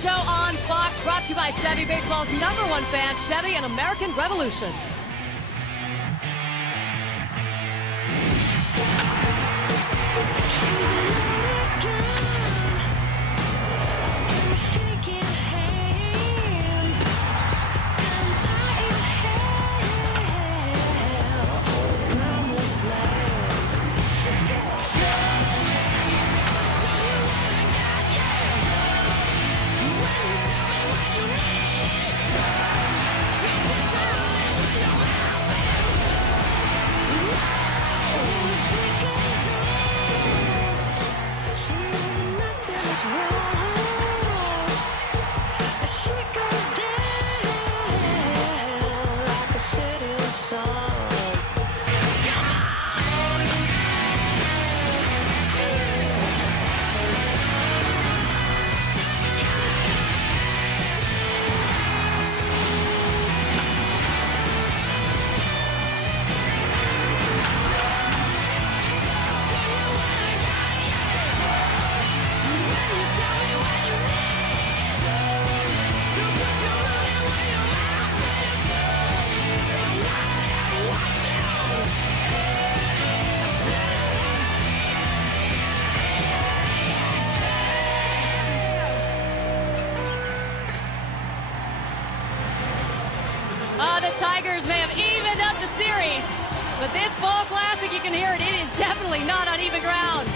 show on Fox, brought to you by Chevy, baseball's #1 fan, Chevy and American Revolution. The Tigers may have evened up the series, but this fall classic, you can hear it, it is definitely not on even ground.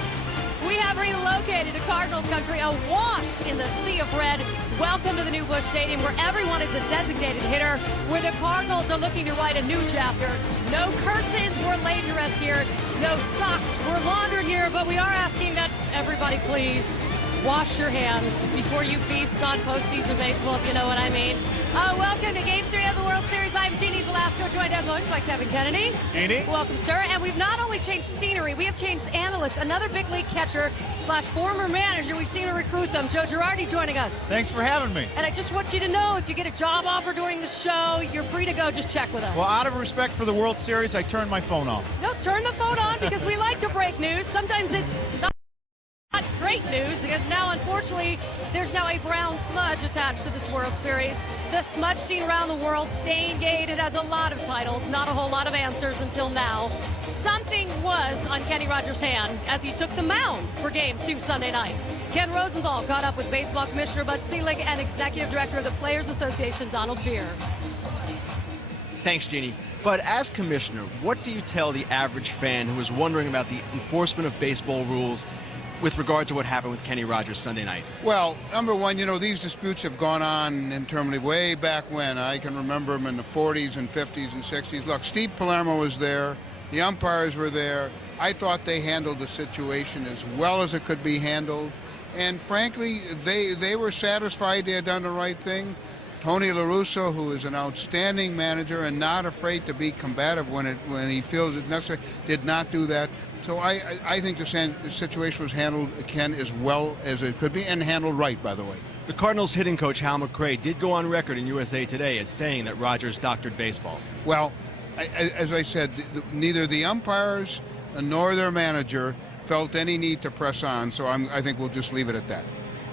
We have relocated to Cardinals country, awash in the sea of red. Welcome to the new Busch Stadium, where everyone is a designated hitter, where the Cardinals are looking to write a new chapter. No curses were laid to rest here, no socks were laundered here, but we are asking that everybody please wash your hands before you feast on postseason baseball, if you know what I mean. Welcome to Game 3 of the World Series. I'm Jeannie Velasco, joined as always by Kevin Kennedy. Jeannie. Welcome, sir. And we've not only changed scenery, we have changed analysts. Another big league catcher / former manager. We seem to recruit them. Joe Girardi joining us. Thanks for having me. And I just want you to know, if you get a job offer during the show, you're free to go. Just check with us. Well, out of respect for the World Series, I turned my phone off. No, turn the phone on, because we like to break news. Sometimes it's not great news, because now, unfortunately, there's now a brown smudge attached to this World Series. The smudge seen around the world, Stain-Gate. It has a lot of titles, not a whole lot of answers until now. Something was on Kenny Rogers' hand as he took the mound for Game 2 Sunday night. Ken Rosenthal caught up with Baseball Commissioner Bud Selig and Executive Director of the Players Association, Donald Fehr. Thanks, Jeannie. But as commissioner, what do you tell the average fan who is wondering about the enforcement of baseball rules with regard to what happened with Kenny Rogers Sunday night? Well, number one, you know, these disputes have gone on interminably way back when. I can remember them in the 40s and 50s and 60s. Look, Steve Palermo was there. The umpires were there. I thought they handled the situation as well as it could be handled. And frankly, they were satisfied they had done the right thing. Tony La Russa, who is an outstanding manager and not afraid to be combative when he feels it necessary, did not do that. So I think the situation was handled, Ken, as well as it could be, and handled right, by the way. The Cardinals hitting coach Hal McRae did go on record in USA Today as saying that Rogers doctored baseballs. Well, as I said, neither the umpires nor their manager felt any need to press on, so I think we'll just leave it at that.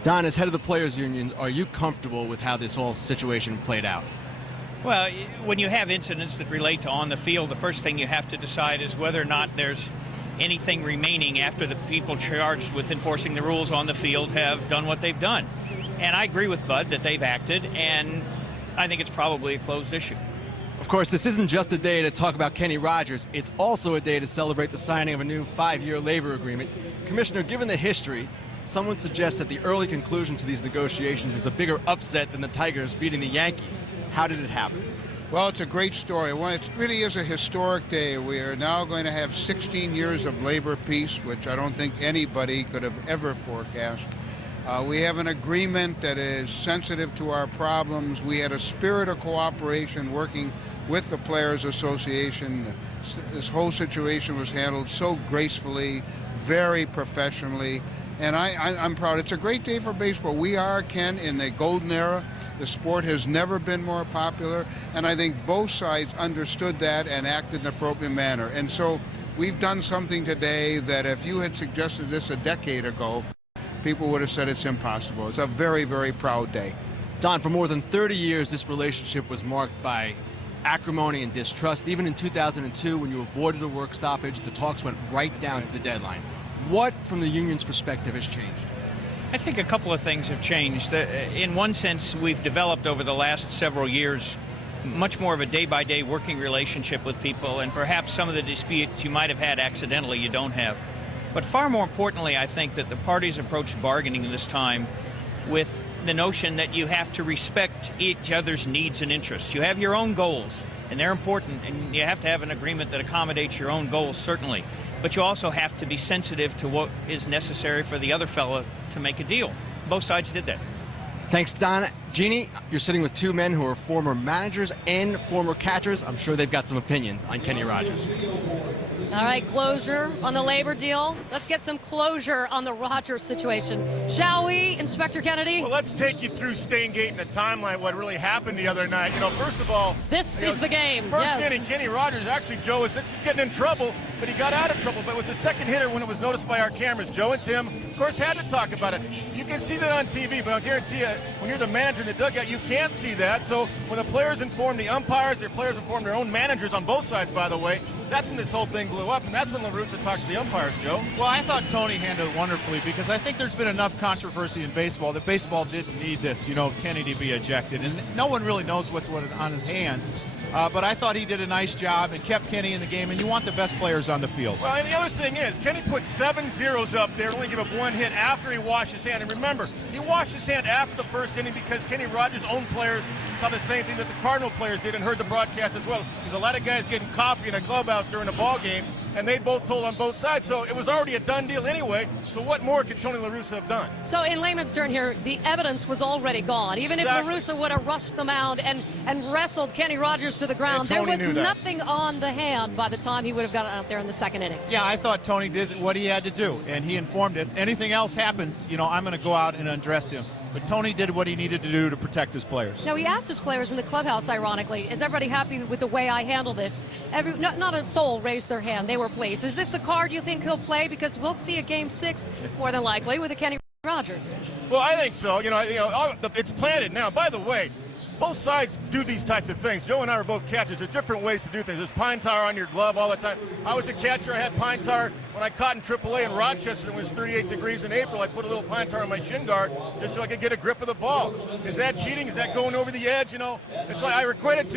Don, as head of the Players Union, are you comfortable with how this whole situation played out? Well, when you have incidents that relate to on the field, the first thing you have to decide is whether or not there's anything remaining after the people charged with enforcing the rules on the field have done what they've done. And I agree with Bud that they've acted, and I think it's probably a closed issue. Of course, this isn't just a day to talk about Kenny Rogers. It's also a day to celebrate the signing of a new 5-year labor agreement. Commissioner, given the history, someone suggests that the early conclusion to these negotiations is a bigger upset than the Tigers beating the Yankees. How did it happen? Well, it's a great story. Well, it really is a historic day. We are now going to have 16 years of labor peace, which I don't think anybody could have ever forecast. We have an agreement that is sensitive to our problems. We had a spirit of cooperation working with the Players Association. This whole situation was handled so gracefully, very professionally, and I'm proud. It's a great day for baseball. We are, Ken, in the golden era. The sport has never been more popular, and I think both sides understood that and acted in an appropriate manner. And so we've done something today that if you had suggested this a decade ago, people would have said it's impossible. It's a very, very proud day. Don, for more than 30 years, this relationship was marked by acrimony and distrust. Even in 2002, when you avoided a work stoppage, the talks went right down to the deadline. What, from the union's perspective, has changed? I think a couple of things have changed. In one sense, we've developed over the last several years much more of a day-by-day working relationship with people, and perhaps some of the disputes you might have had accidentally you don't have. But far more importantly, I think that the parties approached bargaining this time with the notion that you have to respect each other's needs and interests. You have your own goals, and they're important, and you have to have an agreement that accommodates your own goals, certainly. But you also have to be sensitive to what is necessary for the other fellow to make a deal. Both sides did that. Thanks, Don. Jeannie, you're sitting with two men who are former managers and former catchers. I'm sure they've got some opinions on Kenny Rogers. All right, closure on the labor deal. Let's get some closure on the Rogers situation. Shall we, Inspector Kennedy? Well, let's take you through Staingate and the timeline, what really happened the other night. First of all, this is the game. First inning, Kenny Rogers, actually, Joe, was getting in trouble, but he got out of trouble. But it was the second hitter when it was noticed by our cameras. Joe and Tim, of course, had to talk about it. You can see that on TV, but I guarantee you, when you're the manager in the dugout, you can't see that. So when the players inform the umpires, their players inform their own managers on both sides, by the way, that's when this whole thing blew up, and that's when La Russa talked to the umpires, Joe. Well, I thought Tony handled it wonderfully because I think there's been enough controversy in baseball that baseball didn't need this, Kenny to be ejected. And no one really knows what's on his hand. But I thought he did a nice job and kept Kenny in the game, and you want the best players on the field. Well, and the other thing is, Kenny put 7 zeros up there, only give up one hit after he washed his hand. And remember, he washed his hand after the first inning because Kenny Rogers' own players saw the same thing that the Cardinal players did and heard the broadcast as well. There's a lot of guys getting coffee in a clubhouse during the ball game, and they both told on both sides. So it was already a done deal anyway. So what more could Tony La Russa have done? So in layman's term here, the evidence was already gone. Even if La Russa would have rushed the mound and wrestled Kenny Rogers to the ground, there was nothing on the hand by the time he would have gotten out there in the second inning. Yeah, I thought Tony did what he had to do, and he informed if anything else happens, I'm going to go out and undress him. But Tony did what he needed to do to protect his players. Now, he asked his players in the clubhouse, ironically, is everybody happy with the way I handle this? Not a soul raised their hand. They were pleased. Is this the card you think he'll play? Because we'll see a Game 6, more than likely, with a Kenny Rogers. Well, I think so. It's planted now. By the way, both sides do these types of things. Joe and I are both catchers. There's different ways to do things. There's pine tar on your glove all the time. I was a catcher. I had pine tar when I caught in AAA in Rochester. It was 38 degrees in April. I put a little pine tar on my shin guard just so I could get a grip of the ball. Is that cheating? Is that going over the edge? It's like I equate it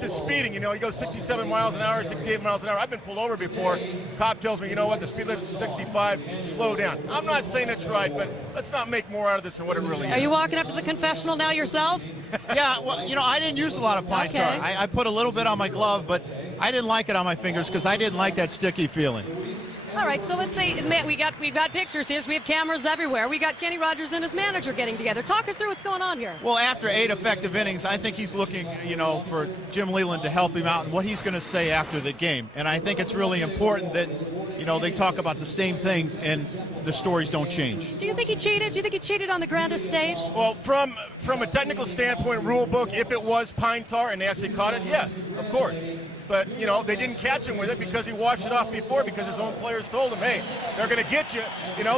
to speeding. You go 67 miles an hour, 68 miles an hour. I've been pulled over before. Cop tells me, the speed limit's 65. Slow down. I'm not saying it's right, but let's not make more out of this than what it really is. Are you walking up to the confessional now yourself? Yeah, well, I didn't use a lot of pine tar. I put a little bit on my glove, but I didn't like it on my fingers because I didn't like that sticky feeling. All right, so let's say, man, we've got pictures here, so we have cameras everywhere. We got Kenny Rogers and his manager getting together. Talk us through what's going on here. Well, after 8 effective innings, I think he's looking, for Jim Leland to help him out and what he's going to say after the game. And I think it's really important that, they talk about the same things and the stories don't change. Do you think he cheated? Do you think he cheated on the grandest stage? Well, from a technical standpoint, rule book, if it was pine tar and they actually caught it, yes, of course. But, they didn't catch him with it because he washed it off before because his own players told him, hey, they're going to get you,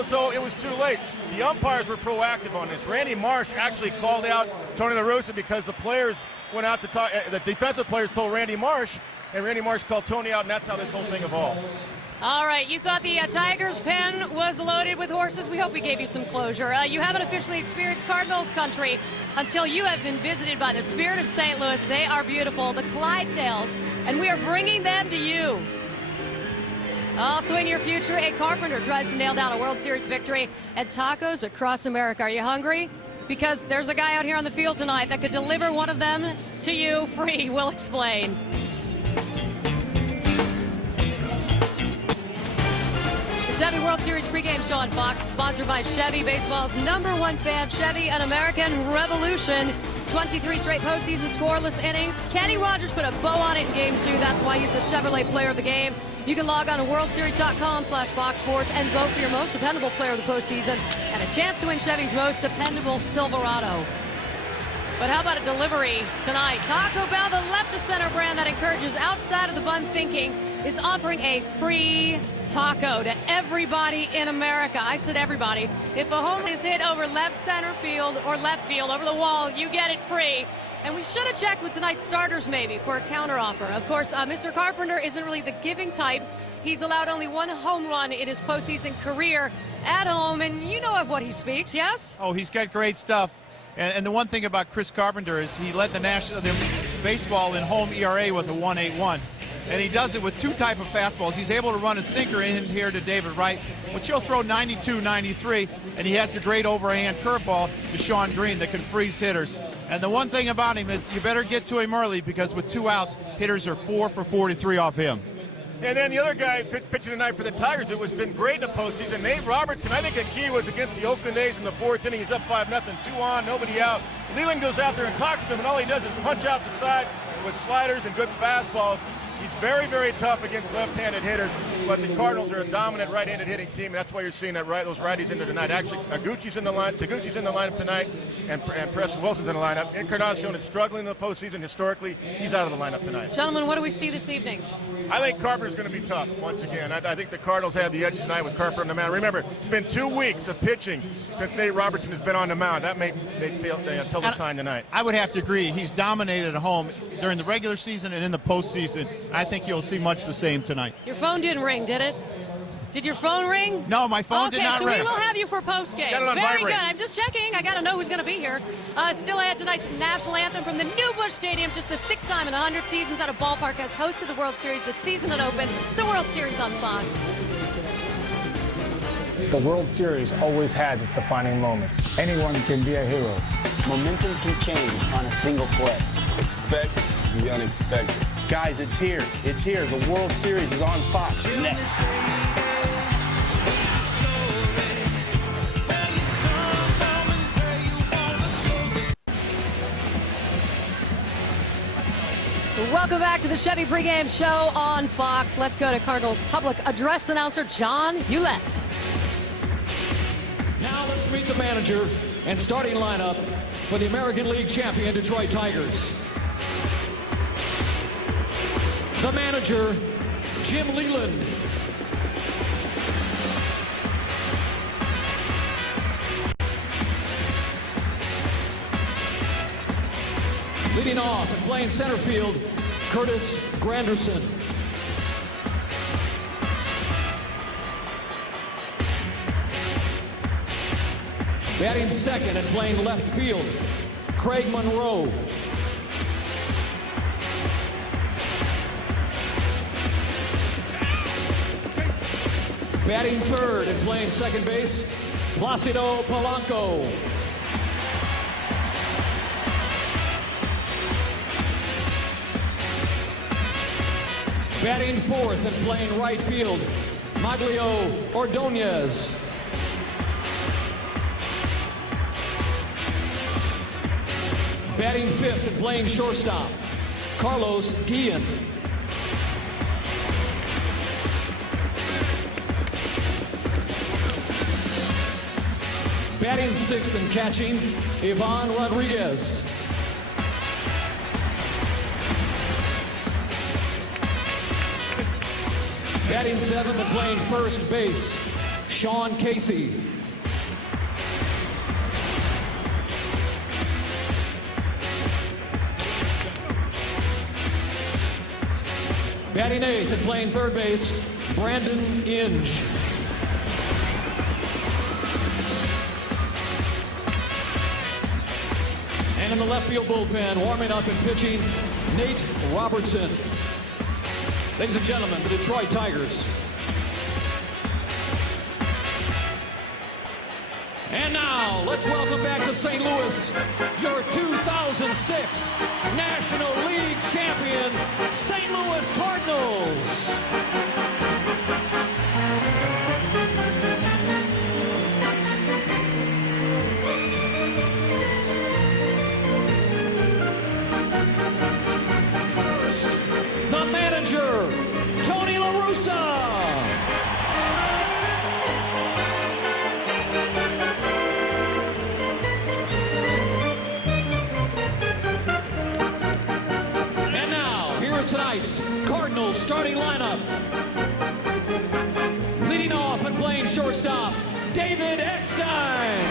so it was too late. The umpires were proactive on this. Randy Marsh actually called out Tony La Russa because the players went out to talk, the defensive players told Randy Marsh, and Randy Marsh called Tony out, and that's how this whole thing evolved. All right, you thought the Tigers' pen was loaded with horses. We hope we gave you some closure. You haven't officially experienced Cardinals country until you have been visited by the Spirit of St. Louis. They are beautiful, the Clydesdales, and we are bringing them to you. Also in your future, a carpenter tries to nail down a World Series victory at tacos across America. Are you hungry? Because there's a guy out here on the field tonight that could deliver one of them to you free. We'll explain. Chevy World Series pregame show on Fox, sponsored by Chevy, baseball's #1 fan. Chevy, an American revolution. 23 straight postseason scoreless innings. Kenny Rogers put a bow on it in Game 2. That's why he's the Chevrolet player of the game. You can log on to worldseries.com/Fox Sports and vote for your most dependable player of the postseason and a chance to win Chevy's most dependable Silverado. But how about a delivery tonight? Taco Bell, the left-to-center brand that encourages outside-of-the-bun thinking, is offering a free taco to everybody in America. I said everybody. If a home is hit over left center field or left field over the wall, you get it free. And we should have checked with tonight's starters maybe for a counteroffer. Of course, Mr. Carpenter isn't really the giving type. He's allowed only one home run in his postseason career at home, and you know of what he speaks, yes? Oh, he's got great stuff. And the one thing about Chris Carpenter is he led the baseball in home ERA with a 1.81. And he does it with two type of fastballs. He's able to run a sinker in here to David Wright, which he'll throw 92, 93, and he has the great overhand curveball to Sean Green that can freeze hitters. And the one thing about him is you better get to him early, because with 2 outs, hitters are 4 for 43 off him. And then the other guy pitching tonight for the Tigers, it was been great in the postseason, Nate Robertson. I think the key was against the Oakland A's in the 4th inning. He's up 5-0, 2 on, nobody out. Leland goes out there and talks to him, and all he does is punch out the side with sliders and good fastballs. He's very, very tough against left-handed hitters, but the Cardinals are a dominant right-handed hitting team, and that's why you're seeing those righties in there tonight. Actually, Taguchi's in the lineup tonight, and Preston Wilson's in the lineup. Encarnacion is struggling in the postseason historically. He's out of the lineup tonight. Gentlemen, what do we see this evening? I think Carpenter's going to be tough once again. I think the Cardinals have the edge tonight with Carpenter on the mound. Remember, it's been 2 weeks of pitching since Nate Robertson has been on the mound. That may tell the sign tonight. I would have to agree. He's dominated at home during the regular season and in the postseason. I think you'll see much the same tonight. Your phone didn't ring, did it? Did your phone ring? No, my phone did not ring. Okay, so we will have you for postgame. Got it on Very vibrate. good. I'm just checking. I got to know who's going to be here. Still ahead tonight's national anthem from the new Busch Stadium. Just the 6th time in 100 seasons that a ballpark has hosted the World Series this season and open. It's a World Series on Fox. The World Series always has its defining moments. Anyone can be a hero. Momentum can change on a single play. Expect the unexpected. Guys, it's here. It's here. The World Series is on Fox next. Welcome back to the Chevy pregame show on Fox. Let's go to Cardinals public address announcer John Hewlett. Now let's meet the manager and starting lineup for the American League champion Detroit Tigers. The manager, Jim Leland. Leading off and playing center field, Curtis Granderson. Batting second and playing left field, Craig Monroe. Batting third and playing second base, Placido Polanco. Batting fourth and playing right field, Maglio Ordonez. Batting fifth and playing shortstop, Carlos Guillen. Batting sixth and catching, Ivan Rodriguez. Batting seventh and playing first base, Sean Casey. Batting eighth and playing third base, Brandon Inge. And in the left field bullpen, warming up and pitching, Nate Robertson. Ladies and gentlemen, the Detroit Tigers. And now, let's welcome back to St. Louis, your 2006 National League champion, St. Louis Cardinals. The manager, Tony La Russa. And now, here is tonight's Cardinals starting lineup. shortstop, David Eckstein.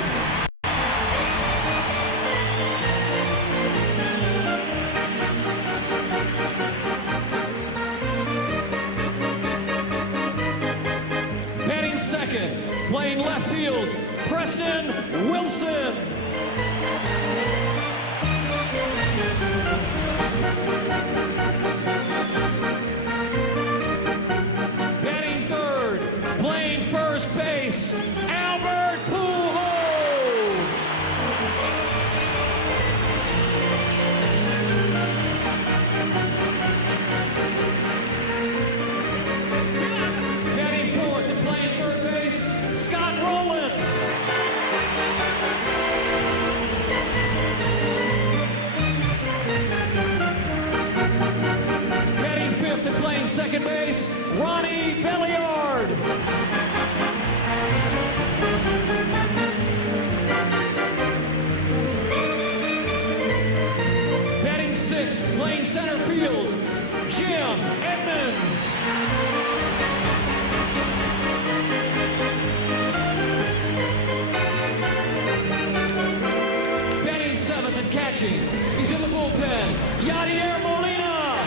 Batting second, playing left field, Preston Wilson. Batting third, playing first base, Albert Pujols. Batting fourth and playing third base, Scott Rowland. Batting fifth and playing second base, Ronnie Belliard. Batting sixth, playing center field, Jim Edmonds. Batting seventh and catching, he's in the bullpen, Yadier Molina.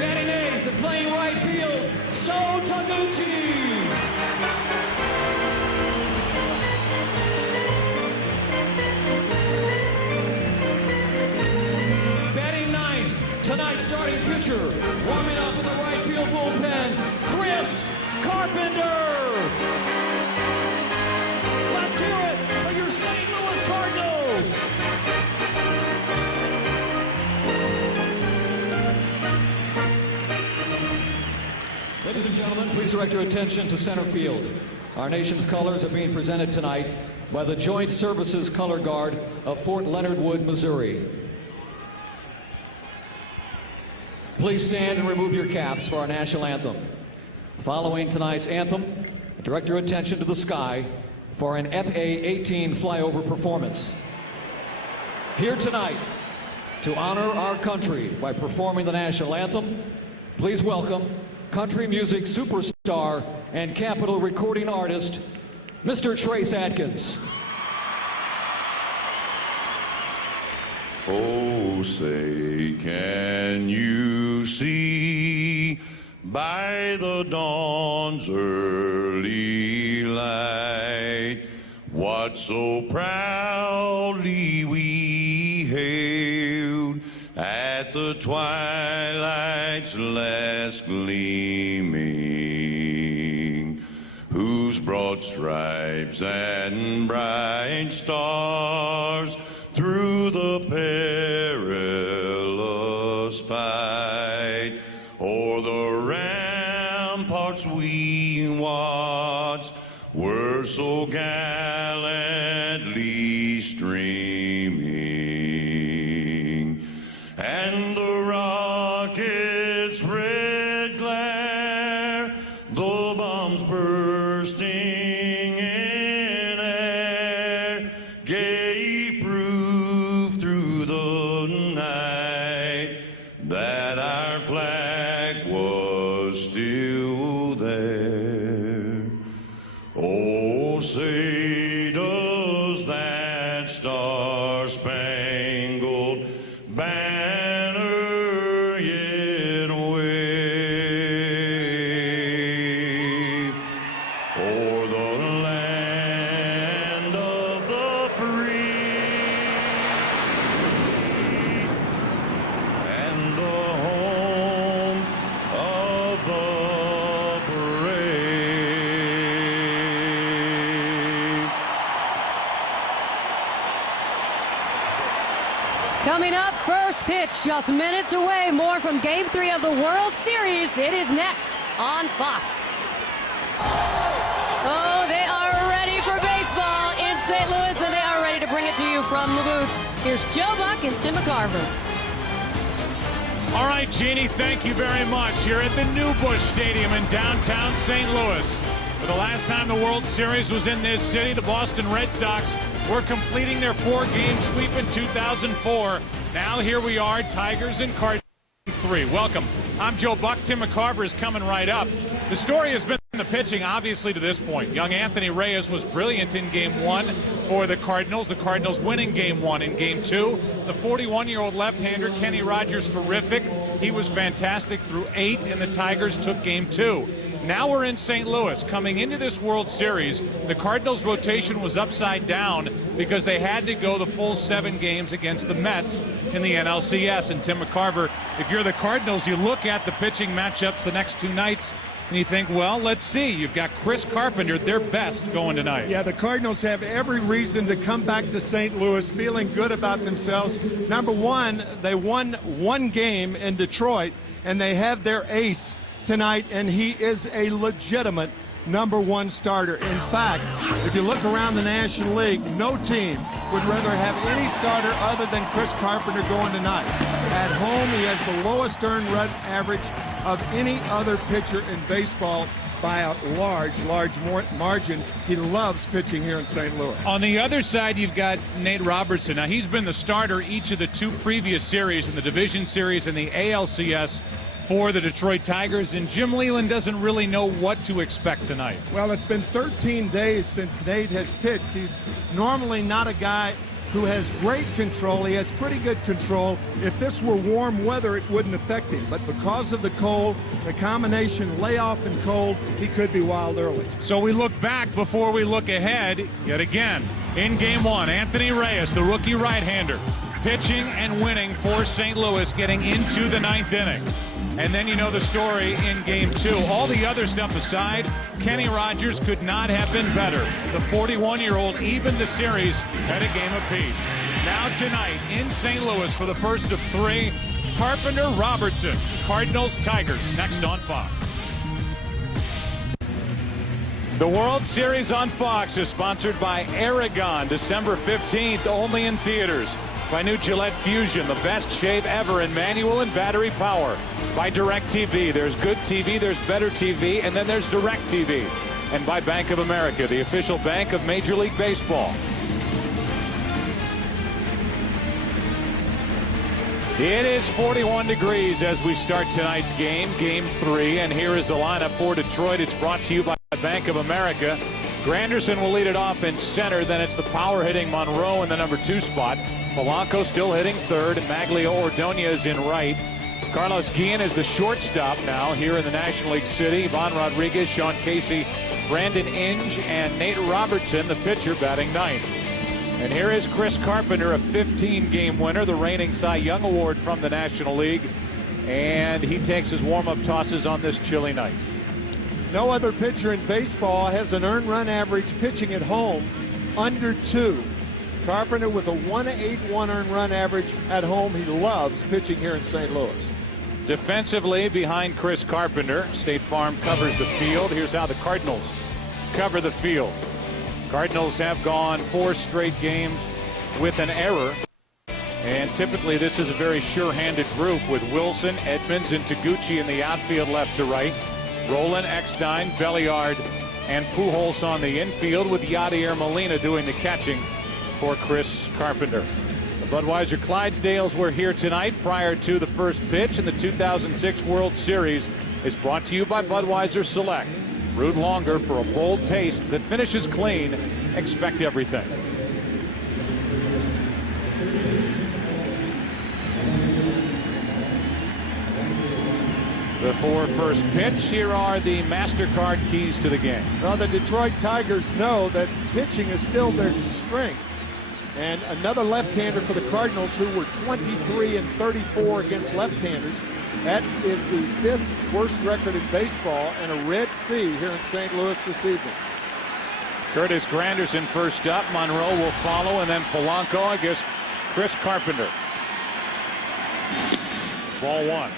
Batting eighth and playing right field, So Taguchi. Batting ninth, tonight's starting pitcher, warming up in the right field bullpen, Chris Carpenter. Let's hear it for your St. Louis Cardinals. Ladies and gentlemen, please direct your attention to center field. Our nation's colors are being presented tonight by the Joint Services Color Guard of Fort Leonard Wood, Missouri. Please stand and remove your caps for our national anthem. Following tonight's anthem, direct your attention to the sky for an FA-18 flyover performance. Here tonight, to honor our country by performing the national anthem, please welcome country music superstar and Capitol recording artist, Mr. Trace Adkins. Oh, say, can you see by the dawn's early light what so proudly we hailed at the twilight's last gleaming, whose broad stripes and bright stars through the perilous fight o'er the ramparts we watched were so gallantly streaming, and the rocket's red glare, the bombs bursting in air, gave proof through the night that our flag was still there. Oh, say does that star-spangled banner yet wave o'er the land of the free and the home of the brave. Coming up, first pitch just minutes away. More from Game 3 of the World Series. It is next on Fox. Oh, they are ready for baseball in St. Louis, and they are ready to bring it to you from the booth. Here's Joe Buck and Tim McCarver. All right, Jeannie, thank you very much. You're at the New Busch Stadium in downtown St. Louis. For the last time the World Series was in this city, the Boston Red Sox were completing their 4-game sweep in 2004. Now here we are, Tigers and Cardinals 3. Welcome I'm Joe Buck. Tim McCarver is coming right up. The story has been the pitching, obviously, to this point. Young Anthony Reyes was brilliant in Game 1 for the Cardinals. The Cardinals winning Game 1. In Game 2, the 41-year-old left-hander Kenny Rogers, terrific. He was fantastic through 8, and the Tigers took Game 2. Now we're in St. Louis. Coming into this World Series, the Cardinals' rotation was upside down because they had to go the full 7 games against the Mets in the NLCS. And Tim McCarver, if you're the Cardinals, you look at the pitching matchups the next 2 nights, and you think, well, let's see. You've got Chris Carpenter, their best, going tonight. Yeah, the Cardinals have every reason to come back to St. Louis feeling good about themselves. Number one, they won 1 game in Detroit, and they have their ace tonight, and he is a legitimate number 1 starter. In fact, if you look around the National League, no team would rather have any starter other than Chris Carpenter going tonight. At home, he has the lowest earned run average of any other pitcher in baseball by a large margin. He loves pitching here in St. Louis. On the other side, you've got Nate Robertson. Now, he's been the starter each of the 2 previous series, in the Division Series and the ALCS, for the Detroit Tigers, and Jim Leyland doesn't really know what to expect tonight. Well, it's been 13 days since Nate has pitched. He's normally not a guy who has great control. He has pretty good control. If this were warm weather, it wouldn't affect him. But because of the cold, the combination layoff and cold, he could be wild early. So we look back before we look ahead. Yet again, in Game 1, Anthony Reyes, the rookie right-hander, pitching and winning for St. Louis, getting into the 9th inning. And then you know the story in Game 2. All the other stuff aside, Kenny Rogers could not have been better. The 41-year-old evened the series at a game apiece. Now tonight in St. Louis for the first of 3, Carpenter Robertson, Cardinals Tigers, next on Fox. The World Series on Fox is sponsored by Aragon, December 15th, only in theaters. By new Gillette Fusion, the best shave ever in manual and battery power. By DirecTV, there's good TV, there's better TV, and then there's DirecTV. And by Bank of America, the official bank of Major League Baseball. It is 41 degrees as we start tonight's game, Game 3, and here is the lineup for Detroit. It's brought to you by Bank of America. Granderson will lead it off in center, then it's the power-hitting Monroe in the number 2 spot. Polanco still hitting 3rd, and Maglio Ordonez in right. Carlos Guillen is the shortstop now here in the National League City. Ivan Rodriguez, Sean Casey, Brandon Inge, and Nate Robertson, the pitcher, batting 9th. And here is Chris Carpenter, a 15-game winner, the reigning Cy Young Award from the National League. And he takes his warm-up tosses on this chilly night. No other pitcher in baseball has an earned run average pitching at home under 2. Carpenter with a 1.81 earned run average at home. He loves pitching here in St. Louis. Defensively behind Chris Carpenter, State Farm covers the field. Here's how the Cardinals cover the field. Cardinals have gone 4 straight games with an error. And typically this is a very sure-handed group with Wilson, Edmonds, and Taguchi in the outfield left to right. Roland, Eckstein, Belliard, and Pujols on the infield with Yadier Molina doing the catching for Chris Carpenter. The Budweiser Clydesdales were here tonight prior to the first pitch, and the 2006 World Series is brought to you by Budweiser Select. Brewed longer for a bold taste that finishes clean. Expect everything. Before first pitch, here are the MasterCard keys to the game. Well, the Detroit Tigers know that pitching is still their strength. And another left-hander for the Cardinals, who were 23 and 34 against left-handers. That is the 5th worst record in baseball, and a red C here in St. Louis this evening. Curtis Granderson first up. Monroe will follow, and then Polanco against Chris Carpenter. Ball 1.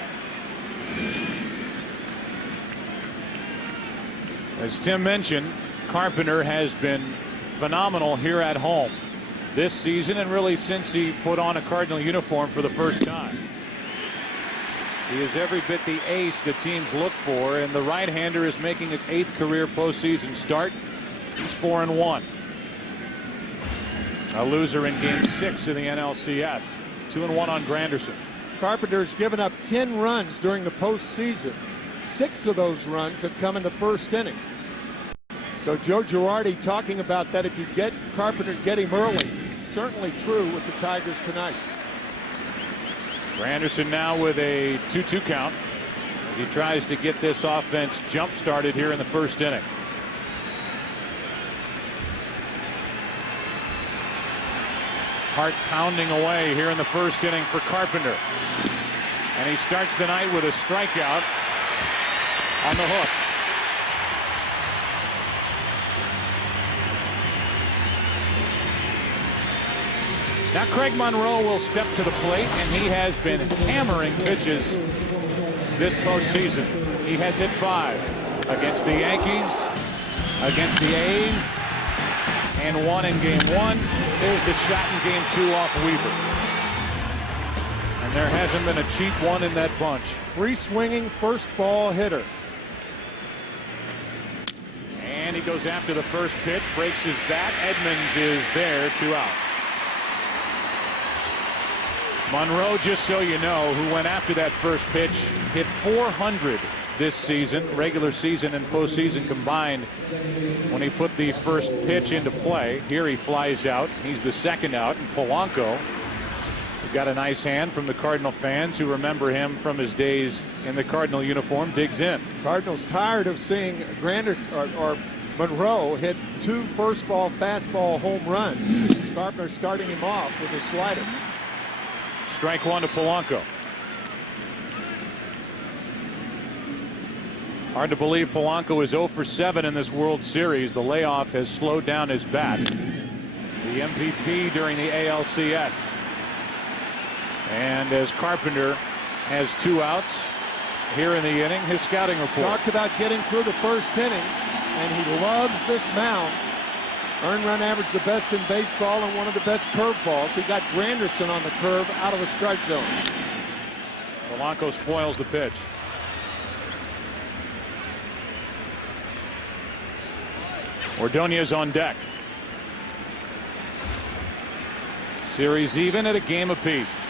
As Tim mentioned, Carpenter has been phenomenal here at home this season, and really since he put on a Cardinal uniform for the first time. He is every bit the ace that teams look for, and the right-hander is making his 8th career postseason start. He's 4-1. A loser in Game 6 of the NLCS. 2-1 on Granderson. Carpenter's given up 10 runs during the postseason. 6 of those runs have come in the first inning. So Joe Girardi talking about that if you get Carpenter, get him early. Certainly true with the Tigers tonight. Granderson now with a 2-2 count as he tries to get this offense jump-started here in the first inning. Hart pounding away here in the first inning for Carpenter. And he starts the night with a strikeout on the hook. Now Craig Monroe will step to the plate, and he has been hammering pitches this postseason. He has hit 5 against the Yankees, against the A's, and 1 in game 1. There's the shot in game 2 off Weaver. And there hasn't been a cheap one in that bunch. Free swinging first ball hitter. And he goes after the first pitch, breaks his bat. Edmonds is there, 2 out. Monroe, just so you know, who went after that first pitch, hit 400 this season, regular season and postseason combined, when he put the first pitch into play. Here he flies out. He's the second out. And Polanco, who got a nice hand from the Cardinal fans who remember him from his days in the Cardinal uniform, digs in. Cardinals tired of seeing or Monroe hit 2 first ball fastball home runs. Carpenter starting him off with a slider. Strike 1 to Polanco. Hard to believe Polanco is 0 for 7 in this World Series. The layoff has slowed down his bat. The MVP during the ALCS. And as Carpenter has 2 outs here in the inning, his scouting report. Talked about getting through the first inning, and he loves this mound. Earned run average the best in baseball and one of the best curveballs. He got Granderson on the curve out of the strike zone. Polanco spoils the pitch. Ordonez on deck. Series even at a game apiece.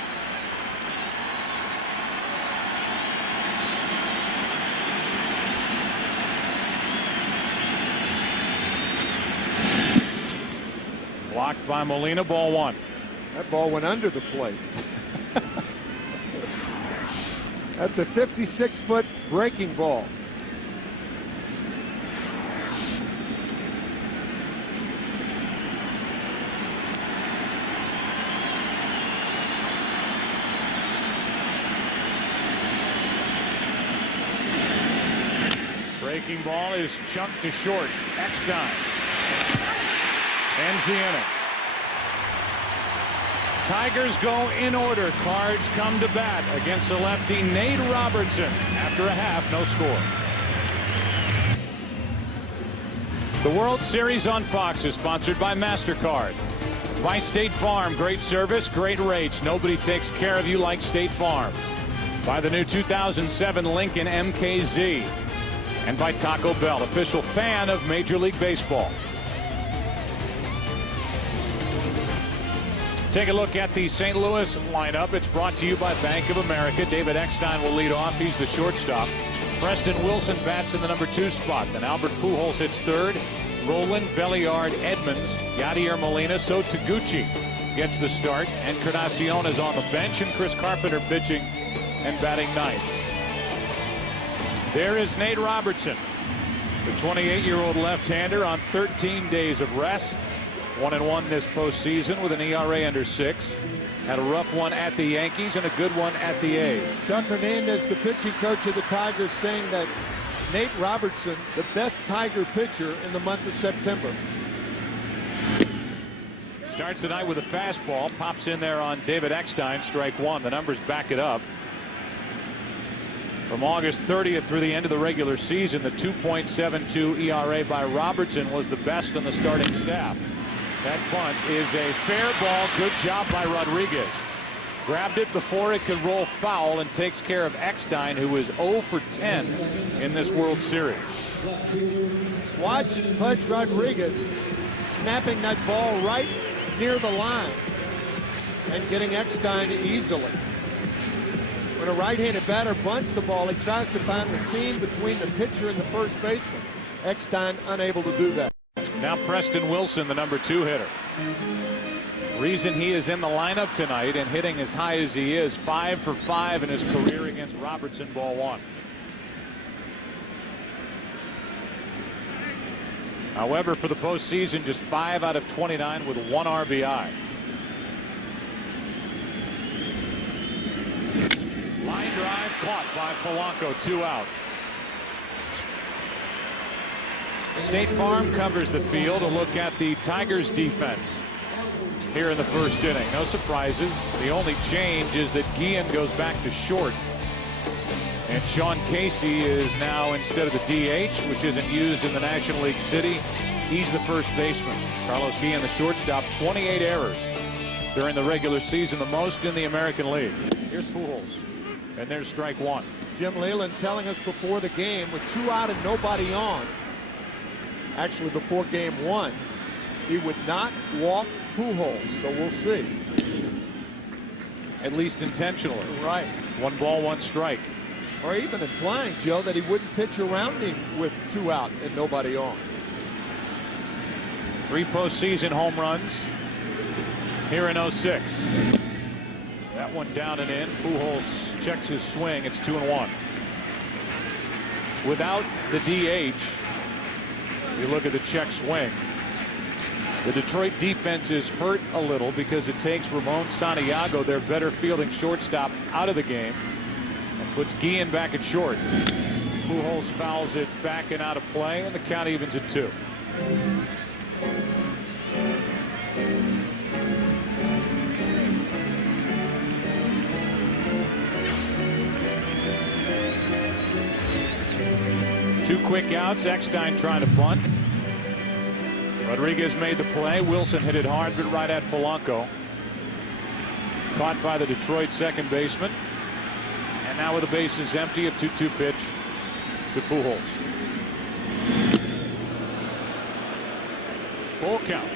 Blocked by Molina, ball 1. That ball went under the plate. That's a 56-foot breaking ball. Breaking ball is chunked to short. Eckstein ends the inning. Tigers go in order. Cards come to bat against the lefty Nate Robertson. After a half, no score. The World Series on Fox is sponsored by MasterCard. By State Farm, great service, great rates. Nobody takes care of you like State Farm. By the new 2007 Lincoln MKZ. And by Taco Bell, official fan of Major League Baseball. Take a look at the St. Louis lineup. It's brought to you by Bank of America. David Eckstein will lead off. He's the shortstop. Preston Wilson bats in the number 2 spot. Then Albert Pujols hits third. Roland, Belliard, Edmonds, Yadier Molina, so Taguchi gets the start. And Encarnacion is on the bench, and Chris Carpenter pitching and batting 9th. There is Nate Robertson, the 28-year-old left-hander on 13 days of rest. 1-1 this postseason with an ERA under 6. Had a rough one at the Yankees and a good one at the A's. Chuck Hernandez, the pitching coach of the Tigers, saying that Nate Robertson, the best Tiger pitcher in the month of September. Starts the night with a fastball, pops in there on David Eckstein, strike 1. The numbers back it up. From August 30th through the end of the regular season, the 2.72 ERA by Robertson was the best on the starting staff. That bunt is a fair ball. Good job by Rodriguez. Grabbed it before it could roll foul and takes care of Eckstein, who is 0 for 10 in this World Series. Watch Pudge Rodriguez snapping that ball right near the line and getting Eckstein easily. When a right-handed batter bunts the ball, he tries to find the seam between the pitcher and the first baseman. Eckstein unable to do that. Now Preston Wilson, the number 2 hitter. Reason he is in the lineup tonight and hitting as high as he is, 5 for 5 in his career against Robertson, ball 1. However, for the postseason, just 5 out of 29 with 1 RBI. Line drive caught by Polanco, 2 out. State Farm covers the field. A look at the Tigers defense here in the first inning. No surprises. The only change is that Guillen goes back to short. And Sean Casey is now, instead of the DH, which isn't used in the National League City, he's the first baseman. Carlos Guillen, the shortstop, 28 errors during the regular season, the most in the American League. Here's Pujols, and there's strike 1. Jim Leyland telling us before the game, with 2 out and nobody on, actually before game 1, he would not walk Pujols, so we'll see. At least intentionally. Right. 1 ball, 1 strike. Or even implying, Joe, that he wouldn't pitch around him with 2 out and nobody on. 3 postseason home runs here in 06. That one down and in. Pujols checks his swing. It's 2-1. Without the DH, you look at the check swing. The Detroit defense is hurt a little because it takes Ramon Santiago, their better fielding shortstop, out of the game and puts Guillen back at short. Pujols fouls it back and out of play, and the count evens at 2. Two quick outs. Eckstein trying to bunt. Rodriguez made the play. Wilson hit it hard, but right at Polanco. Caught by the Detroit second baseman. And now with the bases empty, a 2-2 pitch to Pujols. Full count.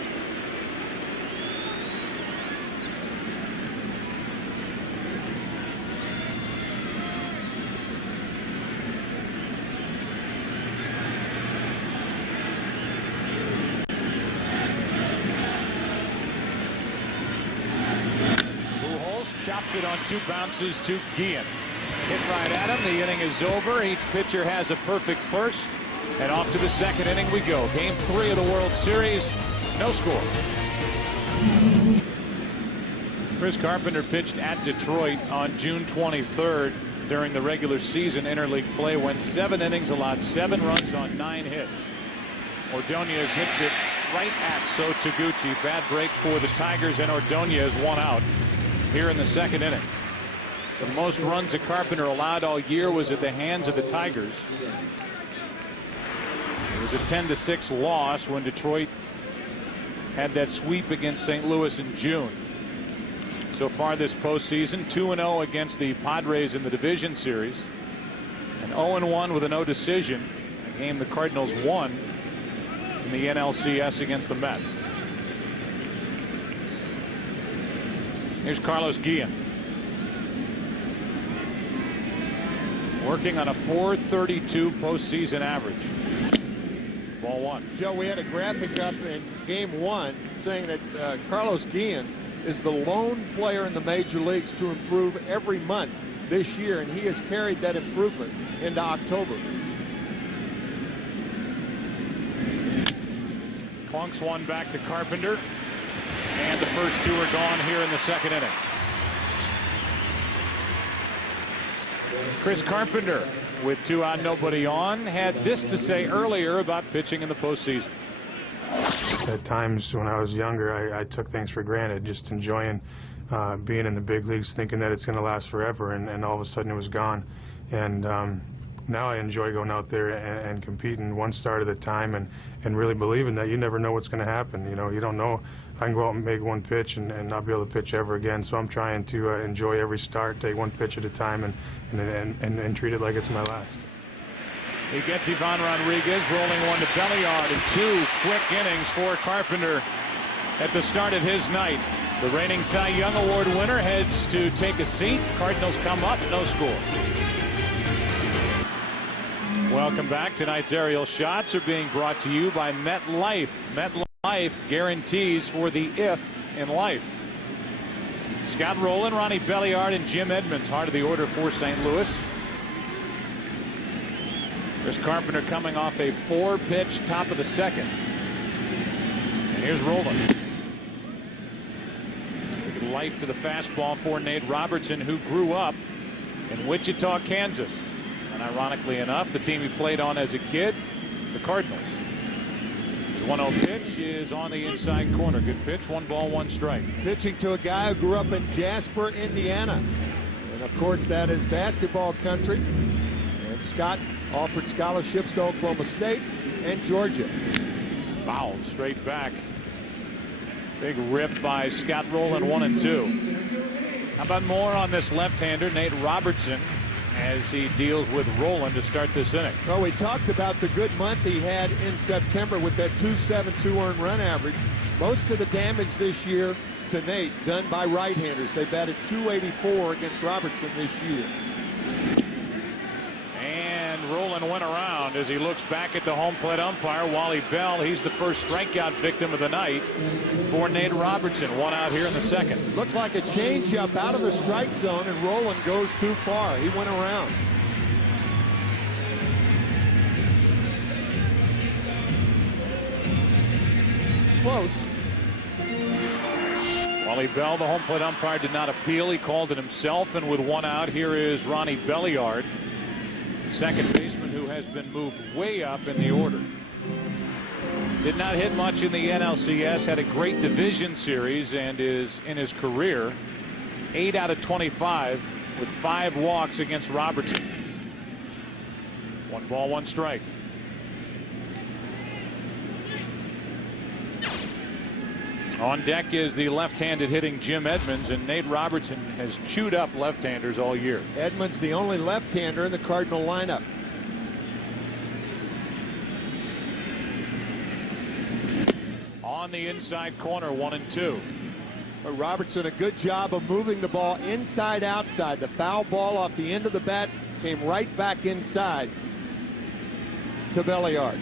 Chops it on 2 bounces to Guillen. Hit right at him. The inning is over. Each pitcher has a perfect first. And off to the second inning we go. Game 3 of the World Series. No score. Chris Carpenter pitched at Detroit on June 23rd during the regular season interleague play. Went 7 innings, allowed 7 runs on 9 hits. Ordonez hits it right at So Taguchi. Bad break for the Tigers, and Ordonez 1 out here in the second inning. So the most runs that Carpenter allowed all year was at the hands of the Tigers. It was a 10-6 loss when Detroit had that sweep against St. Louis in June. So far this postseason, 2-0 against the Padres in the division series, and 0-1 with a no decision, a game the Cardinals won in the NLCS against the Mets. Here's Carlos Guillen. Working on a .432 postseason average. Ball 1. Joe, we had a graphic up in game 1 saying that Carlos Guillen is the lone player in the major leagues to improve every month this year, and he has carried that improvement into October. Plunks one back to Carpenter. And the first 2 are gone here in the second inning. Chris Carpenter, with 2 out, nobody on, had this to say earlier about pitching in the postseason. At times when I was younger, I took things for granted, just enjoying being in the big leagues, thinking that it's going to last forever, and all of a sudden it was gone. And now I enjoy going out there and competing one start at a time, and really believing that you never know what's going to happen. You know, you don't know. I can go out and make one pitch and not be able to pitch ever again. So I'm trying to enjoy every start, take one pitch at a time, and treat it like it's my last. He gets Ivan Rodriguez rolling one to Belliard, and 2 quick innings for Carpenter at the start of his night. The reigning Cy Young Award winner heads to take a seat. Cardinals come up, no score. Welcome back. Tonight's aerial shots are being brought to you by MetLife. MetLife guarantees for the if in life. Scott Rowland, Ronnie Belliard, and Jim Edmonds, heart of the order for St. Louis. Chris Carpenter coming off a 4-pitch top of the second. And here's Rowland. Life to the fastball for Nate Robertson, who grew up in Wichita, Kansas. And ironically enough, the team he played on as a kid, the Cardinals. His 1-0 pitch is on the inside corner. Good pitch. 1 ball, 1 strike. Pitching to a guy who grew up in Jasper, Indiana. And of course, that is basketball country. And Scott offered scholarships to Oklahoma State and Georgia. Fouled straight back. Big rip by Scott Rowland, 1-2. How about more on this left-hander, Nate Robertson, as he deals with Rowland to start this inning? Well, we talked about the good month he had in September with that 2.72 earned run average. Most of the damage this year to Nate done by right-handers. They batted .284 against Robertson this year. Rowland went around as he looks back at the home plate umpire, Wally Bell. He's the first strikeout victim of the night for Nate Robertson. 1 out here in the second. Looked like a changeup out of the strike zone, and Rowland goes too far. He went around. Close. Wally Bell, the home plate umpire, did not appeal. He called it himself, and with 1 out, here is Ronnie Belliard, second baseman who has been moved way up in the order. Did not hit much in the NLCS, had a great division series, and is in his career 8 out of 25 with 5 walks against Robertson. 1 ball, 1 strike. On deck is the left-handed hitting Jim Edmonds, and Nate Robertson has chewed up left-handers all year. Edmonds, the only left-hander in the Cardinal lineup. On the inside corner, 1-2. But Robertson, a good job of moving the ball inside outside. The foul ball off the end of the bat came right back inside to Belliard.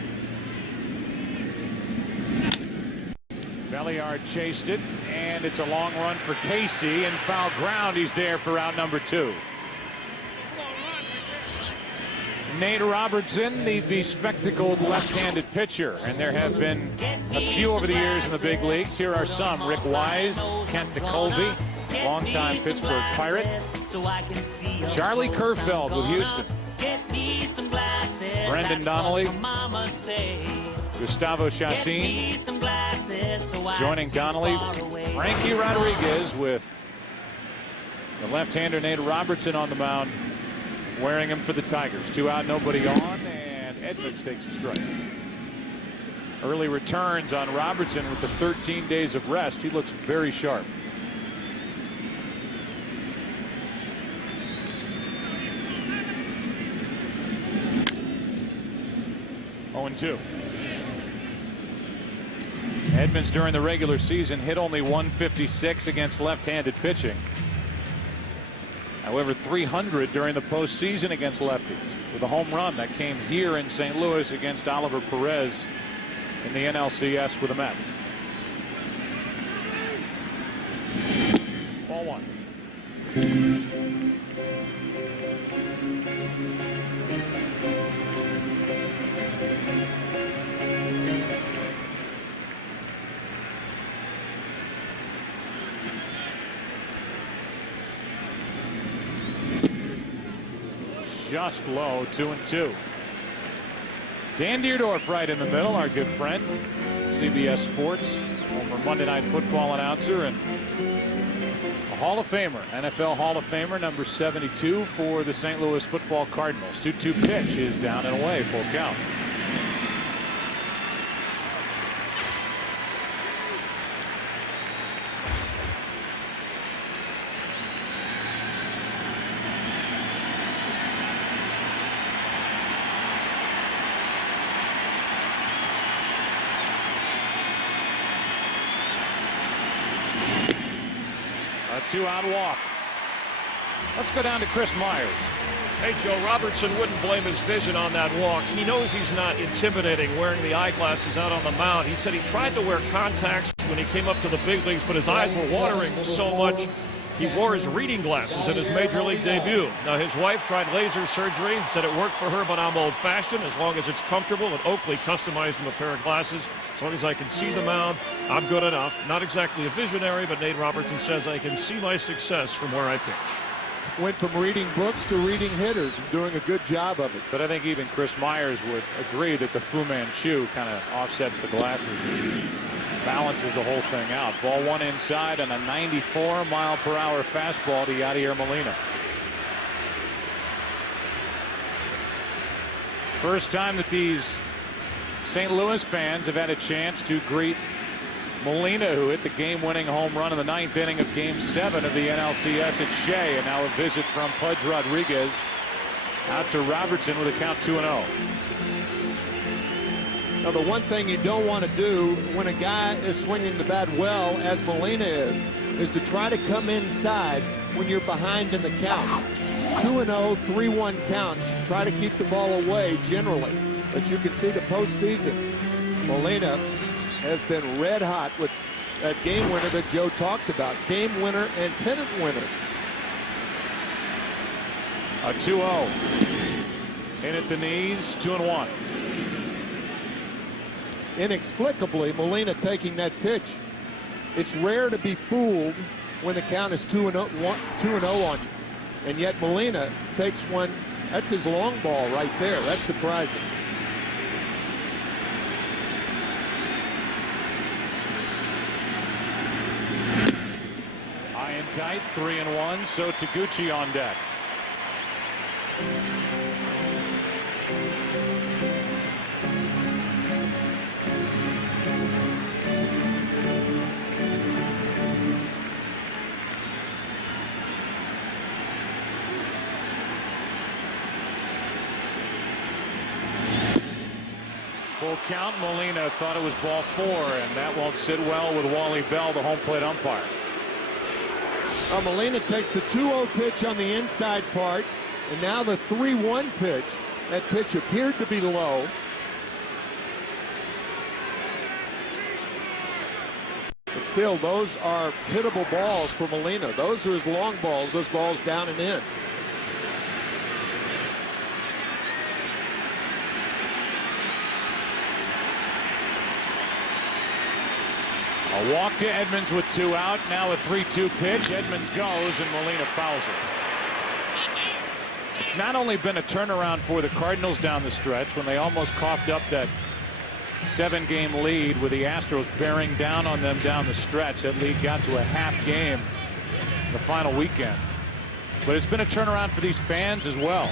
Belliard chased it, and it's a long run for Casey, and foul ground. He's there for out number 2. Nate Robertson, the bespectacled left-handed pitcher, and there have been a few over the years in the big leagues. Here are some: Rick Wise, Kent DeColvey, longtime Pittsburgh Pirate, Charlie Kerfeld with Houston, Brendan Donnelly, Gustavo Chassin, joining Donnelly, Frankie Rodriguez with the left-hander Nate Robertson on the mound, wearing him for the Tigers. 2 out, nobody on, and Edmonds takes a strike. Early returns on Robertson with the 13 days of rest. He looks very sharp. Oh, 2. Edmonds during the regular season hit only .156 against left-handed pitching. However, .300 during the postseason against lefties, with a home run that came here in St. Louis against Oliver Perez in the NLCS with the Mets. Ball 1. Just low, 2-2. Dan Deerdorf right in the middle, our good friend, CBS Sports, former Monday Night Football announcer, and a Hall of Famer, NFL Hall of Famer, number 72 for the St. Louis Football Cardinals. 2-2 pitch is down and away, full count. A 2-out walk. Let's go down to Chris Myers. Hey, Joe, Robertson wouldn't blame his vision on that walk. He knows he's not intimidating wearing the eyeglasses out on the mound. He said he tried to wear contacts when he came up to the big leagues, but his eyes were watering so much he wore his reading glasses in his major league debut. Now, his wife tried laser surgery, said it worked for her, but I'm old-fashioned. As long as it's comfortable, and Oakley customized him a pair of glasses. As long as I can see the mound, I'm good enough. Not exactly a visionary, but Nate Robertson says I can see my success from where I pitch. Went from reading books to reading hitters and doing a good job of it. But I think even Chris Myers would agree that the Fu Manchu kind of offsets the glasses and balances the whole thing out. Ball one inside and a 94-mile-per-hour fastball to Yadier Molina. First time that these St. Louis fans have had a chance to greet Molina, who hit the game-winning home run in the 9th inning of Game 7 of the NLCS at Shea. And now a visit from Pudge Rodriguez out to Robertson with a count 2-0. Now, the one thing you don't want to do when a guy is swinging the bat well, as Molina is to try to come inside when you're behind in the count. 2-0, 3-1 counts. Try to keep the ball away generally. But you can see the postseason, Molina has been red hot with that game winner that Joe talked about. Game winner and pennant winner. A 2-0. In at the knees, 2-1. Inexplicably, Molina taking that pitch. It's rare to be fooled when the count is 2-0 on you. And yet Molina takes one. That's his long ball right there. That's surprising. High and tight, 3-1. So Taguchi on deck. Full count. Molina thought it was ball 4, and that won't sit well with Wally Bell, the home plate umpire. Molina takes the 2-0 pitch on the inside part, and now the 3-1 pitch. That pitch appeared to be low. But still, those are hittable balls for Molina. Those are his long balls, those balls down and in. A walk to Edmonds with 2 out. Now a 3-2 pitch. Edmonds goes and Molina fouls it. It's not only been a turnaround for the Cardinals down the stretch when they almost coughed up that 7-game lead with the Astros bearing down on them down the stretch. That lead got to a half game the final weekend. But it's been a turnaround for these fans as well.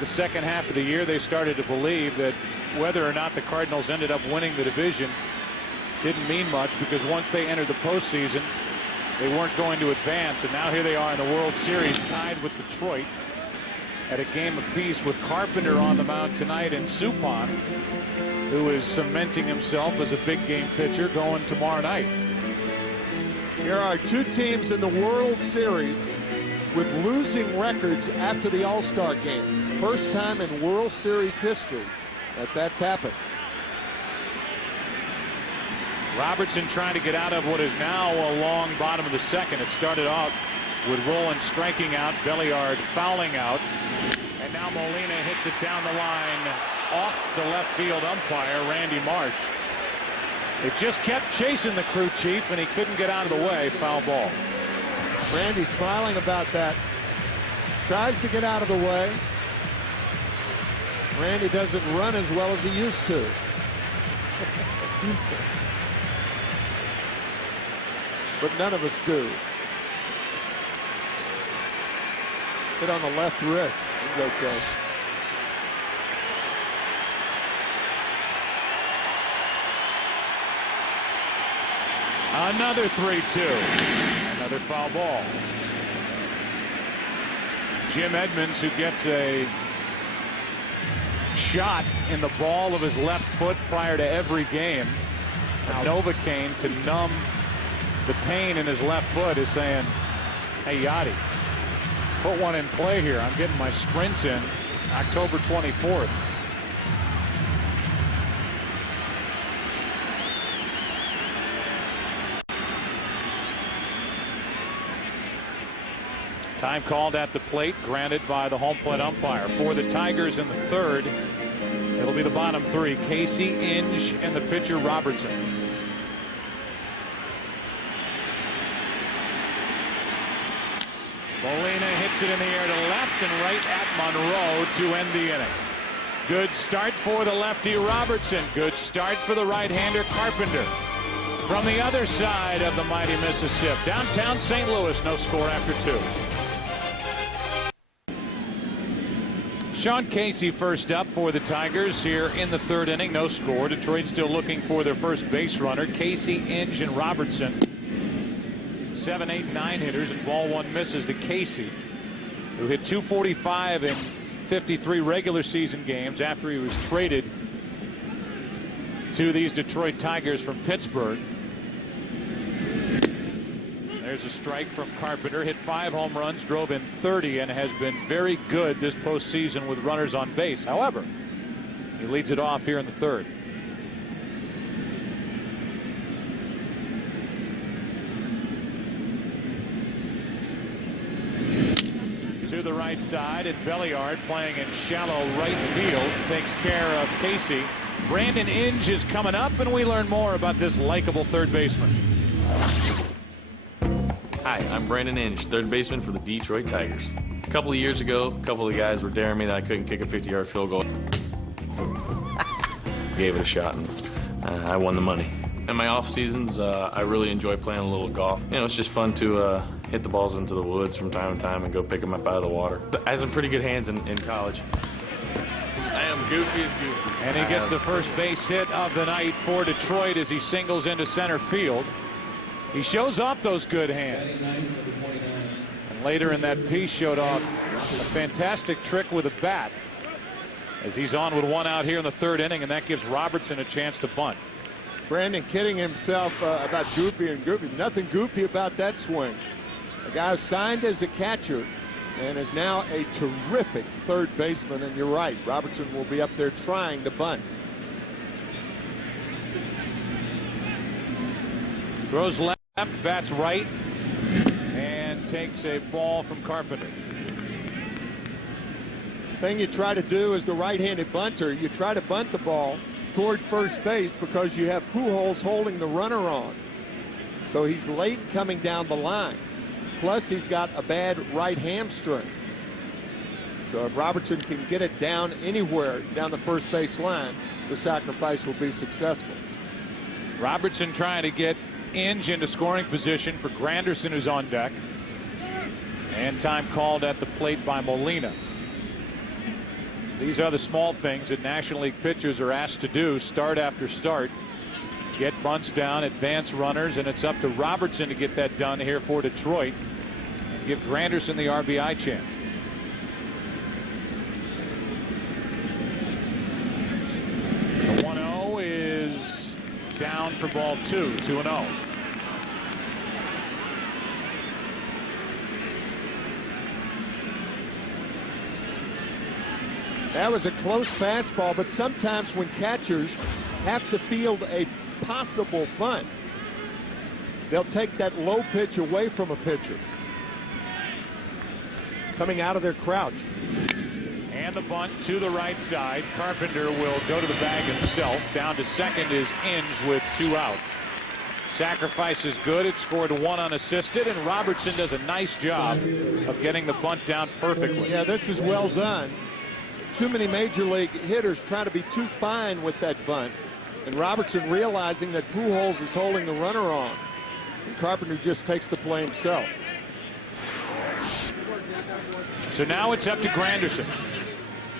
The second half of the year they started to believe that whether or not the Cardinals ended up winning the division didn't mean much, because once they entered the postseason, they weren't going to advance. And now here they are in the World Series, tied with Detroit at a game apiece, with Carpenter on the mound tonight and Suppan, who is cementing himself as a big game pitcher, going tomorrow night. Here are two teams in the World Series with losing records after the All-Star game. First time in World Series history that that's happened. Robertson trying to get out of what is now a long bottom of the second. It started out with Rowland striking out, Belliard fouling out, and now Molina hits it down the line off the left field umpire, Randy Marsh. It just kept chasing the crew chief, and he couldn't get out of the way. Foul ball. Randy smiling about that. Tries to get out of the way. Randy doesn't run as well as he used to. But none of us do. Hit on the left wrist. He's okay. Another 3-2. Another foul ball. Jim Edmonds, who gets a shot in the ball of his left foot prior to every game. A Novocaine to numb the pain in his left foot is saying, hey, Yachty, put one in play here. I'm getting my sprints in October 24th. Time called at the plate, granted by the home plate umpire. For the Tigers in the third, it'll be the bottom three: Casey, Inge, and the pitcher Robertson. Molina hits it in the air to left and right at Monroe to end the inning. Good start for the lefty Robertson. Good start for the right-hander Carpenter. From the other side of the mighty Mississippi, downtown St. Louis, no score after 2. Sean Casey first up for the Tigers here in the third inning. No score. Detroit still looking for their first base runner. Casey, Inge, and Robertson. 7, 8, 9 hitters, and ball one misses to Casey, who hit .245 in 53 regular season games after he was traded to these Detroit Tigers from Pittsburgh. There's a strike from Carpenter. Hit 5 home runs, drove in 30, and has been very good this postseason with runners on base. However, he leads it off here in the third. To the right side, and Belliard, playing in shallow right field, takes care of Casey. Brandon Inge is coming up, and we learn more about this likable third baseman. Hi, I'm Brandon Inge, third baseman for the Detroit Tigers. A couple of years ago, a couple of guys were daring me that I couldn't kick a 50-yard field goal. Gave it a shot, and I won the money. In my off seasons, I really enjoy playing a little golf. You know, it's just fun to hit the balls into the woods from time to time and go pick them up out of the water. I had some pretty good hands in college. I am goofy as goofy. And he gets the first base hit of the night for Detroit as he singles into center field. He shows off those good hands. And later in that piece showed off a fantastic trick with a bat as he's on with one out here in the third inning, and that gives Robertson a chance to bunt. Brandon kidding himself about goofy and goofy. Nothing goofy about that swing. A guy who's signed as a catcher and is now a terrific third baseman, and you're right, Robertson will be up there trying to bunt. Throws left, bats right, and takes a ball from Carpenter. Thing you try to do as the right-handed bunter, you try to bunt the ball toward first base because you have Pujols holding the runner on. So he's late coming down the line. Plus he's got a bad right hamstring. So if Robertson can get it down anywhere down the first base line, the sacrifice will be successful. Robertson trying to get Inge into scoring position for Granderson, who's on deck. And time called at the plate by Molina. So these are the small things that National League pitchers are asked to do start after start. Get bunts down, advance runners, and it's up to Robertson to get that done here for Detroit and give Granderson the RBI chance. The 1-0 is down for ball 2, 2-0. That was a close fastball, but sometimes when catchers have to field a possible bunt, they'll take that low pitch away from a pitcher coming out of their crouch. And the bunt to the right side. Carpenter will go to the bag himself. Down to second is Inge with 2 out. Sacrifice is good. It scored 1 unassisted, and Robertson does a nice job of getting the bunt down perfectly. Yeah, this is well done. Too many major league hitters trying to be too fine with that bunt. And Robertson realizing that Pujols is holding the runner on. And Carpenter just takes the play himself. So now it's up to Granderson.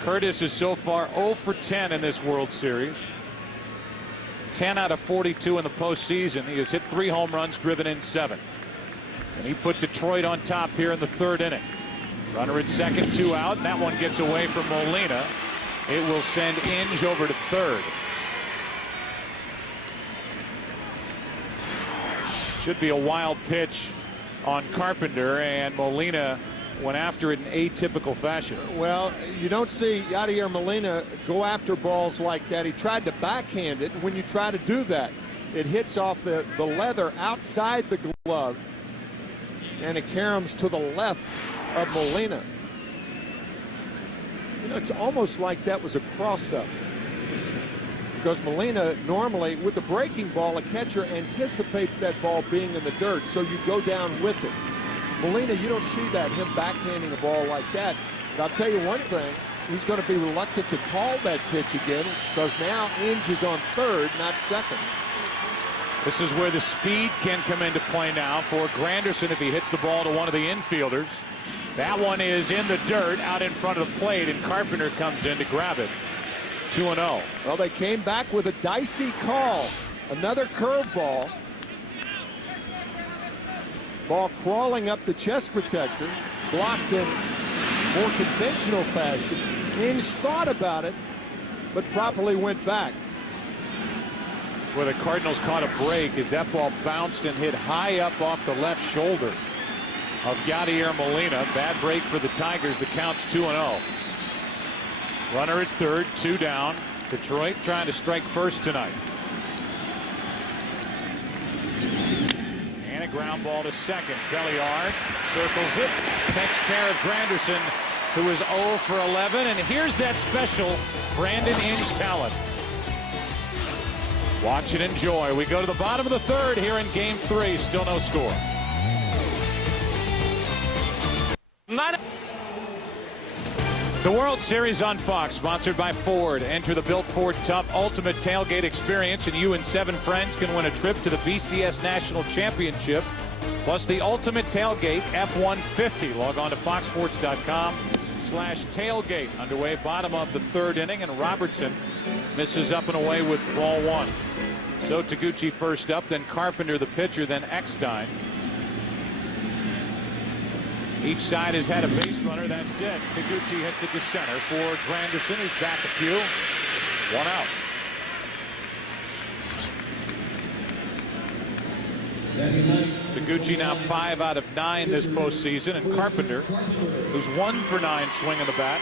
Curtis is so far 0 for 10 in this World Series. 10 out of 42 in the postseason. He has hit 3 home runs, driven in 7. And he put Detroit on top here in the third inning. Runner at second, 2 out. And that one gets away from Molina. It will send Inge over to third. Should be a wild pitch on Carpenter, and Molina went after it in atypical fashion. Well, you don't see Yadier Molina go after balls like that. He tried to backhand it. When you try to do that, it hits off the leather outside the glove, and it caroms to the left of Molina. You know, it's almost like that was a cross-up, because Molina normally, with the breaking ball, a catcher anticipates that ball being in the dirt, so you go down with it. Molina, you don't see that, him backhanding a ball like that. But I'll tell you one thing, he's going to be reluctant to call that pitch again, because now Inge is on third, not second. This is where the speed can come into play now for Granderson if he hits the ball to one of the infielders. That one is in the dirt out in front of the plate, and Carpenter comes in to grab it. 2-0. Well, they came back with a dicey call. Another curveball. Ball crawling up the chest protector, blocked in more conventional fashion. Inge thought about it, but properly went back. Where the Cardinals caught a break as that ball bounced and hit high up off the left shoulder of Yadier Molina. Bad break for the Tigers. The count's 2-0. Runner at third, 2 down. Detroit trying to strike first tonight. And a ground ball to second. Belliard circles it, takes care of Granderson, who is 0 for 11. And here's that special Brandon Inge talent. Watch and enjoy. We go to the bottom of the third here in Game 3. Still no score. The World Series on Fox, sponsored by Ford. Enter the Built Ford Tough Ultimate Tailgate Experience, and you and 7 friends can win a trip to the BCS National Championship, plus the Ultimate Tailgate F-150. Log on to foxsports.com/tailgate. Underway, bottom of the third inning, and Robertson misses up and away with ball 1. So Taguchi first up, then Carpenter the pitcher, then Eckstein. Each side has had a base runner. That's it. Taguchi hits it to center for Granderson, who's back a few. 1 out. Taguchi now 5 out of 9 this postseason, and Carpenter, who's 1 for 9 swinging the bat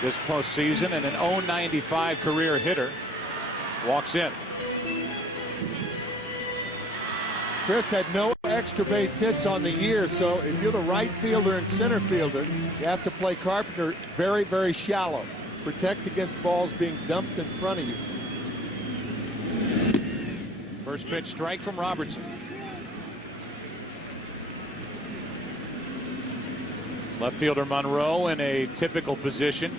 this postseason and an .095 career hitter, walks in. Chris had no extra base hits on the year, so if you're the right fielder and center fielder, you have to play Carpenter very, very shallow. Protect against balls being dumped in front of you. First pitch strike from Robertson. Left fielder Monroe in a typical position,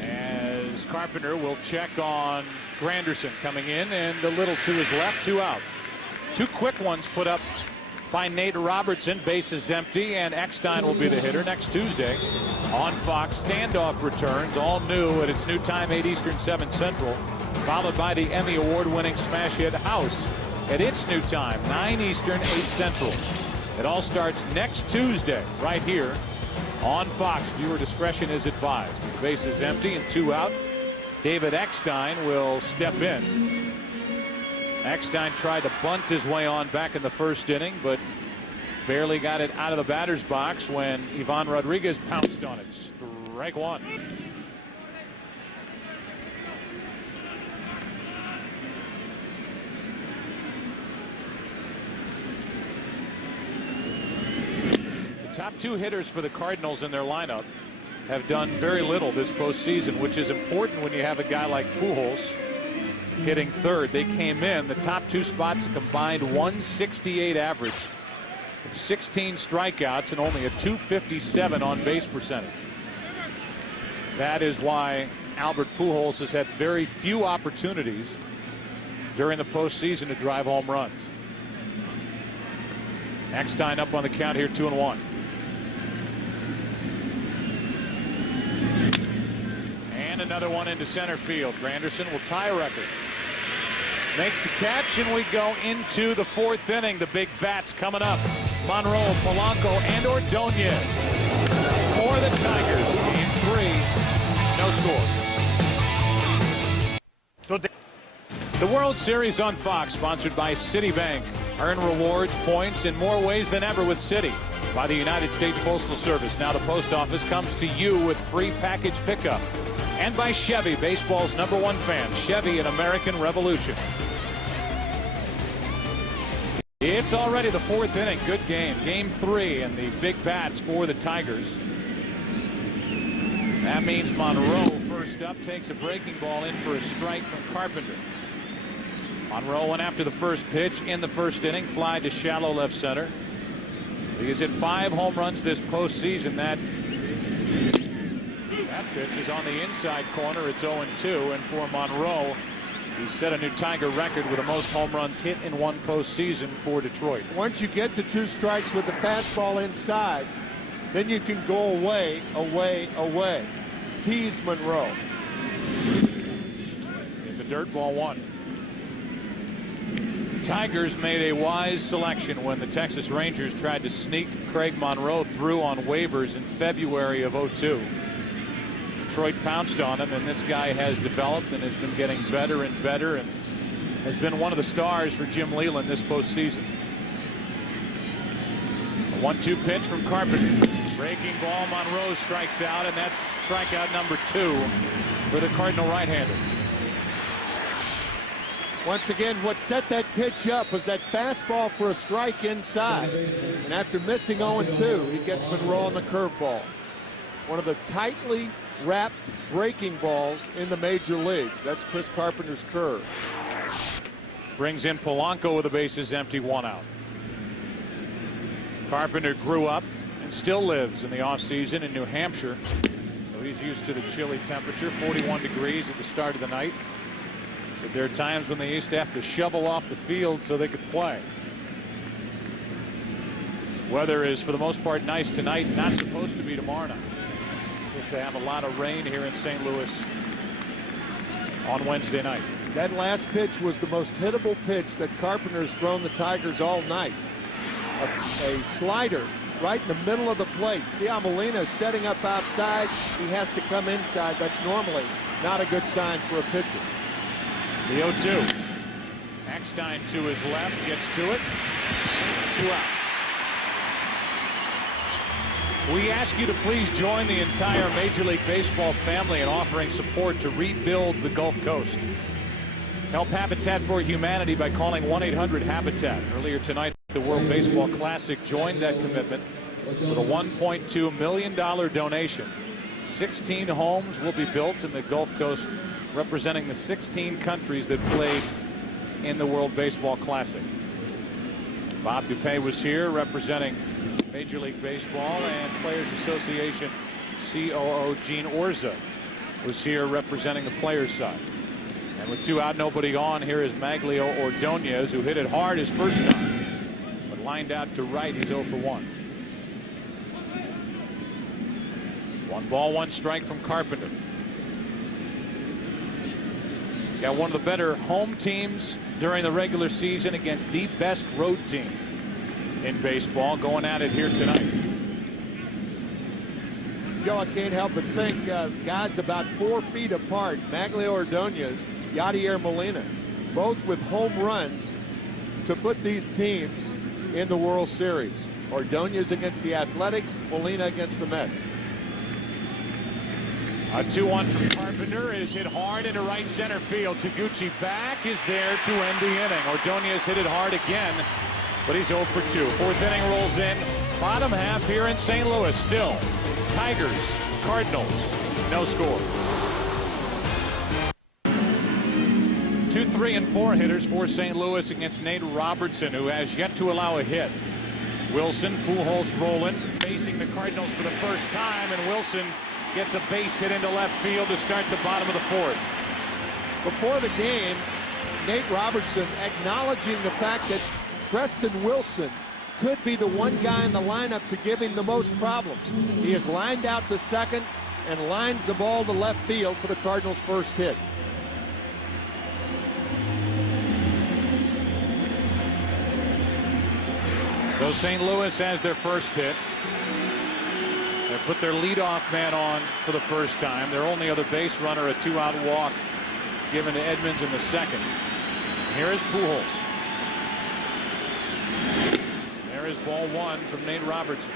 as Carpenter will check on Granderson coming in, and a little to his left, 2 out. 2 quick ones put up by Nate Robertson. Bases empty, and Eckstein will be the hitter next Tuesday on Fox. Standoff returns, all new at its new time, 8 Eastern, 7 Central, followed by the Emmy Award-winning smash hit House at its new time, 9 Eastern, 8 Central. It all starts next Tuesday right here on Fox. Viewer discretion is advised. With bases empty and 2 out, David Eckstein will step in. Eckstein tried to bunt his way on back in the first inning, but barely got it out of the batter's box when Ivan Rodriguez pounced on it. Strike 1. The top 2 hitters for the Cardinals in their lineup have done very little this postseason, which is important when you have a guy like Pujols hitting third. They came in the top 2 spots, a combined 168 average, 16 strikeouts, and only a .257 on base percentage. That is why Albert Pujols has had very few opportunities during the postseason to drive home runs. Eckstein up on the count here, 2-1. Another one into center field. Granderson will tie a record. Makes the catch, and we go into the 4th inning. The big bats coming up. Monroe, Polanco, and Ordonez for the Tigers. Game 3. No score. The World Series on Fox, sponsored by Citibank. Earn rewards, points in more ways than ever with Citi. By the United States Postal Service. Now the post office comes to you with free package pickup. And by Chevy, baseball's #1 fan. Chevy, an American revolution. It's already the 4th inning. Good game. Game 3 and the big bats for the Tigers. That means Monroe, first up, takes a breaking ball in for a strike from Carpenter. Monroe went after the first pitch in the 1st inning, fly to shallow left center. He has hit 5 home runs this postseason. That pitch is on the inside corner. It's 0-2, and for Monroe, he set a new Tiger record with the most home runs hit in one postseason for Detroit. Once you get to 2 strikes with the fastball inside, then you can go away, away, away. Tease Monroe. In the dirt, ball 1. Tigers made a wise selection when the Texas Rangers tried to sneak Craig Monroe through on waivers in February of '02. Detroit pounced on him, and this guy has developed and has been getting better and better and has been one of the stars for Jim Leyland this postseason. A 1-2 pitch from Carpenter. Breaking ball, Monroe strikes out, and that's strikeout number 2 for the Cardinal right-hander. Once again, what set that pitch up was that fastball for a strike inside. And after missing 0-2, he gets Monroe on the curveball. One of the tightly wrapped breaking balls in the major leagues. That's Chris Carpenter's curve. Brings in Polanco with the bases empty, 1 out. Carpenter grew up and still lives in the offseason in New Hampshire. So he's used to the chilly temperature, 41 degrees at the start of the night. So there are times when they used to have to shovel off the field so they could play. Weather is for the most part nice tonight, not supposed to be tomorrow night. Supposed to have a lot of rain here in St. Louis on Wednesday night. That last pitch was the most hittable pitch that Carpenter's thrown the Tigers all night. A slider right in the middle of the plate. See how Molina's setting up outside? He has to come inside. That's normally not a good sign for a pitcher. The 0-2. Eckstein to his left, gets to it. 2 out. We ask you to please join the entire Major League Baseball family in offering support to rebuild the Gulf Coast. Help Habitat for Humanity by calling 1-800-HABITAT. Earlier tonight, the World Baseball Classic joined that commitment with a $1.2 million donation. 16 homes will be built in the Gulf Coast, representing the 16 countries that played in the World Baseball Classic. Bob Dupay was here representing Major League Baseball, and Players Association COO Gene Orza was here representing the players' side. And with 2 out, nobody on, here is Maglio Ordonez, who hit it hard his first time, but lined out to right. He's 0 for 1. 1 ball, 1 strike from Carpenter. Got one of the better home teams during the regular season against the best road team in baseball, going at it here tonight. Joe, I can't help but think guys about 4 feet apart, Maglio Ordonez, Yadier Molina, both with home runs to put these teams in the World Series. Ordonez against the Athletics, Molina against the Mets. A 2-1 from Carpenter is hit hard into right center field. Taguchi back is there to end the inning. Ordonez hit it hard again, but he's 0 for 2. 4th inning rolls in. Bottom half here in St. Louis. Still Tigers, Cardinals, no score. 2, 3, and 4 hitters for St. Louis against Nate Robertson, who has yet to allow a hit. Wilson, Pujols rolling, facing the Cardinals for the first time, and Wilson gets a base hit into left field to start the bottom of the 4th. Before the game, Nate Robertson acknowledging the fact that Preston Wilson could be the one guy in the lineup to give him the most problems. He is lined out to second and lines the ball to left field for the Cardinals' first hit. So St. Louis has their first hit. They put their leadoff man on for the first time. Their only other base runner, a 2-out walk given to Edmonds in the 2nd. Here is Pujols. There is ball one from Nate Robertson.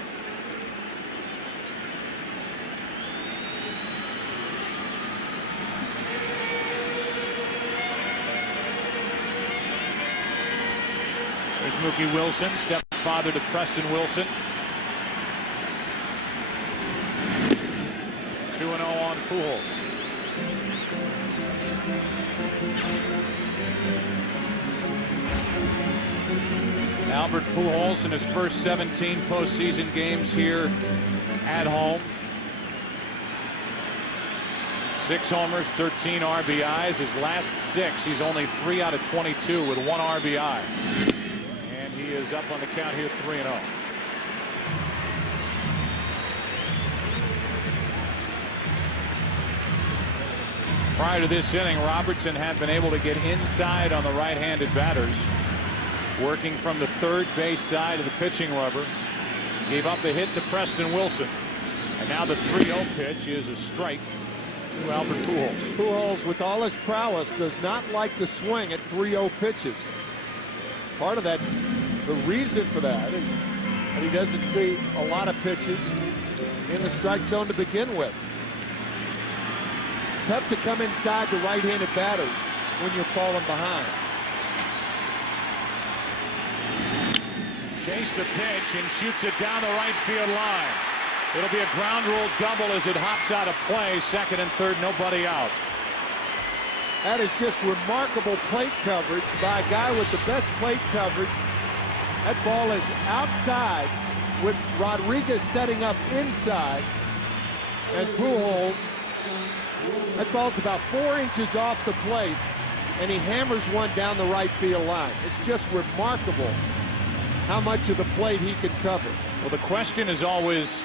There's Mookie Wilson, stepfather to Preston Wilson. 2-0 on Pujols. Albert Pujols in his first 17 postseason games here at home. 6 homers, 13 RBIs. His last 6, he's only 3 out of 22 with 1 RBI. And he is up on the count here, 3-0. Prior to this inning, Robertson had been able to get inside on the right-handed batters, working from the third base side of the pitching rubber. Gave up the hit to Preston Wilson. And now the 3-0 pitch is a strike to Albert Pujols. Pujols, with all his prowess, does not like to swing at 3-0 pitches. Part of that, the reason for that is that he doesn't see a lot of pitches in the strike zone to begin with. It's tough to come inside the right-handed batters when you're falling behind. Chase the pitch and shoots it down the right field line. It'll be a ground rule double as it hops out of play. Second and third, nobody out. That is just remarkable plate coverage by a guy with the best plate coverage. That ball is outside with Rodriguez setting up inside. And Pujols, that ball's about 4 inches off the plate, and he hammers one down the right field line. It's just remarkable how much of the plate he can cover. Well, the question is always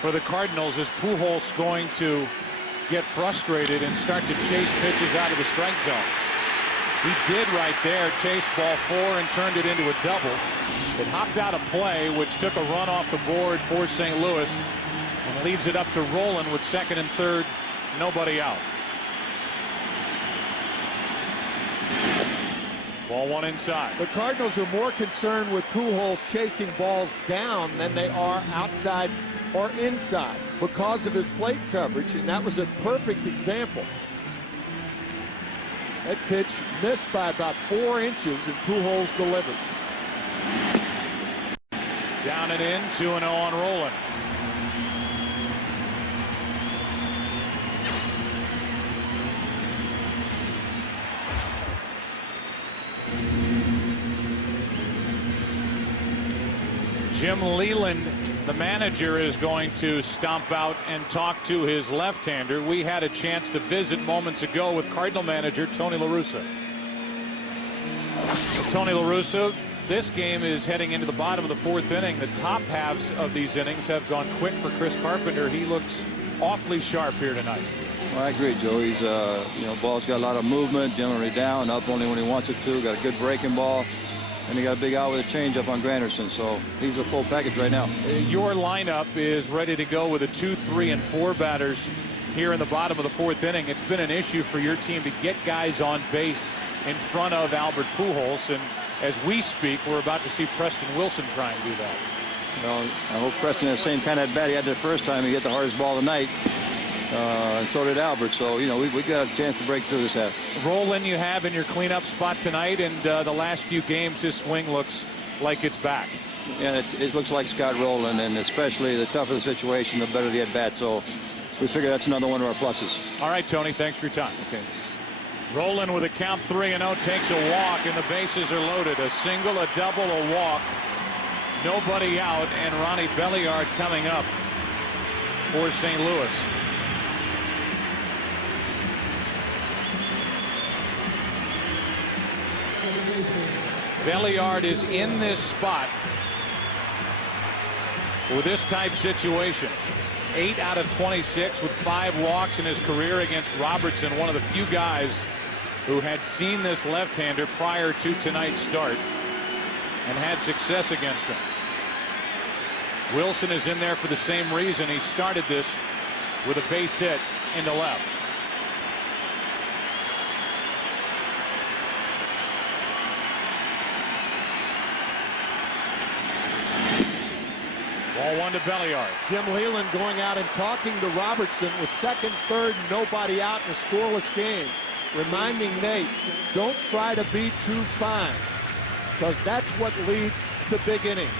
for the Cardinals, is Pujols going to get frustrated and start to chase pitches out of the strike zone? He did right there, chased ball 4 and turned it into a double. It hopped out of play, which took a run off the board for St. Louis and leaves it up to Rolen with second and third, nobody out. Ball 1 inside. The Cardinals are more concerned with Pujols chasing balls down than they are outside or inside because of his plate coverage, and that was a perfect example. That pitch missed by about 4 inches, and Pujols delivered. Down and in, 2-0 on Rolen. Jim Leland, the manager, is going to stomp out and talk to his left-hander. We had a chance to visit moments ago with Cardinal manager Tony La Russa. Tony La Russa, this game is heading into the bottom of the 4th inning. The top halves of these innings have gone quick for Chris Carpenter. He looks awfully sharp here tonight. Well, I agree, Joe. He's, ball's got a lot of movement, generally down, up only when he wants it to. Got a good breaking ball. And he got a big out with a changeup on Granderson, so he's a full package right now. Your lineup is ready to go with the 2, 3, and 4 batters here in the bottom of the 4th inning. It's been an issue for your team to get guys on base in front of Albert Pujols, and as we speak, we're about to see Preston Wilson try and do that. Well, I hope Preston has the same kind of at bat he had the first time. He hit the hardest ball of the night. And so did Albert. So, we got a chance to break through this half. Rolen you have in your cleanup spot tonight, and the last few games his swing looks like it's back. Yeah, it looks like Scott Rolen, and especially the tougher the situation, the better the at-bat. So we figure that's another one of our pluses. All right, Tony, thanks for your time. Okay. Rolen with a count 3-0 takes a walk, and the bases are loaded. A single, a double, a walk. Nobody out, and Ronnie Belliard coming up for St. Louis. Belliard is in this spot with this type situation. 8 out of 26 with 5 walks in his career against Robertson, one of the few guys who had seen this left-hander prior to tonight's start and had success against him. Wilson is in there for the same reason. He started this with a base hit into left. Ball one to Belliard. Jim Leland going out and talking to Robertson with second, third, nobody out in a scoreless game, reminding Nate, don't try to be too fine, because that's what leads to big innings.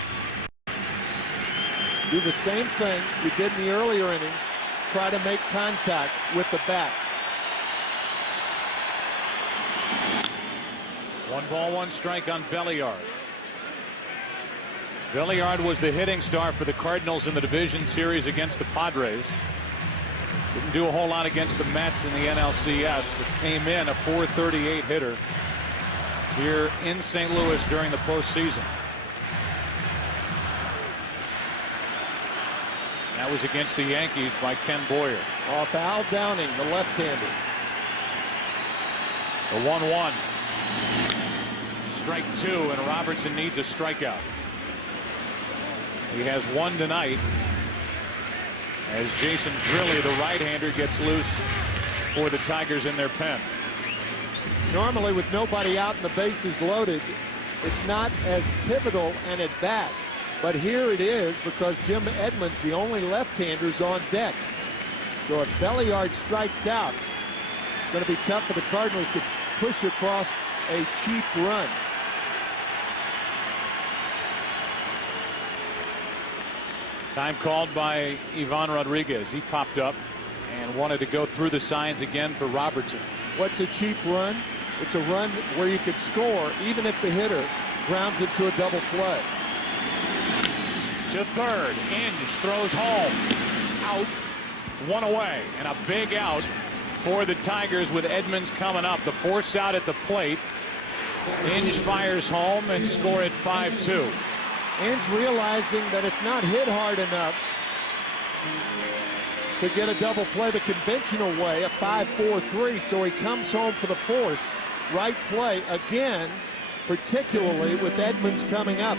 Do the same thing you did in the earlier innings. Try to make contact with the bat. 1 ball, 1 strike on Belliard. Belliard was the hitting star for the Cardinals in the division series against the Padres. Didn't do a whole lot against the Mets in the NLCS, but came in a .438 hitter here in St. Louis during the postseason. That was against the Yankees by Ken Boyer. Off Al Downing, the left-hander. The 1-1. Strike 2, and Robertson needs a strikeout. He has 1 tonight as Jason Grilli, the right-hander, gets loose for the Tigers in their pen. Normally, with nobody out and the bases loaded, it's not as pivotal an at bat. But here it is, because Jim Edmonds, the only left-hander, is on deck. So if Belliard strikes out, it's going to be tough for the Cardinals to push across a cheap run. Time called by Ivan Rodriguez. He popped up and wanted to go through the signs again for Robertson. What's a cheap run? It's a run where you could score even if the hitter grounds it to a double play. To third, Inge throws home. Out, 1 away, and a big out for the Tigers with Edmonds coming up. The force out at the plate. Inge fires home and score at 5-2. Inge realizing that it's not hit hard enough to get a double play the conventional way, a 5-4-3, so he comes home for the force. Right play again, particularly with Edmonds coming up.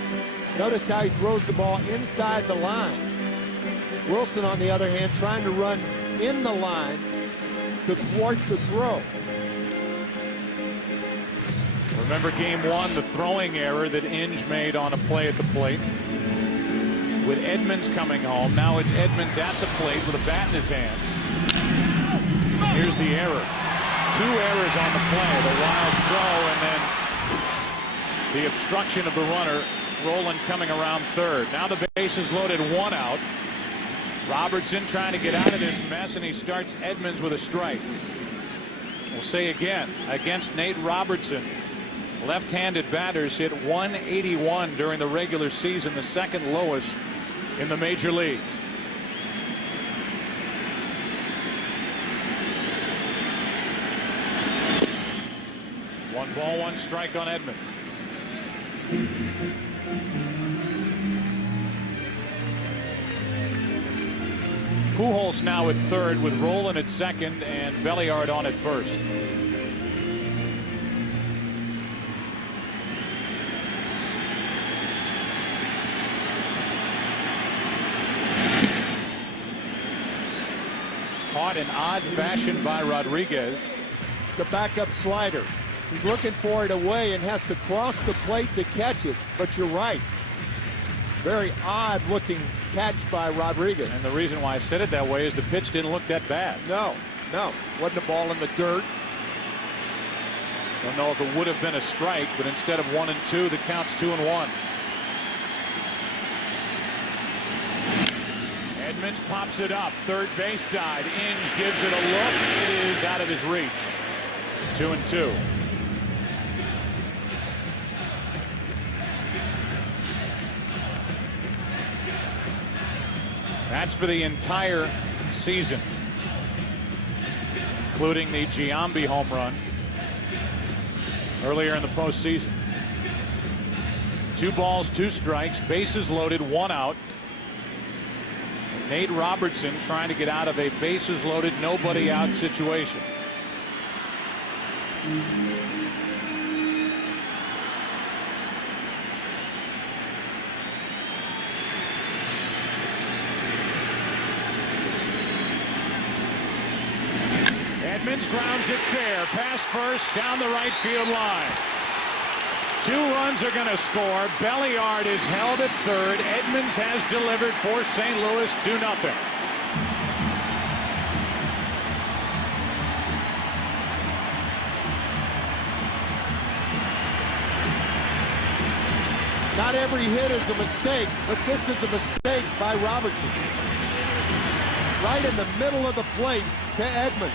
Notice how he throws the ball inside the line. Wilson, on the other hand, trying to run in the line to thwart the throw. Remember game 1, the throwing error that Inge made on a play at the plate. With Edmonds coming home, now it's Edmonds at the plate with a bat in his hands. Here's the error. 2 errors on the play. The wild throw and then the obstruction of the runner. Roland coming around third. Now the bases loaded, 1 out. Robertson trying to get out of this mess, and he starts Edmonds with a strike. We'll say again, against Nate Robertson, left-handed batters hit .181 during the regular season, the second lowest in the major leagues. One ball, 1 strike on Edmonds. Pujols now at third with Roland at second and Belliard on at first. Caught in odd fashion by Rodriguez. The backup slider. He's looking for it away and has to cross the plate to catch it. But you're right. Very odd looking catch by Rodriguez. And the reason why I said it that way is the pitch didn't look that bad. No. Wasn't a ball in the dirt. Don't know if it would have been a strike, but instead of 1 and 2, the count's 2 and 1. Edmonds pops it up, third base side. Inge gives it a look. It is out of his reach. 2 and 2. That's for the entire season, including the Giambi home run earlier in the postseason. 2 balls, 2 strikes, bases loaded, 1 out. Nate Robertson trying to get out of a bases loaded, nobody out situation. Edmonds grounds it fair, past first, down the right field line. 2 runs are going to score. Belliard is held at third. Edmonds has delivered for St. Louis 2-0. Not every hit is a mistake, but this is a mistake by Robertson. Right in the middle of the plate to Edmonds.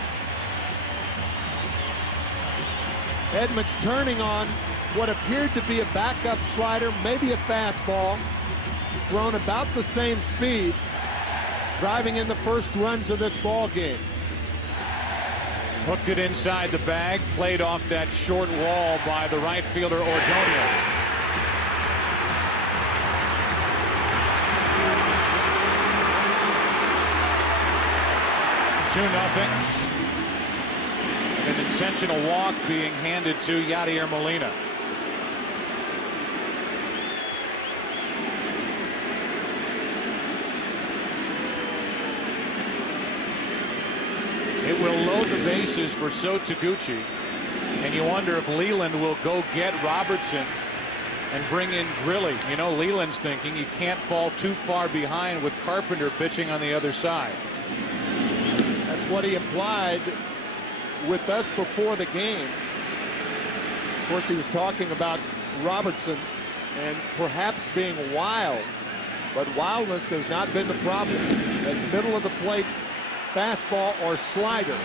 Edmonds turning on what appeared to be a backup slider, maybe a fastball, thrown about the same speed, driving in the first runs of this ball game. Hooked it inside the bag, played off that short wall by the right fielder Ordonez. An intentional walk being handed to Yadier Molina. It will load the bases for So Taguchi, and you wonder if Leland will go get Robertson and bring in Grilli. You know, Leland's thinking he can't fall too far behind with Carpenter pitching on the other side. That's what he implied with us before the game. Of course, he was talking about Robertson and perhaps being wild, but wildness has not been the problem. That middle of the plate fastball or slider.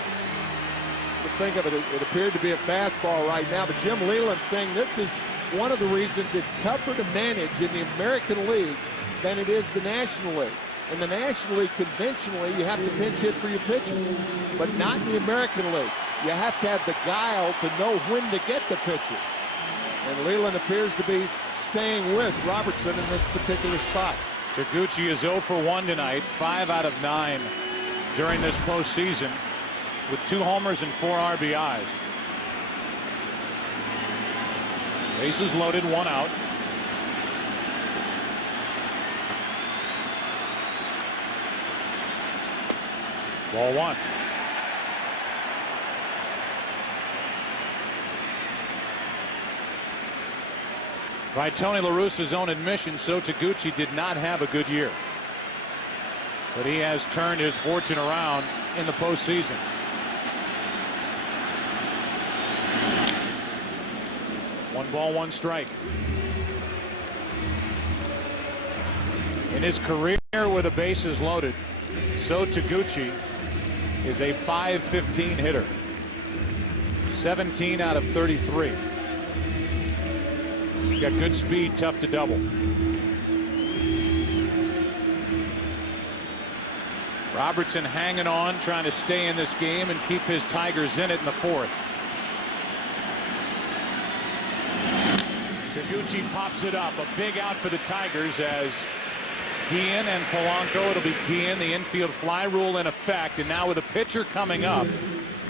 But think of it, it appeared to be a fastball right now, but Jim Leland saying this is one of the reasons it's tougher to manage in the American League than it is the National League. In the National League, conventionally, you have to pinch hit for your pitcher, but not in the American League. You have to have the guile to know when to get the pitcher. And Leland appears to be staying with Robertson in this particular spot. Taguchi is 0 for 1 tonight, 5 out of 9 during this postseason, with 2 homers and 4 RBIs. Bases loaded, 1 out. Ball 1. By Tony La Russa's own admission, So Taguchi did not have a good year, but he has turned his fortune around in the postseason. One ball, 1 strike. In his career with the bases loaded, So Taguchi is a .515 hitter. 17 out of 33. He's got good speed, tough to double. Robertson hanging on, trying to stay in this game and keep his Tigers in it in the 4th. Taguchi pops it up. A big out for the Tigers as Guillen and Polanco. It'll be Guillen, the infield fly rule in effect. And now with a pitcher coming up,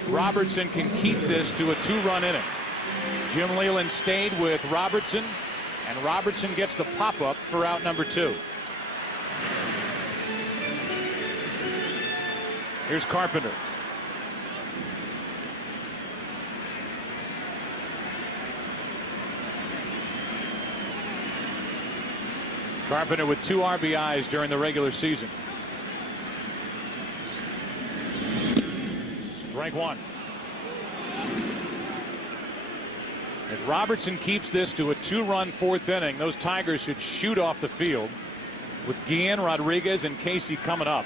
Robertson can keep this to a 2-run inning. Jim Leland stayed with Robertson, and Robertson gets the pop-up for out number 2. Here's Carpenter. Carpenter with 2 RBIs during the regular season. Strike 1. If Robertson keeps this to a 2-run 4th inning, those Tigers should shoot off the field with Guillen, Rodriguez, and Casey coming up.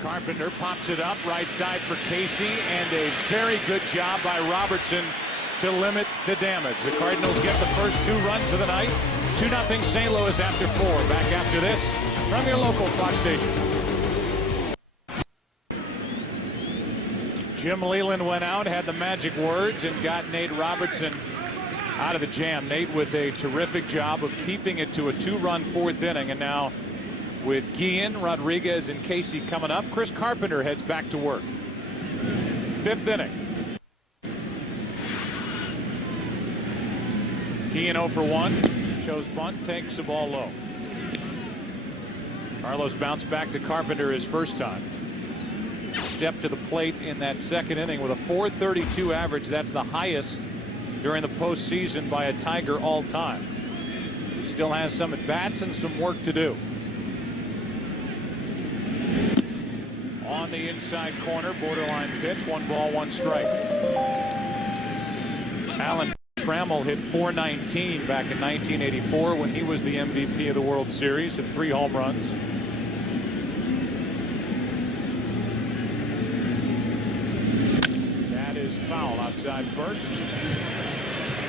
Carpenter pops it up right side for Casey, and a very good job by Robertson to limit the damage. The Cardinals get the first 2 runs of the night. 2-0 St. Louis after 4. Back after this from your local Fox station. Jim Leland went out, had the magic words, and got Nate Robertson out of the jam. Nate with a terrific job of keeping it to a 2-run 4th inning, and now with Guillen, Rodriguez, and Casey coming up, Chris Carpenter heads back to work. 5th inning. Guillen 0 for 1. Shows bunt, takes the ball low. Carlos bounced back to Carpenter his first time. step to the plate in that second inning with a .432 average. That's the highest during the postseason by a Tiger all time. He still has some at bats and some work to do. On the inside corner, borderline pitch, 1 ball, 1 strike. Alan Trammell hit .419 back in 1984 when he was the MVP of the World Series, hit 3 home runs. That is foul outside first.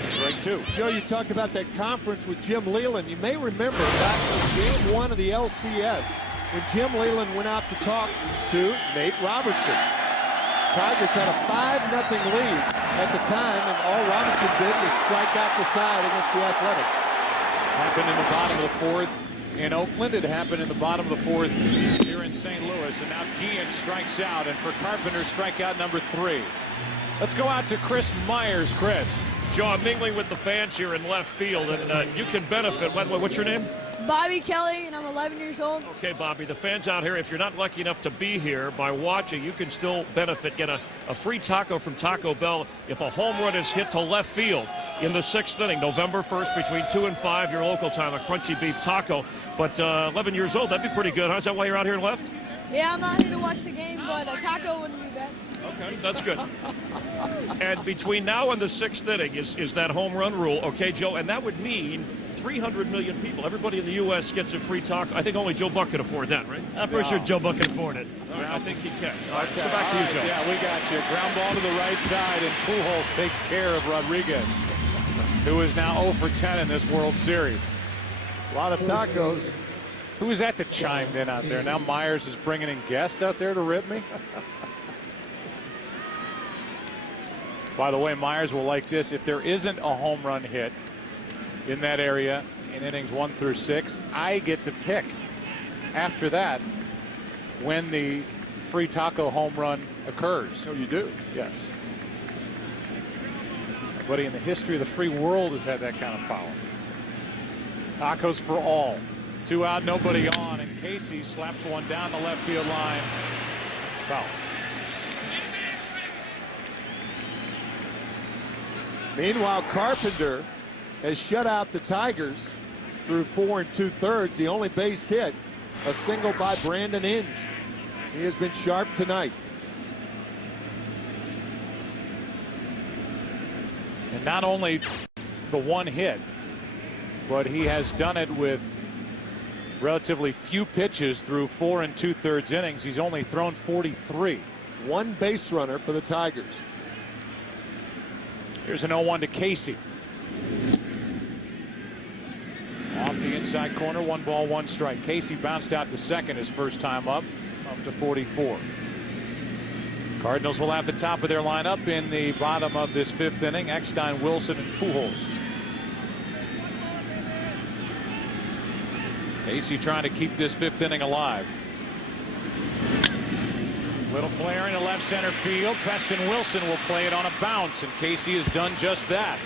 Strike 2. Joe, you talked about that conference with Jim Leyland. You may remember back in game 1 of the LCS when Jim Leyland went out to talk to Nate Robertson. Tigers had a 5-0 lead at the time, and all Robertson did was strike out the side against the Athletics. Happened in the bottom of the 4th in Oakland. It happened in the bottom of the 4th here in St. Louis. And now Guillen strikes out, and for Carpenter, strikeout number 3. Let's go out to Chris Myers. Chris. Joe, I'm mingling with the fans here in left field, and you can benefit. What's your name? Bobby Kelly, and I'm 11 years old. Okay, Bobby, the fans out here, if you're not lucky enough to be here by watching, you can still benefit. Get a free taco from Taco Bell if a home run is hit to left field in the 6th inning, November 1st, between 2 and 5, your local time, a crunchy beef taco. But 11 years old, that'd be pretty good, huh? Is that why you're out here in left? Yeah, I'm not here to watch the game, but a taco wouldn't be bad. Okay, that's good. And between now and the 6th inning is that home run rule, okay, Joe? And that would mean 300 million people. Everybody in the U.S. gets a free taco. I think only Joe Buck can afford that, right? I'm pretty sure Joe Buck can afford it. All right, I think he can. All right, let's go back to you, Joe. Yeah, we got you. Ground ball to the right side, and Pujols takes care of Rodriguez, who is now 0 for 10 in this World Series. A lot of tacos. Who was that chimed in out there? Now Myers is bringing in guests out there to rip me. By the way, Myers will like this. If there isn't a home run hit in that area in innings 1 through 6, I get to pick after that when the free taco home run occurs. Oh, you do? Yes. Nobody in the history of the free world has had that kind of power. Tacos for all. 2 out, nobody on, and Casey slaps one down the left field line. Foul. Meanwhile, Carpenter has shut out the Tigers through 4 2/3. The only base hit, a single by Brandon Inge. He has been sharp tonight. And not only the one hit, but he has done it with relatively few pitches through 4 2/3 innings. He's only thrown 43. 1 base runner for the Tigers. Here's an 0-1 to Casey. Off the inside corner, 1 ball, 1 strike. Casey bounced out to second his first time up to 44. Cardinals will have the top of their lineup in the bottom of this 5th inning. Eckstein, Wilson, and Pujols. Casey trying to keep this 5th inning alive. Little flare into left center field. Preston Wilson will play it on a bounce, and Casey has done just that.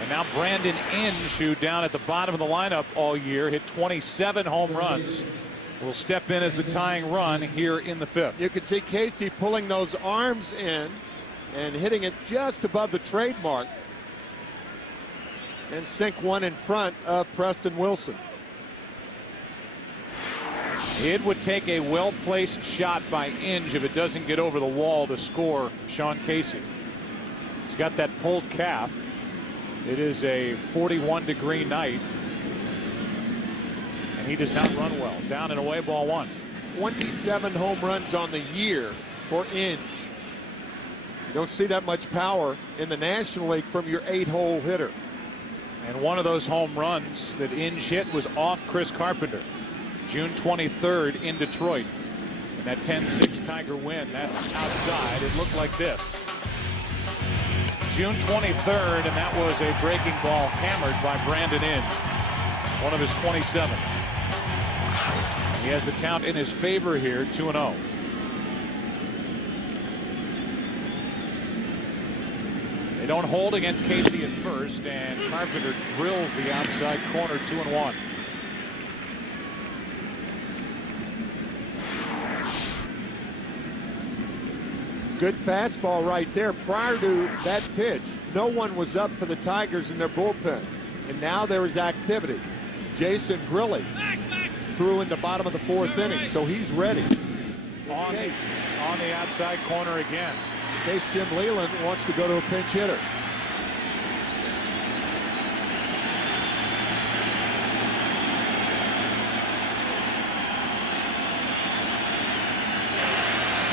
And now Brandon Inge, who down at the bottom of the lineup all year, hit 27 home runs, will step in as the tying run here in the 5th. You can see Casey pulling those arms in and hitting it just above the trademark and sink one in front of Preston Wilson. It would take a well-placed shot by Inge if it doesn't get over the wall to score Sean Casey. He's got that pulled calf. It is a 41-degree night, and he does not run well. Down and away, ball 1. 27 home runs on the year for Inge. You don't see that much power in the National League from your 8-hole hitter. And one of those home runs that Inge hit was off Chris Carpenter. June 23rd in Detroit. And that 10-6 Tiger win, that's outside. It looked like this. June 23rd, and that was a breaking ball hammered by Brandon Inge. One of his 27. He has the count in his favor here, 2-0. They don't hold against Casey at first, and Carpenter drills the outside corner, 2-1. Good fastball right there. Prior to that pitch, no one was up for the Tigers in their bullpen. And now there is activity. Jason Grilli threw in the bottom of the 4th inning, so he's ready. On the outside corner again. In case Jim Leland wants to go to a pinch hitter.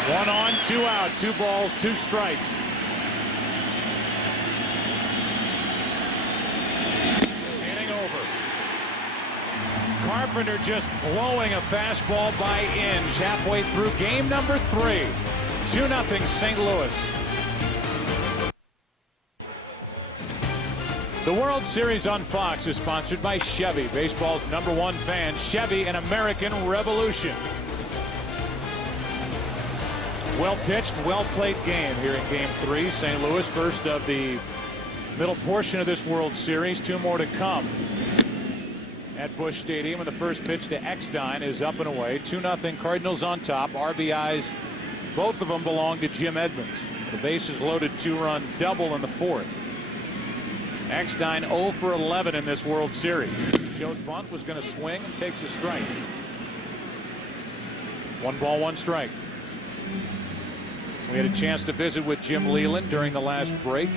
One on, 2 out, 2 balls, 2 strikes. Inning over. Carpenter just blowing a fastball by Inge halfway through game number 3. 2-0 St. Louis. The World Series on Fox is sponsored by Chevy, baseball's #1 fan. Chevy, an American revolution. Well pitched, well played game here in game 3. St. Louis, first of the middle portion of this World Series. 2 more to come at Busch Stadium. And the first pitch to Eckstein is up and away. 2-0 Cardinals on top. RBIs, both of them belong to Jim Edmonds. The bases loaded 2-run double in the 4th. Eckstein 0 for 11 in this World Series. Showed bunt, was going to swing, and takes a strike. 1 ball, 1 strike. We had a chance to visit with Jim Leland during the last break.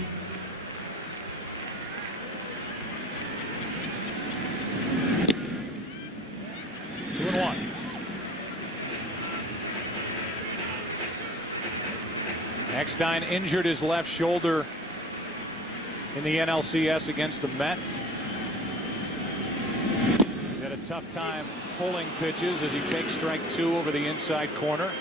Two and 1. Eckstein injured his left shoulder in the NLCS against the Mets. He's had a tough time pulling pitches as he takes strike 2 over the inside corner.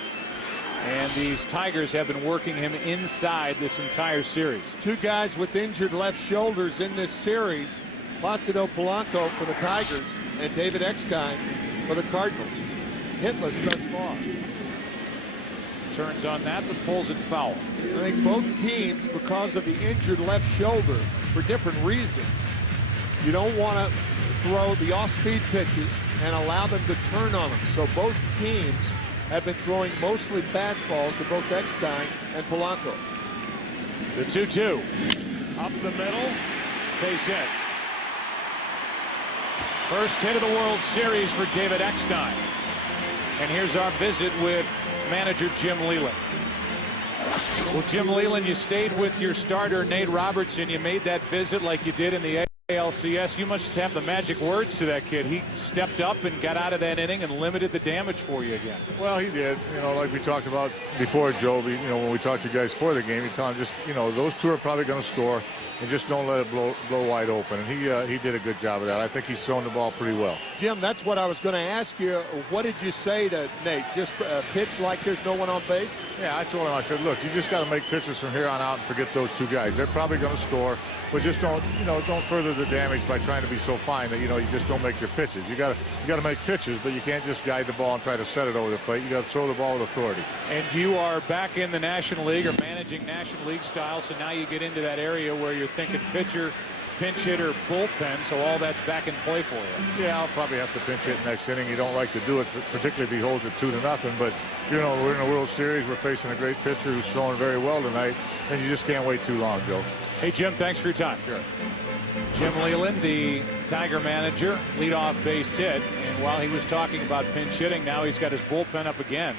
And these Tigers have been working him inside this entire series. 2 guys with injured left shoulders in this series. Placido Polanco for the Tigers and David Eckstein for the Cardinals. Hitless thus far. Turns on that, but pulls it foul. I think both teams, because of the injured left shoulder, for different reasons, you don't want to throw the off-speed pitches and allow them to turn on them. So both teams have been throwing mostly fastballs to both Eckstein and Polanco. The 2-2. Up the middle. Base hit. First hit of the World Series for David Eckstein. And here's our visit with manager Jim Leland. Well, Jim Leland, you stayed with your starter, Nate Robertson. You made that visit like you did in the ALCS. You must have the magic words to that kid. He stepped up and got out of that inning and limited the damage for you again. Well, he did. You know, like we talked about before, Joe, you know, when we talked to you guys for the game, you tell him just, you know, those 2 are probably going to score and just don't let it blow wide open. And he did a good job of that. I think he's thrown the ball pretty well. Jim, that's what I was going to ask you. What did you say to Nate? Just pitch like there's no one on base? Yeah, I told him, I said, look, you just got to make pitches from here on out and forget those 2 guys. They're probably going to score, but just don't further the damage by trying to be so fine that, you know, you just don't make your pitches. You got to make pitches, but you can't just guide the ball and try to set it over the plate. You got to throw the ball with authority. And you are back in the National League, or managing National League style, so now you get into that area where you're thinking pitcher, pinch hitter, bullpen, so all that's back in play for you. Yeah, I'll probably have to pinch hit next inning. You don't like to do it, particularly if he holds it 2-0, but, you know, we're in a World Series. We're facing a great pitcher who's throwing very well tonight, and you just can't wait too long, Joe. Hey, Jim, thanks for your time. Sure. Jim Leland, the Tiger manager, leadoff base hit, and while he was talking about pinch hitting, now he's got his bullpen up again.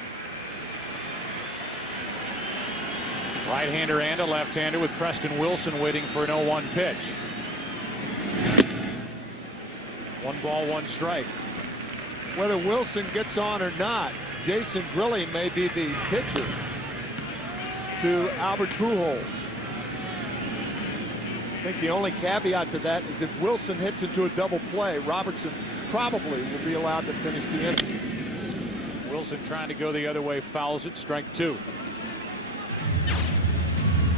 Right-hander and a left-hander with Preston Wilson waiting for an 0-1 pitch. 1 ball, 1 strike. Whether Wilson gets on or not, Jason Grilli may be the pitcher to Albert Pujols. I think the only caveat to that is if Wilson hits into a double play, Robertson probably will be allowed to finish the inning. Wilson trying to go the other way, fouls it, strike 2.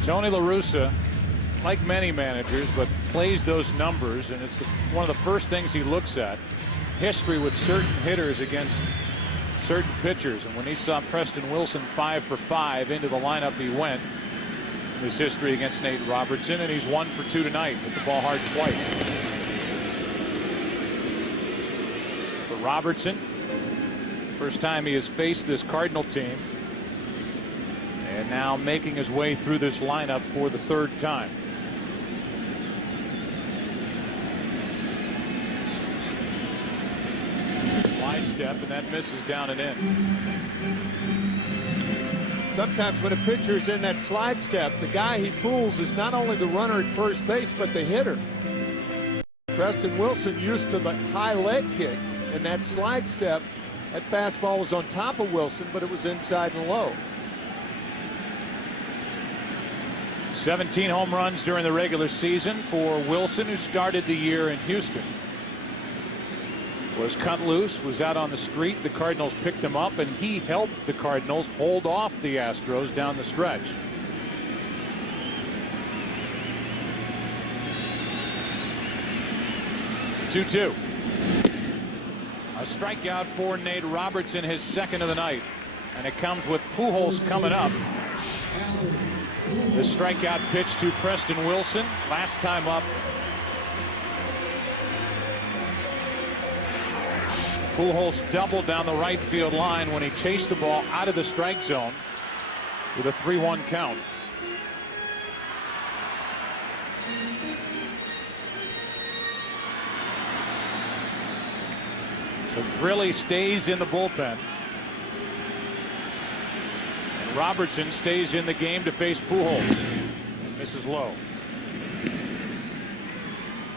Tony La Russa, like many managers, but plays those numbers, and it's one of the first things he looks at. History with certain hitters against certain pitchers, and when he saw Preston Wilson 5 for 5 into the lineup, he went. His history against Nate Robertson, and he's 1 for 2 tonight. Hit the ball hard twice. For Robertson, first time he has faced this Cardinal team. And now making his way through this lineup for the third time. Slide step, and that misses down and in. Sometimes when a pitcher's in that slide step, the guy he fools is not only the runner at first base, but the hitter. Preston Wilson used to the high leg kick, and that slide step, that fastball was on top of Wilson, but it was inside and low. 17 home runs during the regular season for Wilson, who started the year in Houston. Was cut loose, was out on the street. The Cardinals picked him up, and he helped the Cardinals hold off the Astros down the stretch. The 2-2. A strikeout for Nate Robertson, his second of the night. And it comes with Pujols coming up. The strikeout pitch to Preston Wilson. Last time up, Pujols doubled down the right field line when he chased the ball out of the strike zone with a 3-1 count. So Grilli stays in the bullpen. And Robertson stays in the game to face Pujols. Misses low.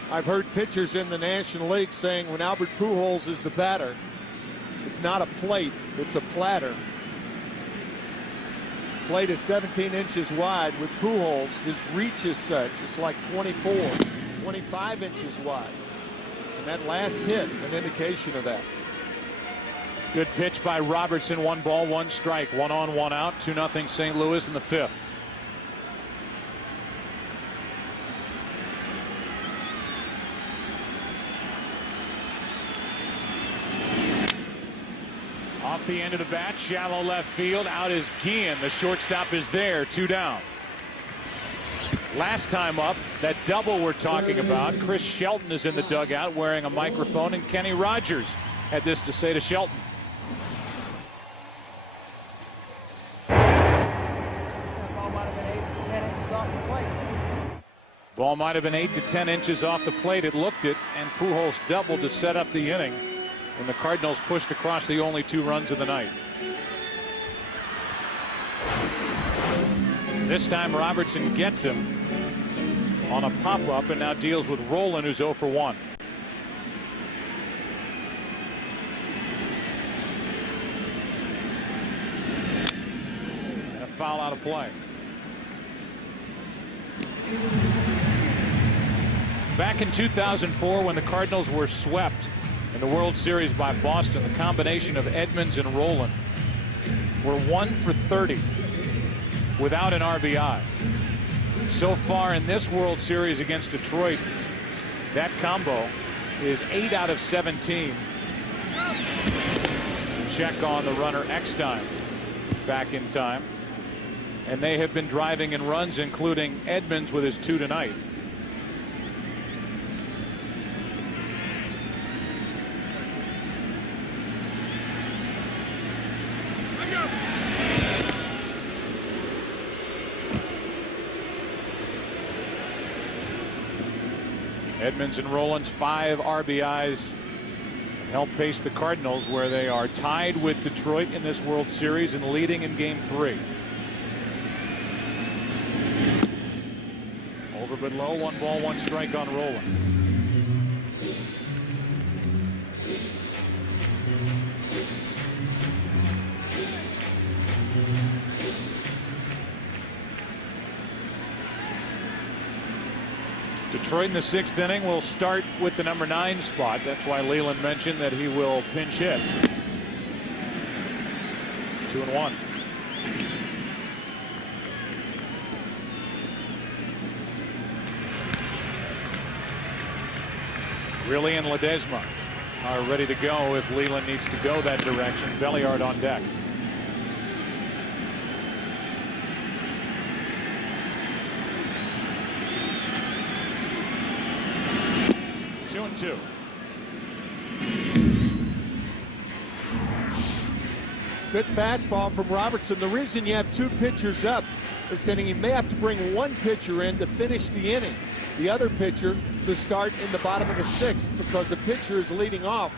I've heard pitchers in the National League saying when Albert Pujols is the batter, it's not a plate, it's a platter. Plate is 17 inches wide. With Pujols, his reach is such, it's like 24, 25 inches wide. And that last hit, an indication of that. Good pitch by Robertson. 1 ball, 1 strike. 1 on, 1 out. 2-0 St. Louis in the 5th. Off the end of the bat, shallow left field. Out is Guillen. The shortstop is there. 2 down. Last time up, that double we're talking about, Chris Shelton is in the dugout wearing a microphone, and Kenny Rogers had this to say to Shelton. Ball might have been 8 to 10 inches off the plate. It looked it, and Pujols doubled to set up the inning when the Cardinals pushed across the only 2 runs of the night. This time Robertson gets him on a pop-up and now deals with Rolen, who's 0 for 1. And a foul out of play. Back in 2004, when the Cardinals were swept in the World Series by Boston, the combination of Edmonds and Rolen were 1 for 30 without an RBI. So far in this World Series against Detroit, that combo is 8 out of 17. Check on the runner Eckstein back in time. And they have been driving in runs, including Edmonds with his 2 tonight. Edmonds and Rolen's 5 RBIs help pace the Cardinals, where they are tied with Detroit in this World Series and leading in Game 3. Over but low. 1 ball, 1 strike on Rolen. Detroit in the 6th inning will start with the number 9 spot. That's why Leland mentioned that he will pinch hit. 2-1. Grilli and Ledesma are ready to go if Leland needs to go that direction. Belliard on deck. Good fastball from Robertson. The reason you have two pitchers up this inning, you may have to bring one pitcher in to finish the inning, the other pitcher to start in the bottom of the sixth, because the pitcher is leading off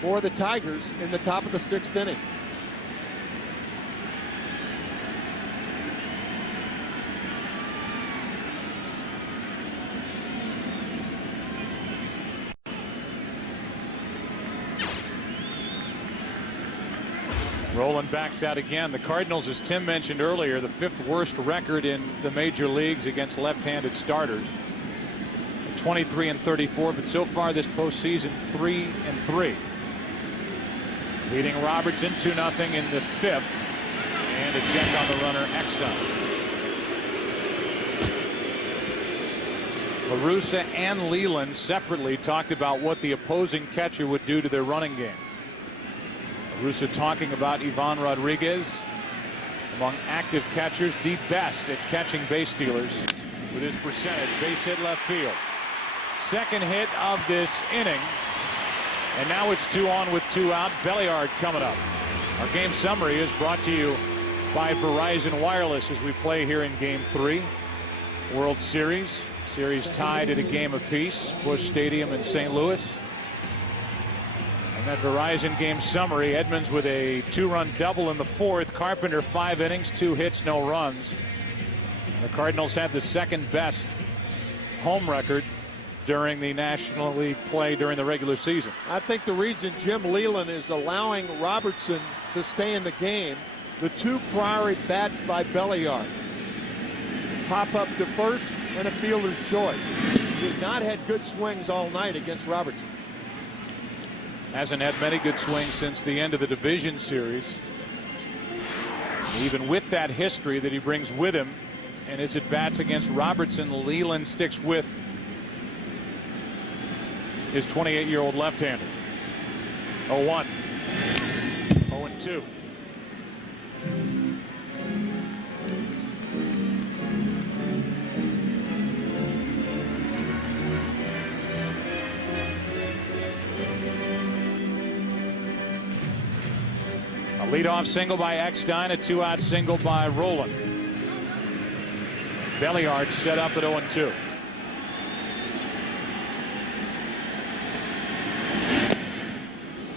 for the Tigers in the top of the sixth inning. Rolen backs out again. The Cardinals, as Tim mentioned earlier, the 5th worst record in the major leagues against left-handed starters. 23-34, but so far this postseason 3-3. Leading Robertson 2-0 in the 5th. And a check on the runner, Eckstein. La Russa and Leland separately talked about what the opposing catcher would do to their running game. Russa talking about Ivan Rodriguez, among active catchers, the best at catching base stealers with his percentage. Base hit left field. Second hit of this inning. And now it's 2 on with 2 out. Belliard coming up. Our game summary is brought to you by Verizon Wireless as we play here in Game 3. World Series. Series tied at a game apiece. Busch Stadium in St. Louis. And that Verizon game summary, Edmonds with a 2-run double in the 4th. Carpenter 5 innings, 2 hits, no runs. The Cardinals had the second best home record during the National League play during the regular season. I think the reason Jim Leland is allowing Robertson to stay in the game, the 2 prior at bats by Belliard. Pop up to first and a fielder's choice. He has not had good swings all night against Robertson. Hasn't had many good swings since the end of the division series. Even with that history that he brings with him and his at-bats against Robertson, Leland sticks with his 28-year-old left-hander. 0-1. 0-2. A leadoff single by Eckstein, a 2-out single by Rolen. Belliard set up at 0-2.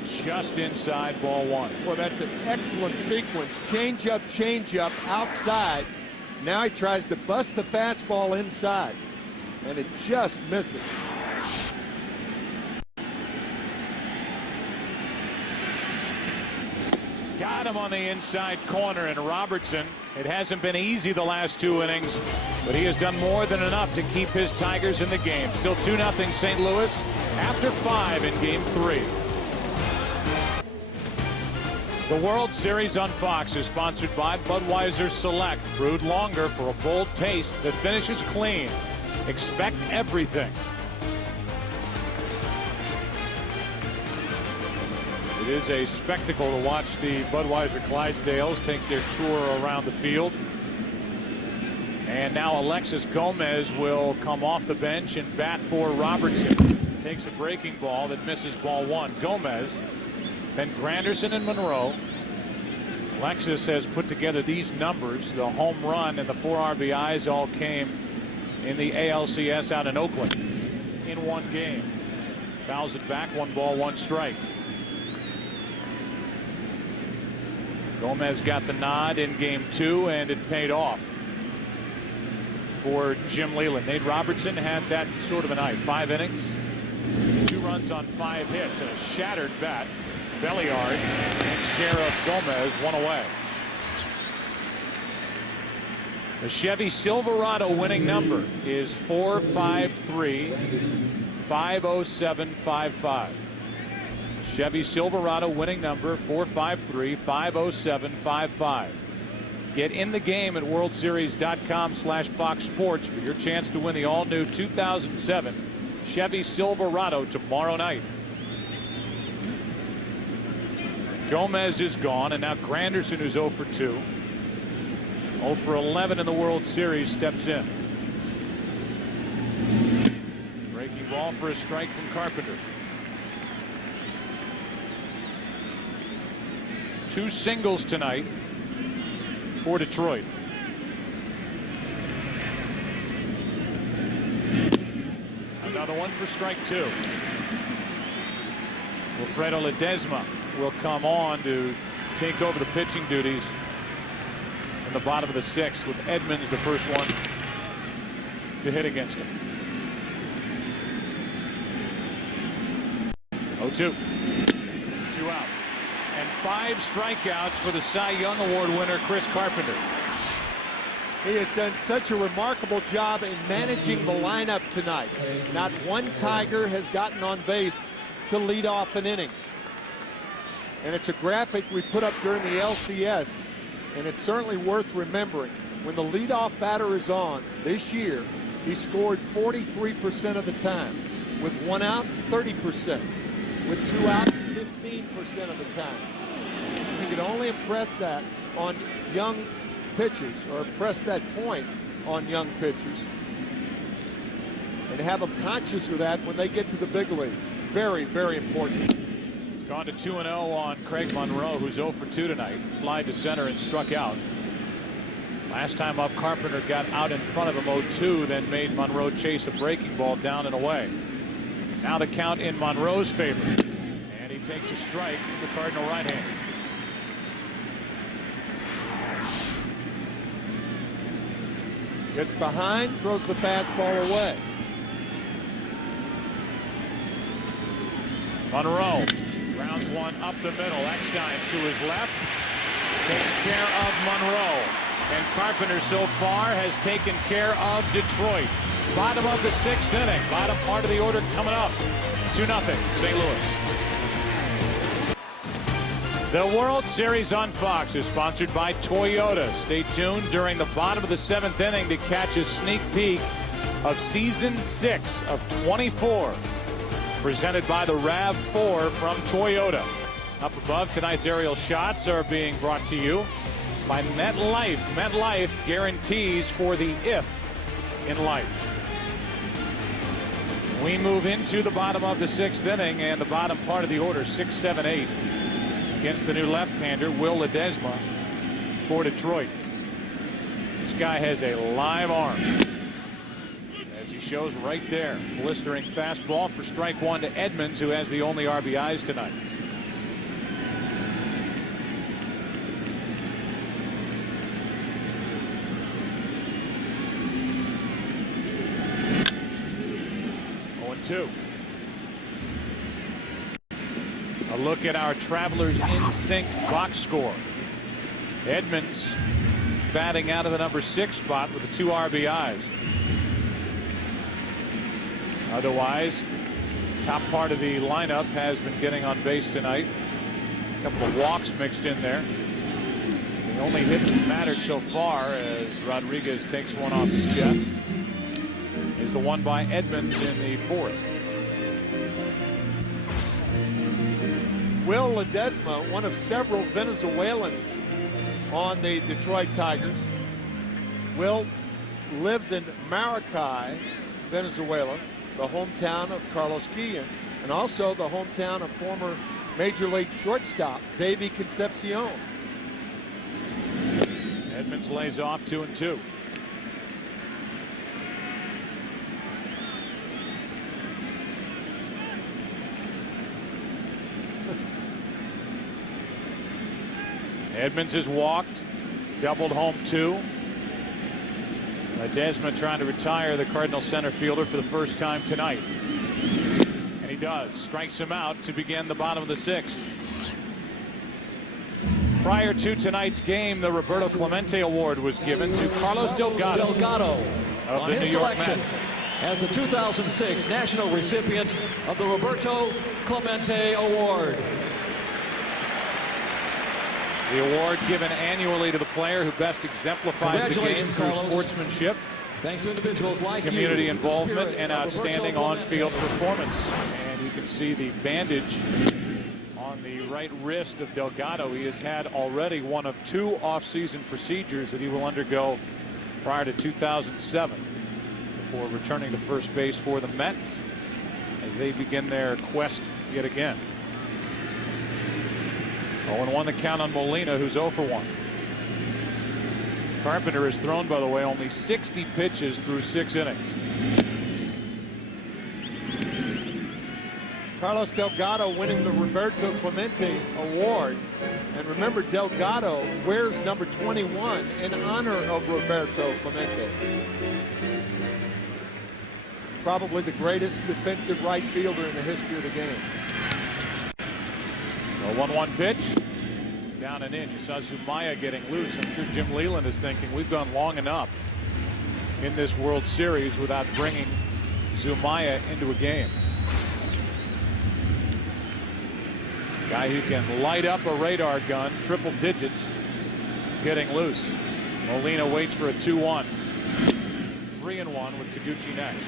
Just inside, ball 1. Well, that's an excellent sequence. Change up, outside. Now he tries to bust the fastball inside, and it just misses. Got him on the inside corner, and Robertson, it hasn't been easy the last 2 innings, but he has done more than enough to keep his Tigers in the game. Still 2-0 St. Louis after 5 in Game 3. The World Series on Fox is sponsored by Budweiser Select, brewed longer for a bold taste that finishes clean. Expect everything. It is a spectacle to watch the Budweiser Clydesdales take their tour around the field. And now Alexis Gomez will come off the bench and bat for Robertson. Takes a breaking ball that misses ball 1. Gomez, then Granderson and Monroe. Alexis has put together these numbers. The home run and the 4 RBIs all came in the ALCS out in Oakland in one game. Fouls it back, 1 ball, 1 strike. Gomez got the nod in Game 2, and it paid off for Jim Leland. Nate Robertson had that sort of a night. 5 innings, 2 runs on 5 hits, and a shattered bat. Belliard takes care of Gomez, 1 away. The Chevy Silverado winning number is 453-507-55. Chevy Silverado winning number 453-507-55. Get in the game at worldseries.com/Fox Sports for your chance to win the all-new 2007 Chevy Silverado tomorrow night. Gomez is gone, and now Granderson, who's 0 for 2. 0 for 11 in the World Series, steps in. Breaking ball for a strike from Carpenter. 2 singles tonight for Detroit. Another one for strike 2. Wilfredo Ledesma will come on to take over the pitching duties in the bottom of the 6th, with Edmonds the first one to hit against him. 0-2. 2 out. And 5 strikeouts for the Cy Young Award winner, Chris Carpenter. He has done such a remarkable job in managing the lineup tonight. Not one Tiger has gotten on base to lead off an inning. And it's a graphic we put up during the LCS, and it's certainly worth remembering. When the leadoff batter is on this year, he scored 43% of the time. With 1 out, 30%. With 2 out, 15% of the time. If you could only impress that on young pitchers, or impress that point on young pitchers, and have them conscious of that when they get to the big leagues. Very, very important. He's gone to 2-0 on Craig Monroe, who's 0 for 2 tonight. Fly to center and struck out. Last time up, Carpenter got out in front of him 0-2, then made Monroe chase a breaking ball down and away. Now the count in Monroe's favor, and he takes a strike from the Cardinal right-hander. Gets behind, throws the fastball away. Monroe grounds one up the middle. Eckstein to his left takes care of Monroe. And Carpenter so far has taken care of Detroit. Bottom of the 6th inning. Bottom part of the order coming up. 2-0 St. Louis. The World Series on Fox is sponsored by Toyota. Stay tuned during the bottom of the 7th inning to catch a sneak peek of Season 6 of 24. Presented by the RAV4 from Toyota. Up above, tonight's aerial shots are being brought to you by MetLife. MetLife guarantees for the if in life. We move into the bottom of the 6th inning, and the bottom part of the order, 6, 7, 8. Against the new left-hander, Will Ledesma for Detroit. This guy has a live arm, as he shows right there. Blistering fastball for strike 1 to Edmonds, who has the only RBIs tonight. A look at our Travelers in sync box score. Edmonds batting out of the number 6 spot with the 2 RBIs. Otherwise, top part of the lineup has been getting on base tonight. A couple of walks mixed in there. The only hit that's mattered so far, as Rodriguez takes one off the chest, is the one by Edmonds in the 4th. Will Ledesma, one of several Venezuelans on the Detroit Tigers. Will lives in Maracay, Venezuela, the hometown of Carlos Guillen, and also the hometown of former Major League shortstop Davey Concepcion. Edmonds lays off 2-2. Edmonds has walked, doubled home 2. Ledesma trying to retire the Cardinal center fielder for the first time tonight. And he does. Strikes him out to begin the bottom of the 6th. Prior to tonight's game, the Roberto Clemente Award was given to Carlos Delgado of the New York Mets. As the 2006 national recipient of the Roberto Clemente Award. The award given annually to the player who best exemplifies the game through sportsmanship, thanks to individuals like community involvement, and outstanding on-field performance. And you can see the bandage on the right wrist of Delgado. He has had already one of 2 off-season procedures that he will undergo prior to 2007 before returning to first base for the Mets as they begin their quest yet again. 0-1 the count on Molina, who's 0 for 1. Carpenter has thrown, by the way, only 60 pitches through 6 innings. Carlos Delgado winning the Roberto Clemente Award. And remember, Delgado wears number 21 in honor of Roberto Clemente. Probably the greatest defensive right fielder in the history of the game. A 1-1 pitch. Down and in. You saw Zumaya getting loose. I'm sure Jim Leland is thinking we've gone long enough in this World Series without bringing Zumaya into a game. Guy who can light up a radar gun, triple digits, getting loose. Molina waits for a 2-1. 3-1 with Taguchi next.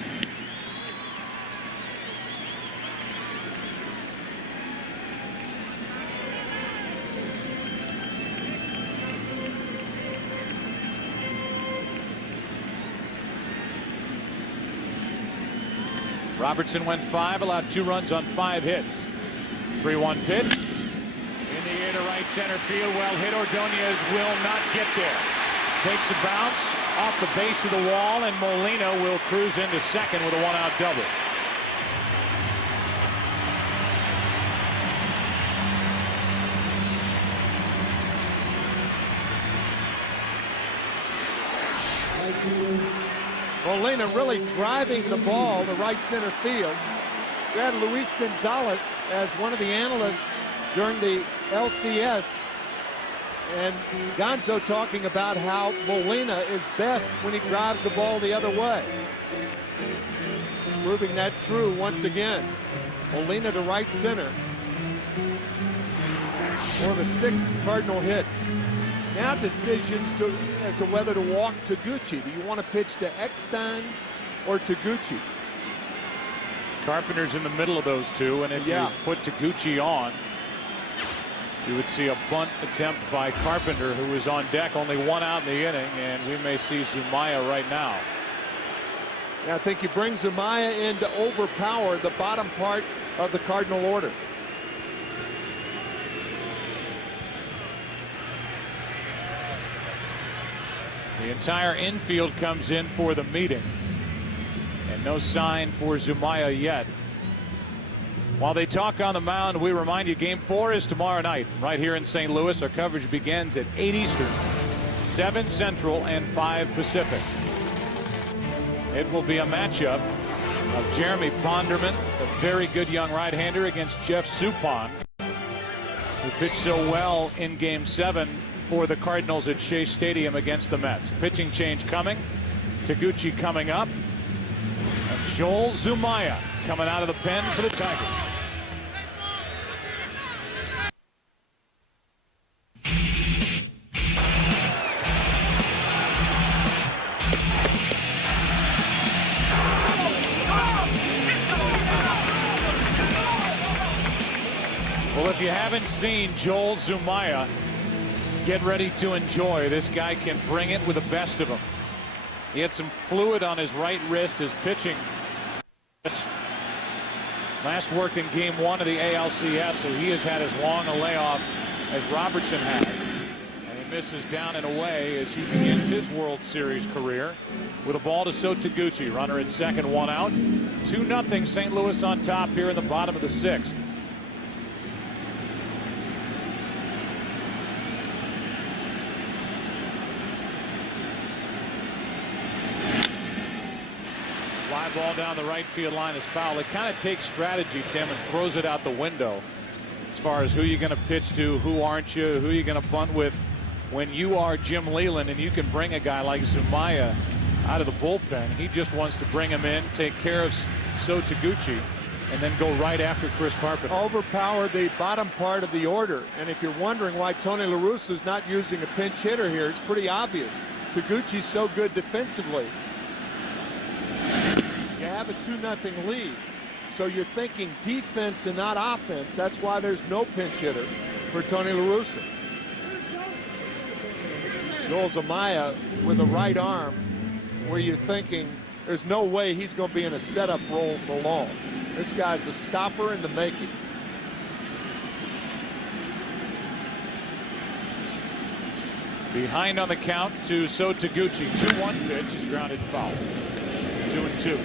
Robertson went 5, allowed 2 runs on 5 hits. 3-1 pitch. In the air to right center field. Well hit. Ordonez will not get there. Takes a bounce off the base of the wall, and Molina will cruise into second with a 1-out double. Molina really driving the ball to right center field. We had Luis Gonzalez as one of the analysts during the LCS, and Gonzo talking about how Molina is best when he drives the ball the other way. Proving that true once again. Molina to right center for the 6th Cardinal hit. Now decisions as to whether to walk Taguchi. Do you want to pitch to Eckstein or Taguchi? Carpenter's in the middle of those two, and if you put Taguchi on, you would see a bunt attempt by Carpenter, who was on deck, only 1 out in the inning, and we may see Zumaya right now. Yeah, I think you bring Zumaya in to overpower the bottom part of the Cardinal order. The entire infield comes in for the meeting, and no sign for Zumaya yet. While they talk on the mound, we remind you Game 4 is tomorrow night right here in St. Louis. Our coverage begins at 8 Eastern, 7 Central, and 5 Pacific. It will be a matchup of Jeremy Bonderman, a very good young right-hander, against Jeff Suppan, who pitched so well in Game 7 for the Cardinals at Shea Stadium against the Mets. Pitching change coming. Taguchi coming up. And Joel Zumaya coming out of the pen for the Tigers. Well, if you haven't seen Joel Zumaya, get ready to enjoy. This guy can bring it with the best of them. He had some fluid on his right wrist, his pitching wrist. Last worked in Game 1 of the ALCS, so he has had as long a layoff as Robertson had. And he misses down and away as he begins his World Series career with a ball to Taguchi. Runner at second, 1 out. 2-0 St. Louis on top here in the bottom of the 6th. Ball down the right field line is foul. It kind of takes strategy, Tim, and throws it out the window as far as who you're going to pitch to, who aren't you, who you're going to bunt with. When you are Jim Leland and you can bring a guy like Zumaya out of the bullpen, he just wants to bring him in, take care of Taguchi, and then go right after Chris Carpenter. Overpower the bottom part of the order. And if you're wondering why Tony La Russa is not using a pinch hitter here, it's pretty obvious. Taguchi's so good defensively. You have a 2-0 lead, so you're thinking defense and not offense. That's why there's no pinch hitter for Tony La Russa. Joel Zumaya with a right arm where you're thinking there's no way he's going to be in a setup role for long. This guy's a stopper in the making. Behind on the count to So Taguchi. 2-1 pitch is grounded foul. 2-2.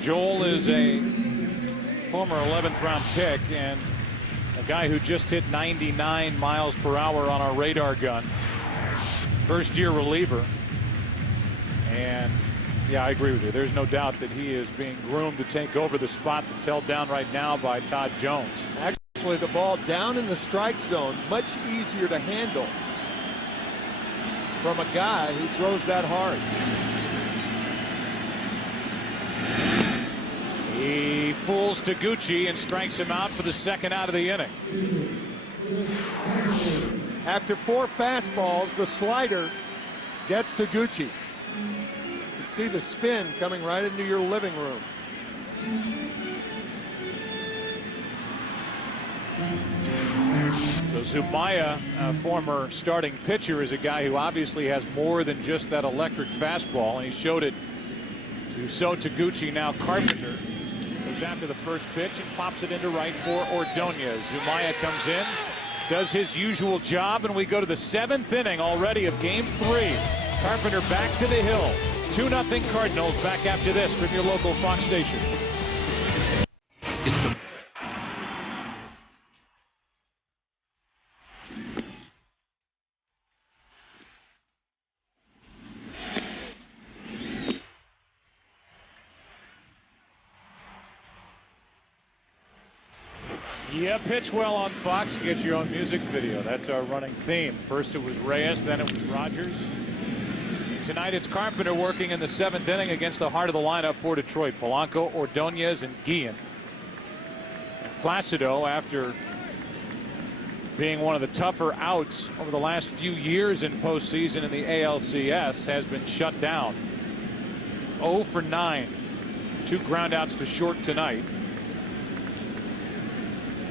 Joel is a former 11th round pick and a guy who just hit 99 miles per hour on our radar gun. First year reliever. And yeah, I agree with you. There's no doubt that he is being groomed to take over the spot that's held down right now by Todd Jones. Actually, the ball down in the strike zone, much easier to handle from a guy who throws that hard. He fools Taguchi and strikes him out for the second out of the inning. After 4 fastballs, the slider gets Taguchi. You can see the spin coming right into your living room. So Zumaya, a former starting pitcher, is a guy who obviously has more than just that electric fastball, and he showed it to So Taguchi. Now Carpenter goes after the first pitch and pops it into right for Ordonez. Zumaya comes in, does his usual job, and we go to the 7th inning already of Game 3. Carpenter back to the hill. 2-0 Cardinals. Back after this from your local Fox station. Yeah, pitch well on Fox. Get your own music video. That's our running theme. First it was Reyes, then it was Rogers. Tonight it's Carpenter working in the 7th inning against the heart of the lineup for Detroit. Polanco, Ordonez, and Guillen. And Placido, after being one of the tougher outs over the last few years in postseason in the ALCS, has been shut down. 0 for 9. 2 groundouts to short tonight.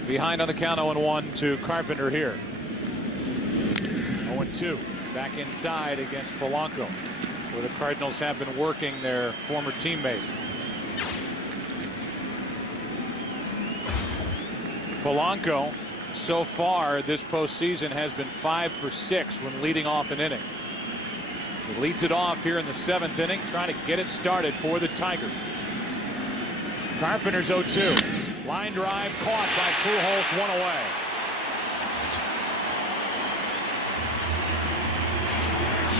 Behind on the count, 0-1 to Carpenter here. 0-2. Back inside against Polanco, where the Cardinals have been working their former teammate. Polanco, so far this postseason, has been 5 for 6 when leading off an inning. He leads it off here in the 7th inning, trying to get it started for the Tigers. Carpenter's 0-2. Line drive caught by Pujols, 1 away.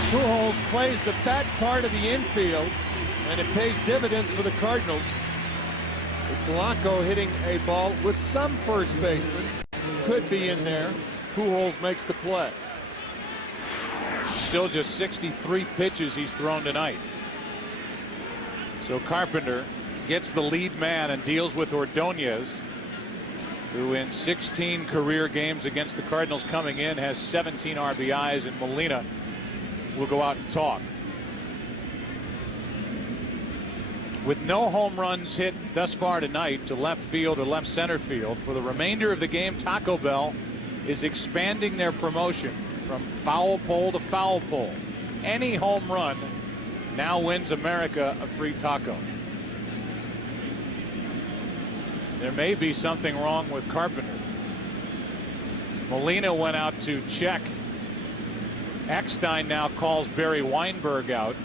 Pujols plays the fat part of the infield, and it pays dividends for the Cardinals. With Polanco hitting a ball with some first baseman, could be in there. Pujols makes the play. Still just 63 pitches he's thrown tonight. So Carpenter gets the lead man and deals with Ordonez, who in 16 career games against the Cardinals coming in has 17 RBIs, and Molina will go out and talk. With no home runs hit thus far tonight to left field or left center field, for the remainder of the game, Taco Bell is expanding their promotion from foul pole to foul pole. Any home run now wins America a free taco. There may be something wrong with Carpenter. Molina went out to check. Eckstein now calls Barry Weinberg out,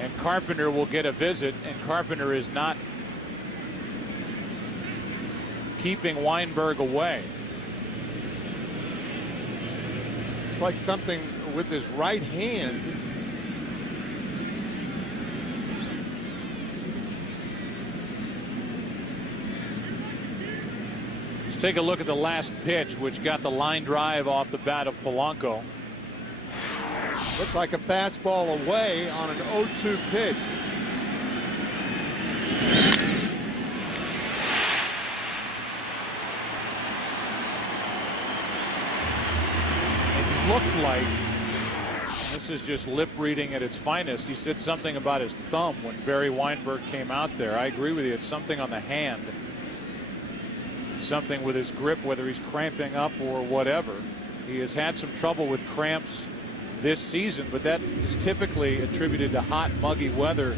and Carpenter will get a visit, and Carpenter is not keeping Weinberg away. It's like something with his right hand. Let's take a look at the last pitch, which got the line drive off the bat of Polanco. Looked like a fastball away on an 0-2 pitch. It looked like, this is just lip reading at its finest, he said something about his thumb when Barry Weinberg came out there. I agree with you. It's something on the hand. It's something with his grip, whether he's cramping up or whatever. He has had some trouble with cramps this season, but that is typically attributed to hot, muggy weather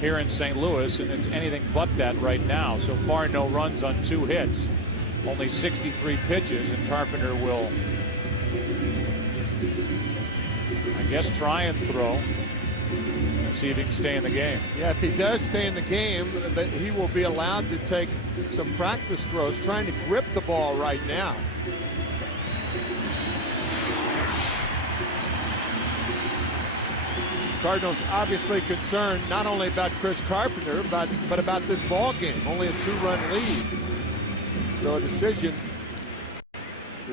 here in St. Louis, and it's anything but that right now. So far, no runs on 2 hits, only 63 pitches, and Carpenter will I guess try and throw and see if he can stay in the game. Yeah, if he does stay in the game, he will be allowed to take some practice throws, trying to grip the ball right now. Cardinals obviously concerned not only about Chris Carpenter, but about this ball game. Only a 2-run lead. So the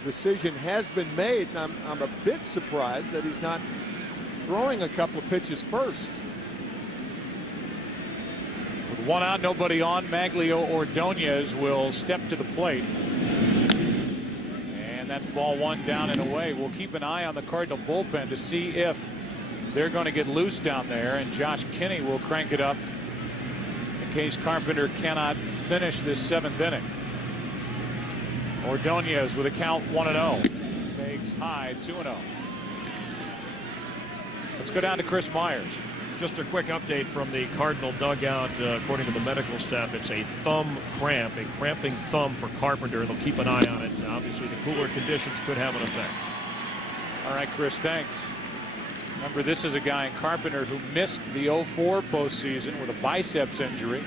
decision has been made, and I'm a bit surprised that he's not throwing a couple of pitches first. With one out, nobody on, Maglio Ordonez will step to the plate. And that's ball one, down and away. We'll keep an eye on the Cardinal bullpen to see if they're going to get loose down there, and Josh Kinney will crank it up in case Carpenter cannot finish this 7th inning. Ordonez with a count 1-0. Takes high, 2-0. Let's go down to Chris Myers. Just a quick update from the Cardinal dugout. According to the medical staff, it's a thumb cramp, a cramping thumb for Carpenter. They'll keep an eye on it. Obviously, the cooler conditions could have an effect. All right, Chris, thanks. Remember, this is a guy in Carpenter who missed the 04 postseason with a biceps injury.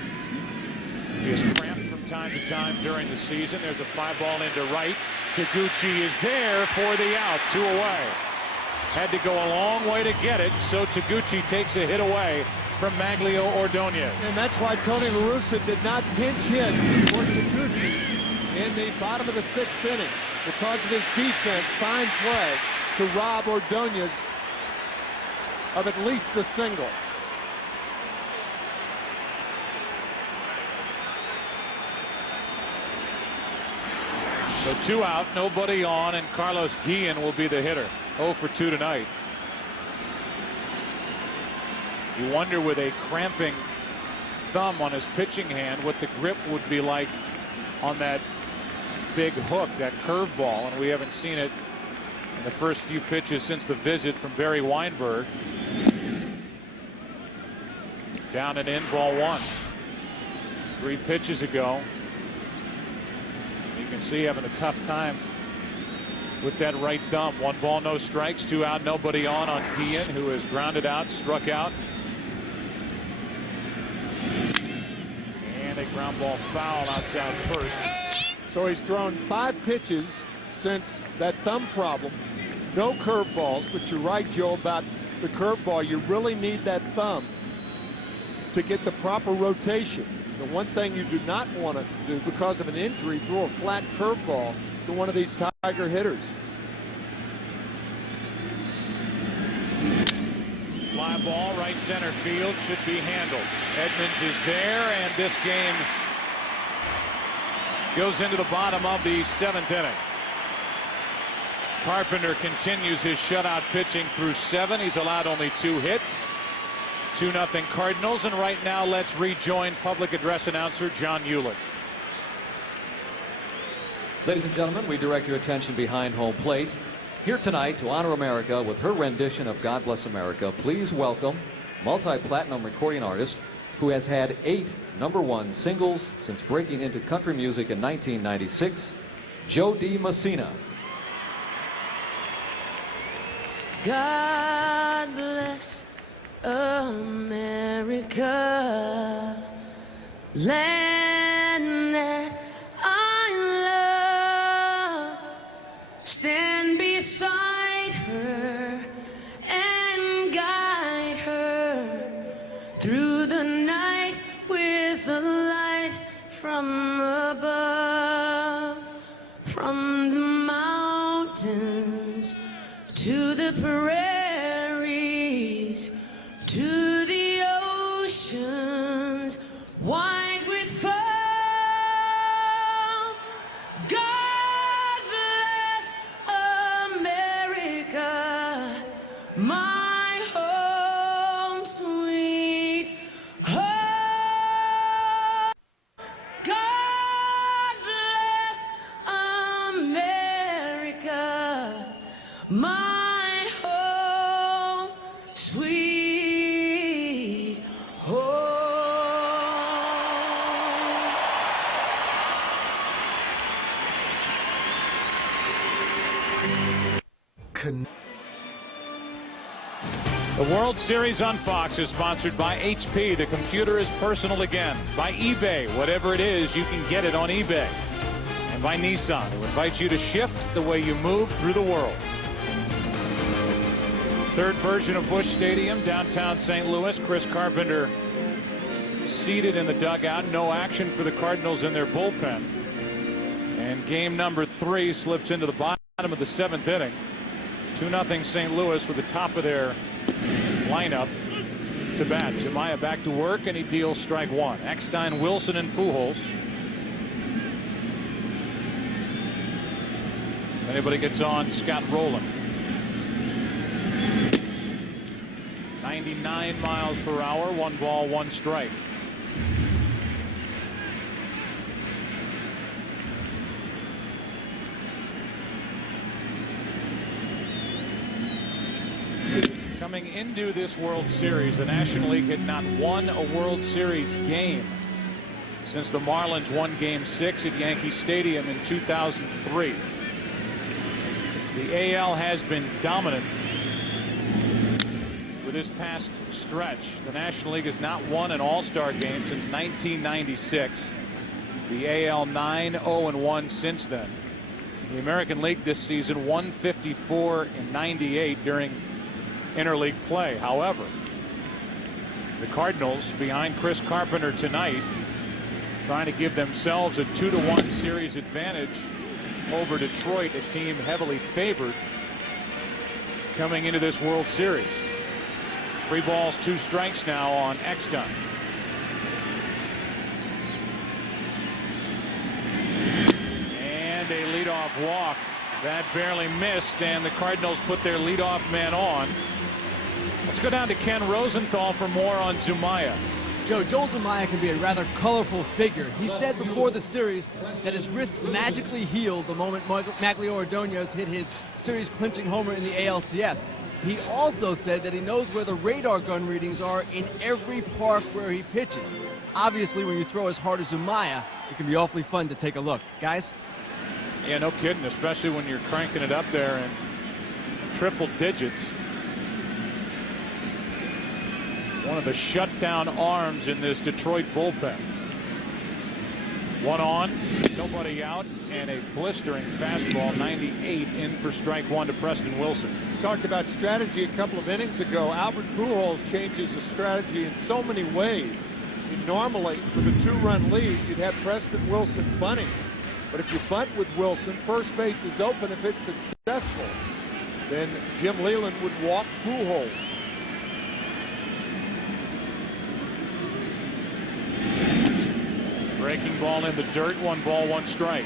He has cramped from time to time during the season. There's a fly ball into right. Taguchi is there for the out, 2 away. Had to go a long way to get it, so Taguchi takes a hit away from Maglio Ordonez. And that's why Tony La Russa did not pinch hit for Taguchi in the bottom of the 6th inning because of his defense. Fine play to rob Ordonez of at least a single. So 2 out, nobody on, and Carlos Guillen will be the hitter. 0 for 2 tonight. You wonder, with a cramping thumb on his pitching hand, what the grip would be like on that big hook, that curveball, and we haven't seen it in the first few pitches since the visit from Barry Weinberg. Down and in, ball 1. 3 pitches ago. You can see having a tough time with that right thumb. 1 ball, no strikes, 2 out, nobody on Guillen, who is grounded out, struck out. And a ground ball foul outside first. So he's thrown 5 pitches since that thumb problem. No curveballs, but you're right, Joe, about the curveball. You really need that thumb to get the proper rotation. The one thing you do not want to do because of an injury, throw a flat curveball to one of these Tiger hitters. Fly ball, right center field, should be handled. Edmonds is there, and this game goes into the bottom of the 7th inning. Carpenter continues his shutout pitching through 7. He's allowed only 2 hits. 2-0 Cardinals, and right now let's rejoin public address announcer John Hewlett. Ladies and gentlemen, we direct your attention behind home plate. Here tonight to honor America with her rendition of God Bless America, please welcome multi-platinum recording artist who has had 8 #1 singles since breaking into country music in 1996, Jo Dee Messina. God bless America, land that I love. Stand beside her and guide her through the night with a light from above. From the mountains to the prairies, to the oceans wide with foam. God bless America, my home sweet home. God bless America, my home sweet home. The World Series on Fox is sponsored by HP. The computer is personal again. By eBay. Whatever it is, you can get it on eBay. And by Nissan, who invites you to shift the way you move through the world. Third version of Busch Stadium, downtown St. Louis. Chris Carpenter seated in the dugout. No action for the Cardinals in their bullpen. And game number 3 slips into the bottom of the 7th inning. 2-0 St. Louis with the top of their lineup to bat. Zumaya back to work, and he deals strike 1. Eckstein, Wilson, and Pujols. If anybody gets on, Scott Rowland. 99 miles per hour, 1 ball, 1 strike. Coming into this World Series, the National League had not won a World Series game since the Marlins won Game 6 at Yankee Stadium in 2003. The AL has been dominant with this past stretch. The National League has not won an All-Star game since 1996. The AL 9-0-1 since then. The American League this season 154-98 during interleague play. However, the Cardinals behind Chris Carpenter tonight trying to give themselves a 2-1 series advantage over Detroit, a team heavily favored coming into this World Series. 3 balls, 2 strikes now on Eckstein. And a leadoff walk that barely missed, and the Cardinals put their leadoff man on. Let's go down to Ken Rosenthal for more on Zumaya. Joe Zumaya can be a rather colorful figure. He said before the series that his wrist magically healed the moment Maglio Ordonez hit his series-clinching homer in the ALCS. He also said that he knows where the radar gun readings are in every park where he pitches. Obviously, when you throw as hard as Zumaya, it can be awfully fun to take a look. Guys? Yeah, no kidding, especially when you're cranking it up there in triple digits. One of the shutdown arms in this Detroit bullpen. 1 on, nobody out, and a blistering fastball, 98 in for strike 1 to Preston Wilson. Talked about strategy a couple of innings ago. Albert Pujols changes the strategy in so many ways. Normally, with a 2-run lead, you'd have Preston Wilson bunting. But if you bunt with Wilson, first base is open. If it's successful, then Jim Leyland would walk Pujols. Breaking ball in the dirt, 1 ball, 1 strike.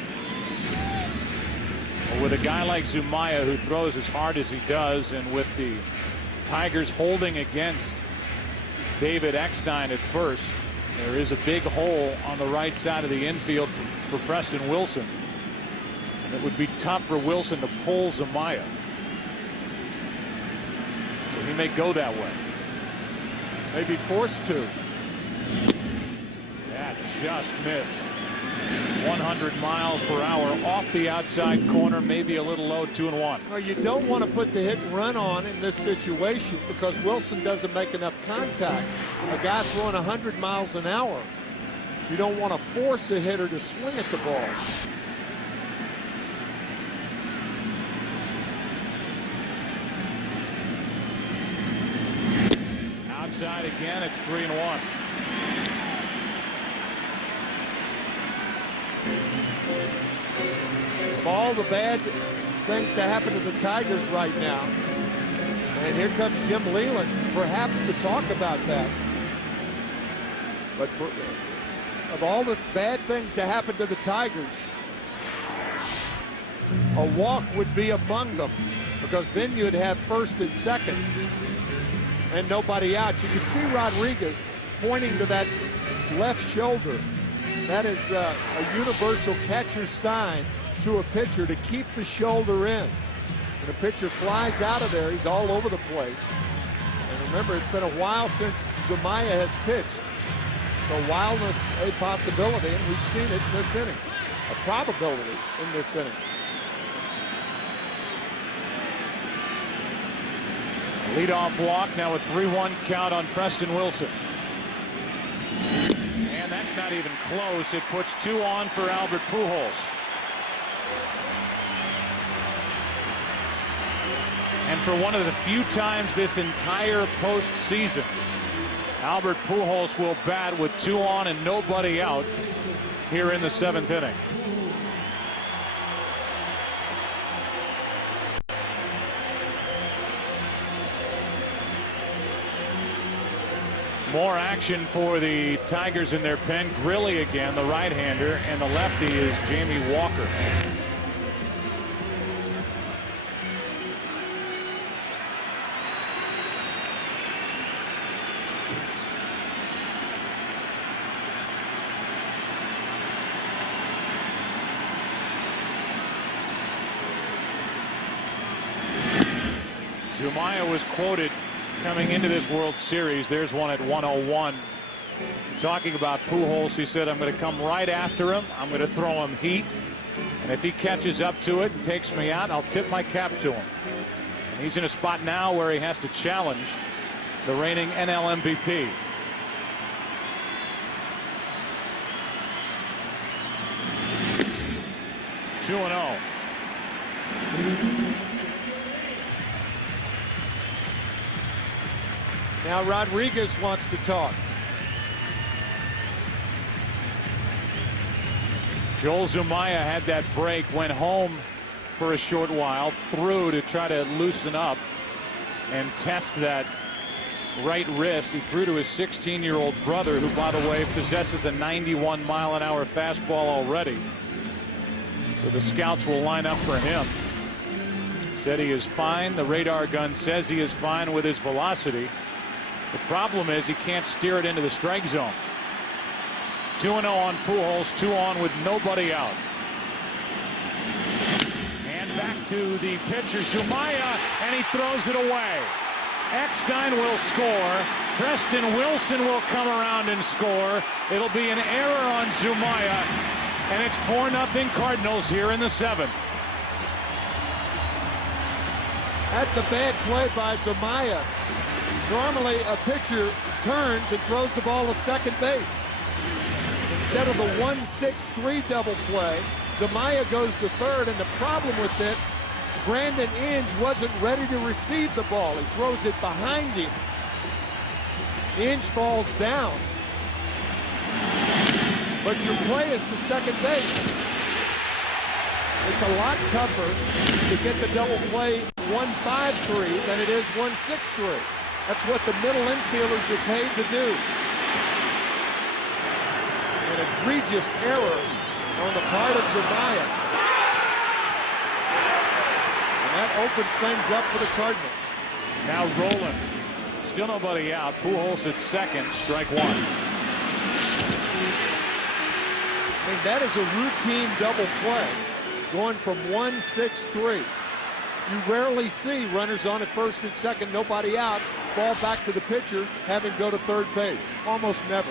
Well, with a guy like Zumaya who throws as hard as he does, and with the Tigers holding against David Eckstein at first, there is a big hole on the right side of the infield for Preston Wilson. And it would be tough for Wilson to pull Zumaya. So he may go that way. May be forced to. That just missed. 100 miles per hour off the outside corner, maybe a little low, 2-1. Well, you don't want to put the hit and run on in this situation because Wilson doesn't make enough contact. A guy throwing 100 miles an hour, you don't want to force a hitter to swing at the ball. Outside again, it's 3-1. Of all the bad things to happen to the Tigers right now, and here comes Jim Leyland, perhaps to talk about that. But of all the bad things to happen to the Tigers, a walk would be among them, because then you'd have first and second and nobody out. You can see Rodriguez pointing to that left shoulder. That is a universal catcher's sign to a pitcher to keep the shoulder in. When a pitcher flies out of there, he's all over the place. And remember, it's been a while since Zumaya has pitched. So wildness, a possibility, and we've seen it in this inning. A probability in this inning. Leadoff walk, now a 3-1 count on Preston Wilson. And that's not even close. It puts 2 on for Albert Pujols. And for one of the few times this entire postseason, Albert Pujols will bat with 2 on and nobody out here in the 7th inning. More action for the Tigers in their pen. Grilly again, the right-hander, and the lefty is Jamie Walker. Zumaya was quoted coming into this World Series. There's one at 101. Talking about Pujols, he said, I'm going to come right after him. I'm going to throw him heat. And if he catches up to it and takes me out, I'll tip my cap to him. And he's in a spot now where he has to challenge the reigning NL MVP. Two and 0. Now Rodriguez wants to talk. Joel Zumaya had that break, went home for a short while, threw to try to loosen up and test that right wrist. He threw to his 16-year-old brother, who, by the way, possesses a 91-mile-an-hour fastball already. So the scouts will line up for him. Said he is fine. The radar gun says he is fine with his velocity. The problem is he can't steer it into the strike zone. 2-0 on Pujols, 2 on with nobody out. And back to the pitcher, Zumaya, and he throws it away. Eckstein will score. Preston Wilson will come around and score. It'll be an error on Zumaya, and it's 4-0 Cardinals here in the 7th. That's a bad play by Zumaya. Normally a pitcher turns and throws the ball to second base. Instead of the 1-6-3 double play, Zumaya goes to third, and the problem with it, Brandon Inge wasn't ready to receive the ball. He throws it behind him. Inge falls down. But your play is to second base. It's a lot tougher to get the double play 1-5-3 than it is 1-6-3. That's what the middle infielders are paid to do. An egregious error on the part of Zumaya. And that opens things up for the Cardinals. Now Roland. Still nobody out. Pujols at second, strike 1. I mean, that is a routine double play, going from 1-6-3. You rarely see runners on at first and second, nobody out, ball back to the pitcher, having go to third base. Almost never.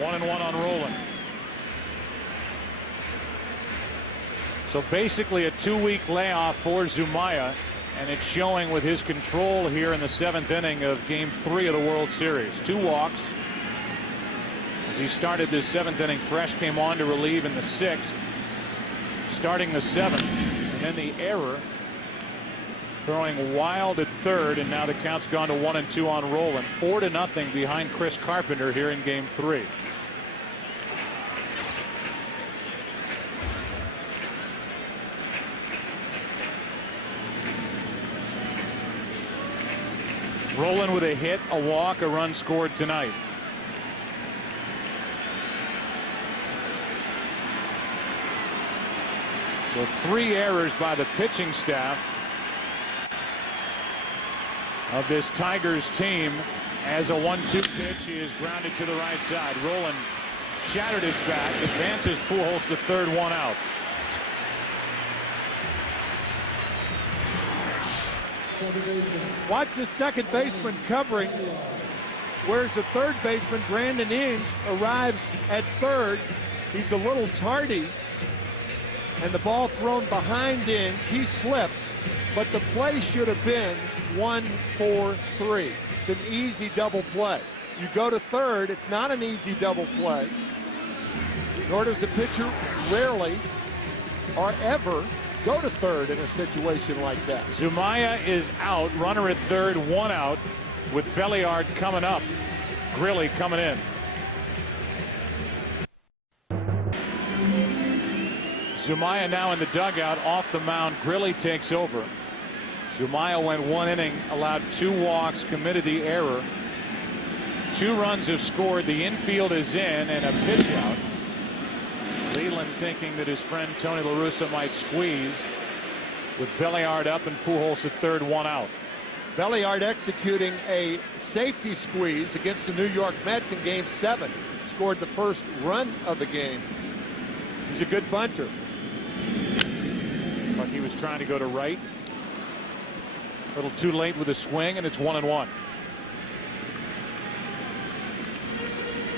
One and 1 on Roland. So basically a 2-week layoff for Zumaya, and it's showing with his control here in the 7th inning of Game 3 of the World Series. 2 walks. As he started this 7th inning fresh, came on to relieve in the 6th, starting the 7th, and then the error, throwing wild at third, and now the count's gone to 1-2 on Roland. 4-0 behind Chris Carpenter here in Game 3. Roland with a hit, a walk, a run scored tonight. So 3 errors by the pitching staff of this Tigers team, as a 1-2 pitch is grounded to the right side. Roland shattered his bat, advances Pujols to third, 1 out. Watch the second baseman covering, whereas the third baseman, Brandon Inge, arrives at third. He's a little tardy, and the ball thrown behind Inge. He slips, but the play should have been 1-4-3. It's an easy double play. You go to third, it's not an easy double play, nor does a pitcher rarely or ever go to third in a situation like that. Zumaya is out, runner at third, one out, with Belliard coming up. Grilli coming in. Zumaya now in the dugout, off the mound. Grilli takes over. Zumaya went 1 inning, allowed 2 walks, committed the error. 2 runs have scored. The infield is in, and a pitch out. Leland thinking that his friend Tony La Russa might squeeze, with Belliard up and Pujols at third, 1 out. Belliard executing a safety squeeze against the New York Mets in Game 7. Scored the first run of the game. He's a good bunter. But he was trying to go to right. A little too late with a swing, and it's 1-1.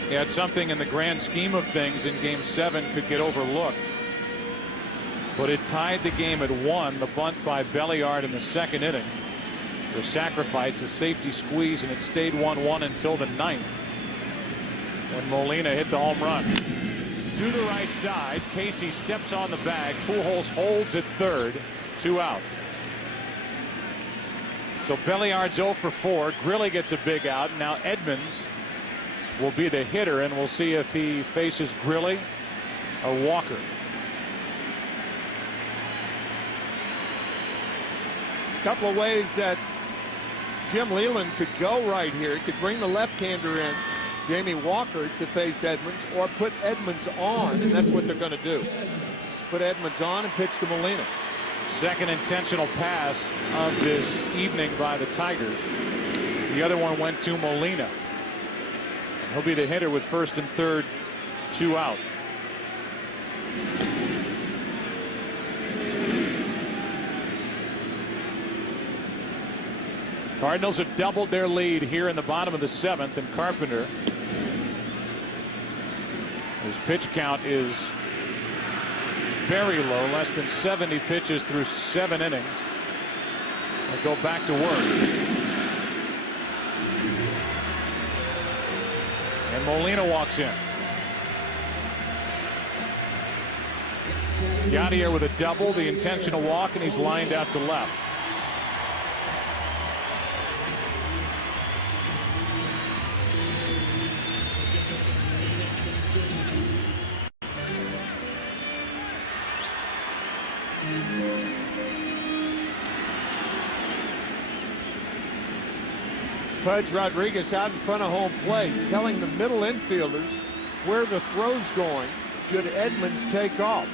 He had something in the grand scheme of things in Game 7 could get overlooked. But it tied the game at 1. The bunt by Belliard in the second inning. The sacrifice, a safety squeeze, and it stayed 1-1 until the 9th, when Molina hit the home run. To the right side, Casey steps on the bag. Pujols holds at third, 2 out. So Belliard's 0 for 4. Grilli gets a big out. Now Edmonds will be the hitter, and we'll see if he faces Grilli or Walker. A couple of ways that Jim Leland could go right here. He could bring the left-hander in, Jamie Walker, to face Edmonds, or put Edmonds on, and that's what they're going to do. Put Edmonds on and pitch to Molina. Second intentional pass of this evening by the Tigers. The other one went to Molina. He'll be the hitter with first and third, 2 out. Cardinals have doubled their lead here in the bottom of the 7th, and Carpenter, his pitch count is very low, less than 70 pitches through 7 innings. They'll go back to work. And Molina walks in. Yadier with a double, the intentional walk, and he's lined out to left. Pudge Rodriguez out in front of home plate, telling the middle infielders where the throw's going should Edmonds take off.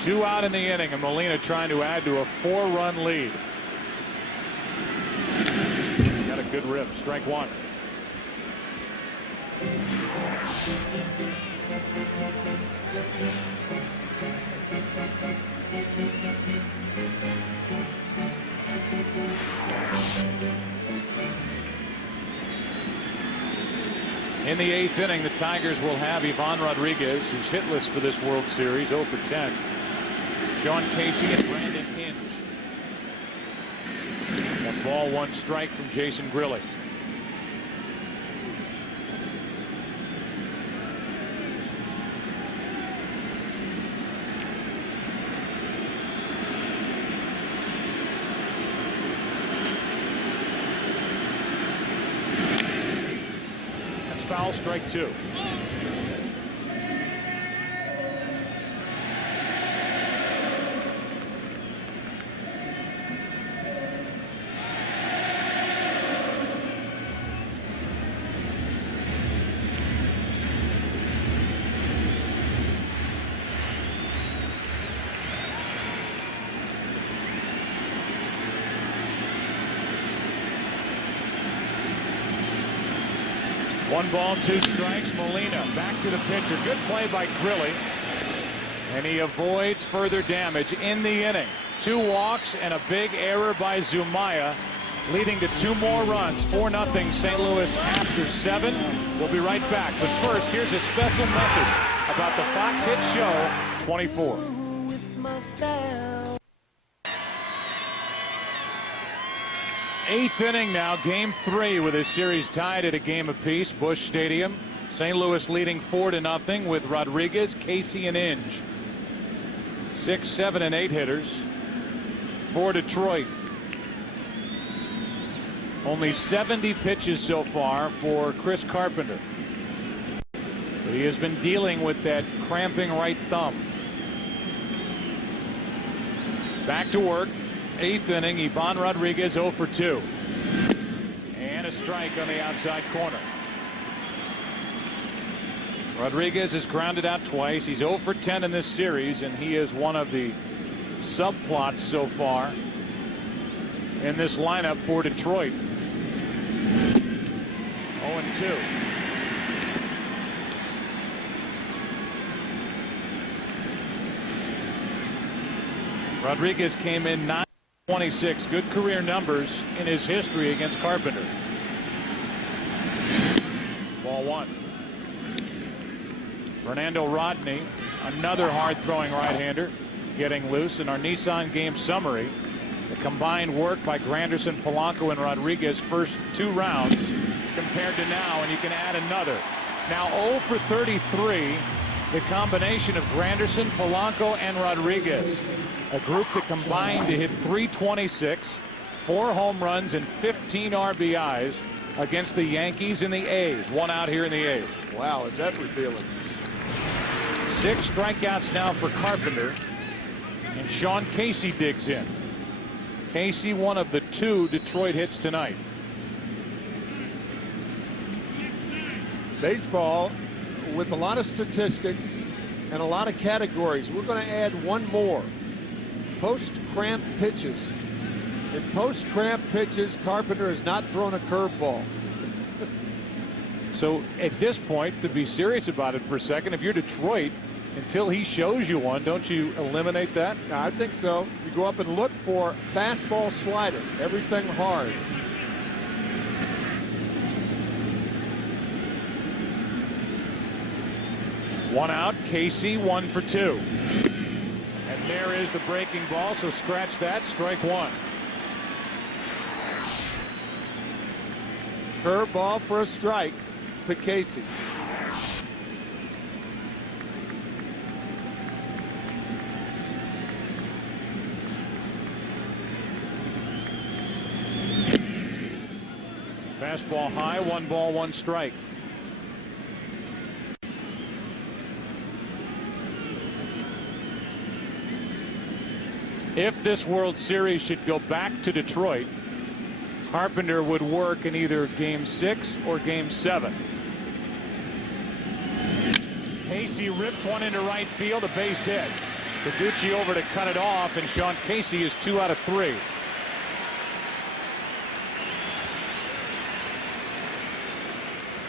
2 out in the inning, and Molina trying to add to a 4-run lead. Got a good rip. Strike 1. In the 8th inning, the Tigers will have Ivan Rodriguez, who's hitless for this World Series, 0 for 10. Sean Casey and Brandon Inge. 1 ball, 1 strike from Jason Grilli. That's foul, strike 2. One ball, 2 strikes. Molina back to the pitcher. Good play by Grilli. And he avoids further damage in the inning. 2 walks and a big error by Zumaya. leading to 2 more runs. 4-0 St. Louis after 7. We'll be right back. But first, here's a special message about the Fox Hit Show 24. Eighth inning now, game 3 with this series tied at a game apiece. Busch Stadium. St. Louis leading 4-0 with Rodriguez, Casey, and Inge. 6, 7, and 8 hitters for Detroit. Only 70 pitches so far for Chris Carpenter. But he has been dealing with that cramping right thumb. Back to work. 8th inning, Ivan Rodriguez 0 for 2. And a strike on the outside corner. Rodriguez has grounded out twice. He's 0 for 10 in this series, and he is one of the subplots so far in this lineup for Detroit. 0-2. Rodriguez came in 9-26. Good career numbers in his history against Carpenter. Ball 1. Fernando Rodney, another hard-throwing right-hander, getting loose. In our Nissan game summary, the combined work by Granderson, Polanco, and Rodriguez first 2 rounds compared to now, and you can add another. Now 0 for 33, the combination of Granderson, Polanco, and Rodriguez. A group that combined to hit .326, 4 home runs, and 15 RBIs against the Yankees and the A's. 1 out here in the 8th. Wow, is that revealing? 6 strikeouts now for Carpenter, and Sean Casey digs in. Casey, one of the 2 Detroit hits tonight. Baseball with a lot of statistics and a lot of categories. We're going to add one more. Post-cramp pitches. In post-cramp pitches, Carpenter has not thrown a curveball. So at this point, to be serious about it for a second, if you're Detroit, until he shows you one, don't you eliminate that? I think so. You go up and look for fastball, slider, everything hard. One out, Casey 1 for 2. And there is the breaking ball, so scratch that, strike 1. Curveball for a strike to Casey. Fastball high, 1 ball, 1 strike. If this World Series should go back to Detroit, Carpenter would work in either Game 6 or Game 7. Casey rips one into right field, a base hit. Taguchi over to cut it off, and Sean Casey is 2 out of 3.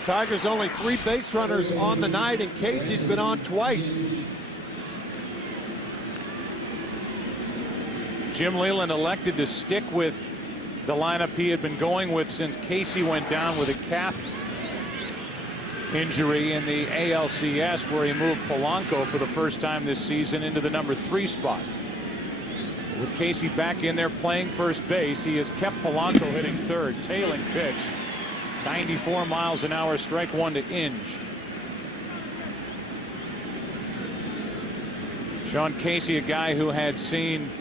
Tigers only 3 base runners on the night, and Casey's been on twice. Jim Leyland elected to stick with the lineup he had been going with since Casey went down with a calf injury in the ALCS, where he moved Polanco for the first time this season into the number 3 spot. With Casey back in there playing first base, he has kept Polanco hitting third. Tailing pitch, 94 miles an hour, strike 1 to Inge. Sean Casey, a guy who had seen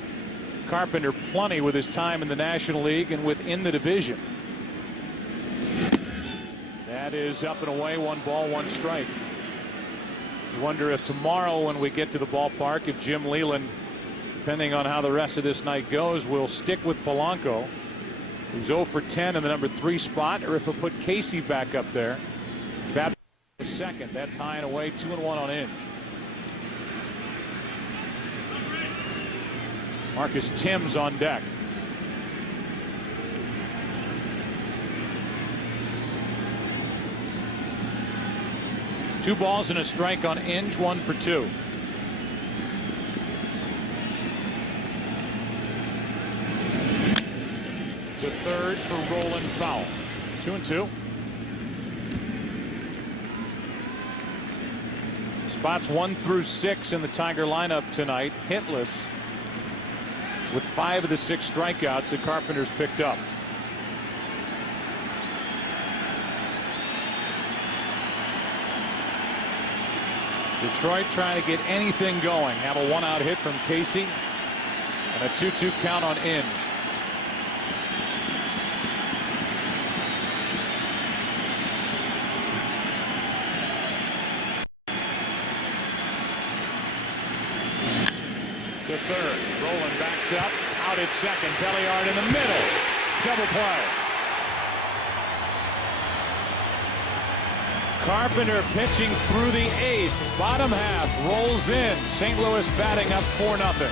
Carpenter plenty with his time in the National League and within the division. That is up and away, 1 ball, 1 strike. You wonder if tomorrow when we get to the ballpark, if Jim Leyland, depending on how the rest of this night goes, will stick with Polanco, who's 0 for 10 in the number 3 spot, or if he'll put Casey back up there. Bat second, that's high and away, 2-1 on Inge. Marcus Timms on deck. Two balls and a strike on Inge, 1 for 2. To third for Roland foul. 2-2. Spots 1 through 6 in the Tiger lineup tonight, hitless, with 5 of the 6 strikeouts that Carpenter's picked up. Detroit trying to get anything going. Have a 1-out hit from Casey and a 2-2 count on Inge. To third. Roland backs up. Out at second. Belliard in the middle. Double play. Carpenter pitching through the 8th. Bottom half rolls in. St. Louis batting up 4-0.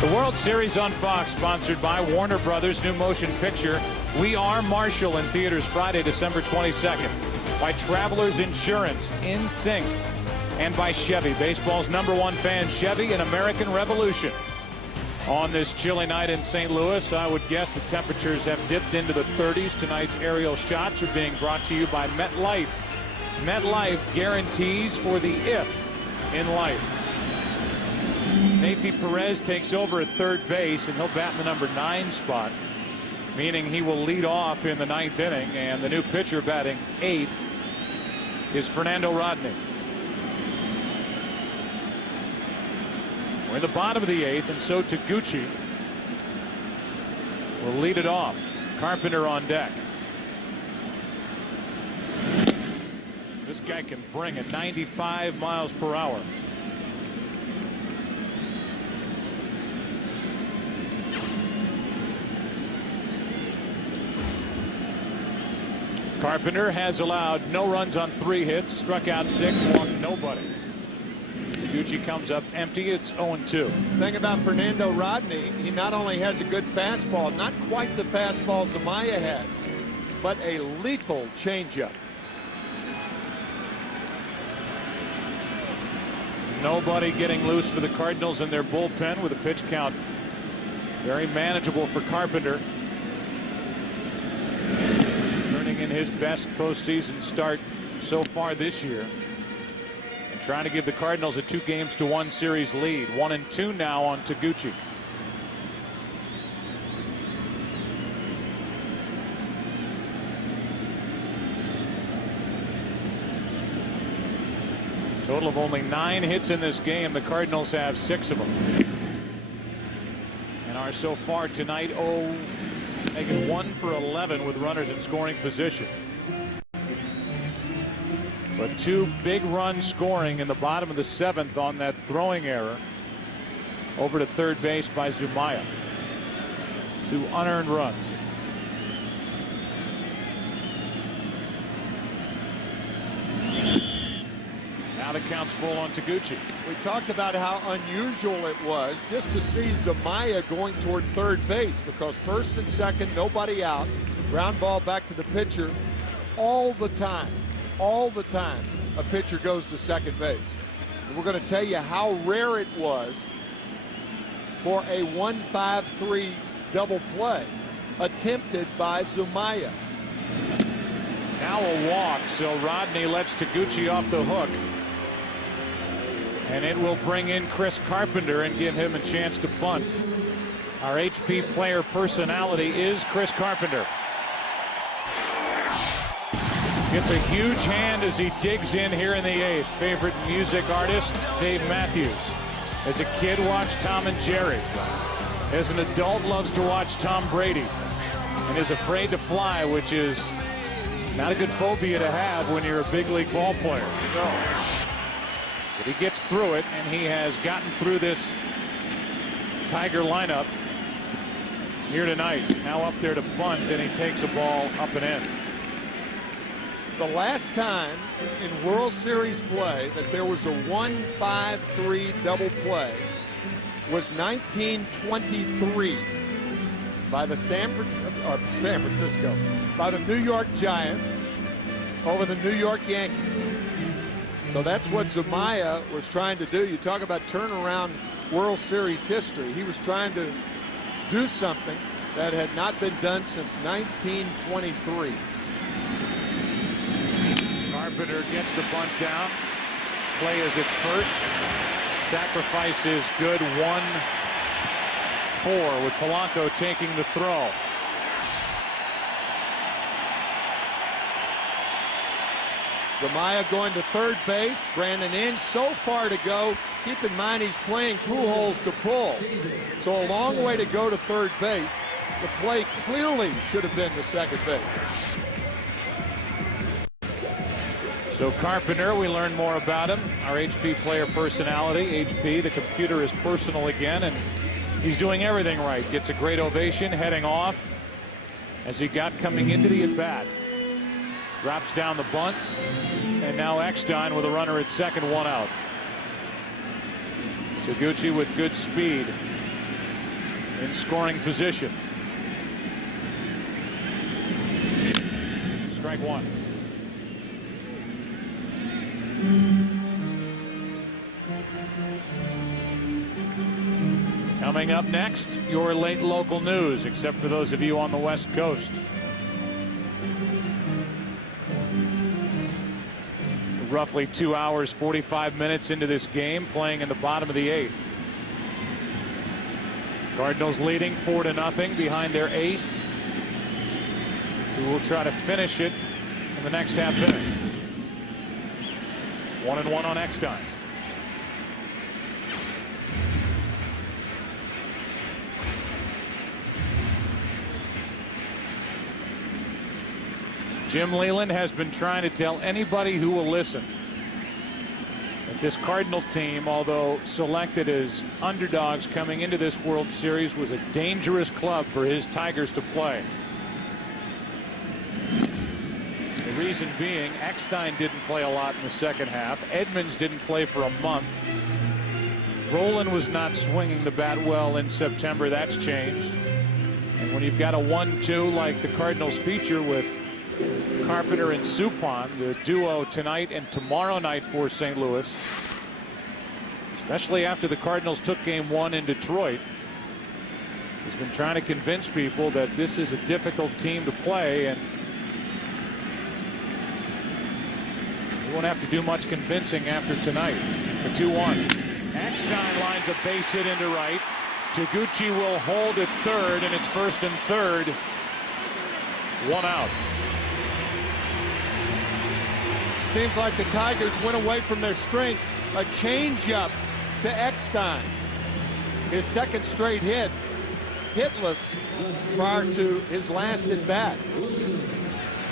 The World Series on Fox, sponsored by Warner Brothers' new motion picture, We Are Marshall, in theaters Friday, December 22nd. By Travelers Insurance, In Sync. And by Chevy, baseball's #1 fan, Chevy, and American Revolution. On this chilly night in St. Louis, I would guess the temperatures have dipped into the 30s. Tonight's aerial shots are being brought to you by MetLife. MetLife guarantees for the if in life. Nathy Perez takes over at third base, and he'll bat in the number 9 spot, meaning he will lead off in the 9th inning. And the new pitcher batting 8th is Fernando Rodney. We're in the bottom of the 8th, and so Taguchi will lead it off. Carpenter on deck. This guy can bring it 95 miles per hour. Carpenter has allowed no runs on 3 hits, struck out 6, walked nobody. Taguchi comes up empty. It's 0-2. Thing about Fernando Rodney, he not only has a good fastball, not quite the fastball Zamaya has, but a lethal changeup. Nobody getting loose for the Cardinals in their bullpen, with a pitch count very manageable for Carpenter. Turning in his best postseason start so far this year. Trying to give the Cardinals a 2-1 series lead. 1-2 now on Taguchi. Total of only 9 hits in this game. The Cardinals have 6 of them. And are so far tonight making 1 for 11 with runners in scoring position. But 2 big runs scoring in the bottom of the 7th on that throwing error over to third base by Zumaya. 2 unearned runs. Now the count's full on Taguchi. We talked about how unusual it was just to see Zumaya going toward third base, because first and second, nobody out. Ground ball back to the pitcher all the time. All the time a pitcher goes to second base. And we're going to tell you how rare it was for a 1-5-3 double play attempted by Zumaya. Now a walk, so Rodney lets Taguchi off the hook. And it will bring in Chris Carpenter and give him a chance to bunt. Our HP player personality is Chris Carpenter. Gets a huge hand as he digs in here in the 8th. Favorite music artist, Dave Matthews. As a kid, watched Tom and Jerry. As an adult, loves to watch Tom Brady. And is afraid to fly, which is not a good phobia to have when you're a big league ball player. But he gets through it, and he has gotten through this Tiger lineup here tonight. Now up there to bunt, and he takes a ball up and in. The last time in World Series play that there was a 1-5-3 double play was 1923 by the San Francisco by the New York Giants over the New York Yankees. So that's what Zumaya was trying to do. You talk about turnaround World Series history. He was trying to do something that had not been done since 1923. Carpenter gets the bunt down. Play is at first. Sacrifice is good. 1-4 with Polanco taking the throw. Ramaya going to third base. Brandon Inge so far to go. Keep in mind he's playing Pujols to pull. So a long way to go to third base. The play clearly should have been to second base. So Carpenter, we learn more about him. Our HP player personality. HP, the computer is personal again, and he's doing everything right. Gets a great ovation heading off as he got coming into the at-bat. Drops down the bunt, and now Eckstein with a runner at second, 1 out. Taguchi with good speed in scoring position. Strike 1. Coming up next, your late local news, except for those of you on the West Coast. Roughly 2 hours, 45 minutes into this game, playing in the bottom of the 8th. Cardinals leading 4-0 behind their ace, who will try to finish it in the next half inning. 1-1 on Eckstein. Jim Leyland has been trying to tell anybody who will listen that this Cardinal team, although selected as underdogs coming into this World Series, was a dangerous club for his Tigers to play. The reason being, Eckstein didn't play a lot in the second half. Edmonds didn't play for a month. Roland was not swinging the bat well in September. That's changed. And when you've got a 1-2 like the Cardinals feature with Carpenter and Suppan, the duo tonight and tomorrow night for St. Louis, especially after the Cardinals took game 1 in Detroit, he's been trying to convince people that this is a difficult team to play, and he won't have to do much convincing after tonight. The 2-1. Eckstein lines a base hit into right. Taguchi will hold at third, and it's first and third. 1 out. Seems like the Tigers went away from their strength. A changeup to Eckstein. His second straight hit. Hitless prior to his last at bat.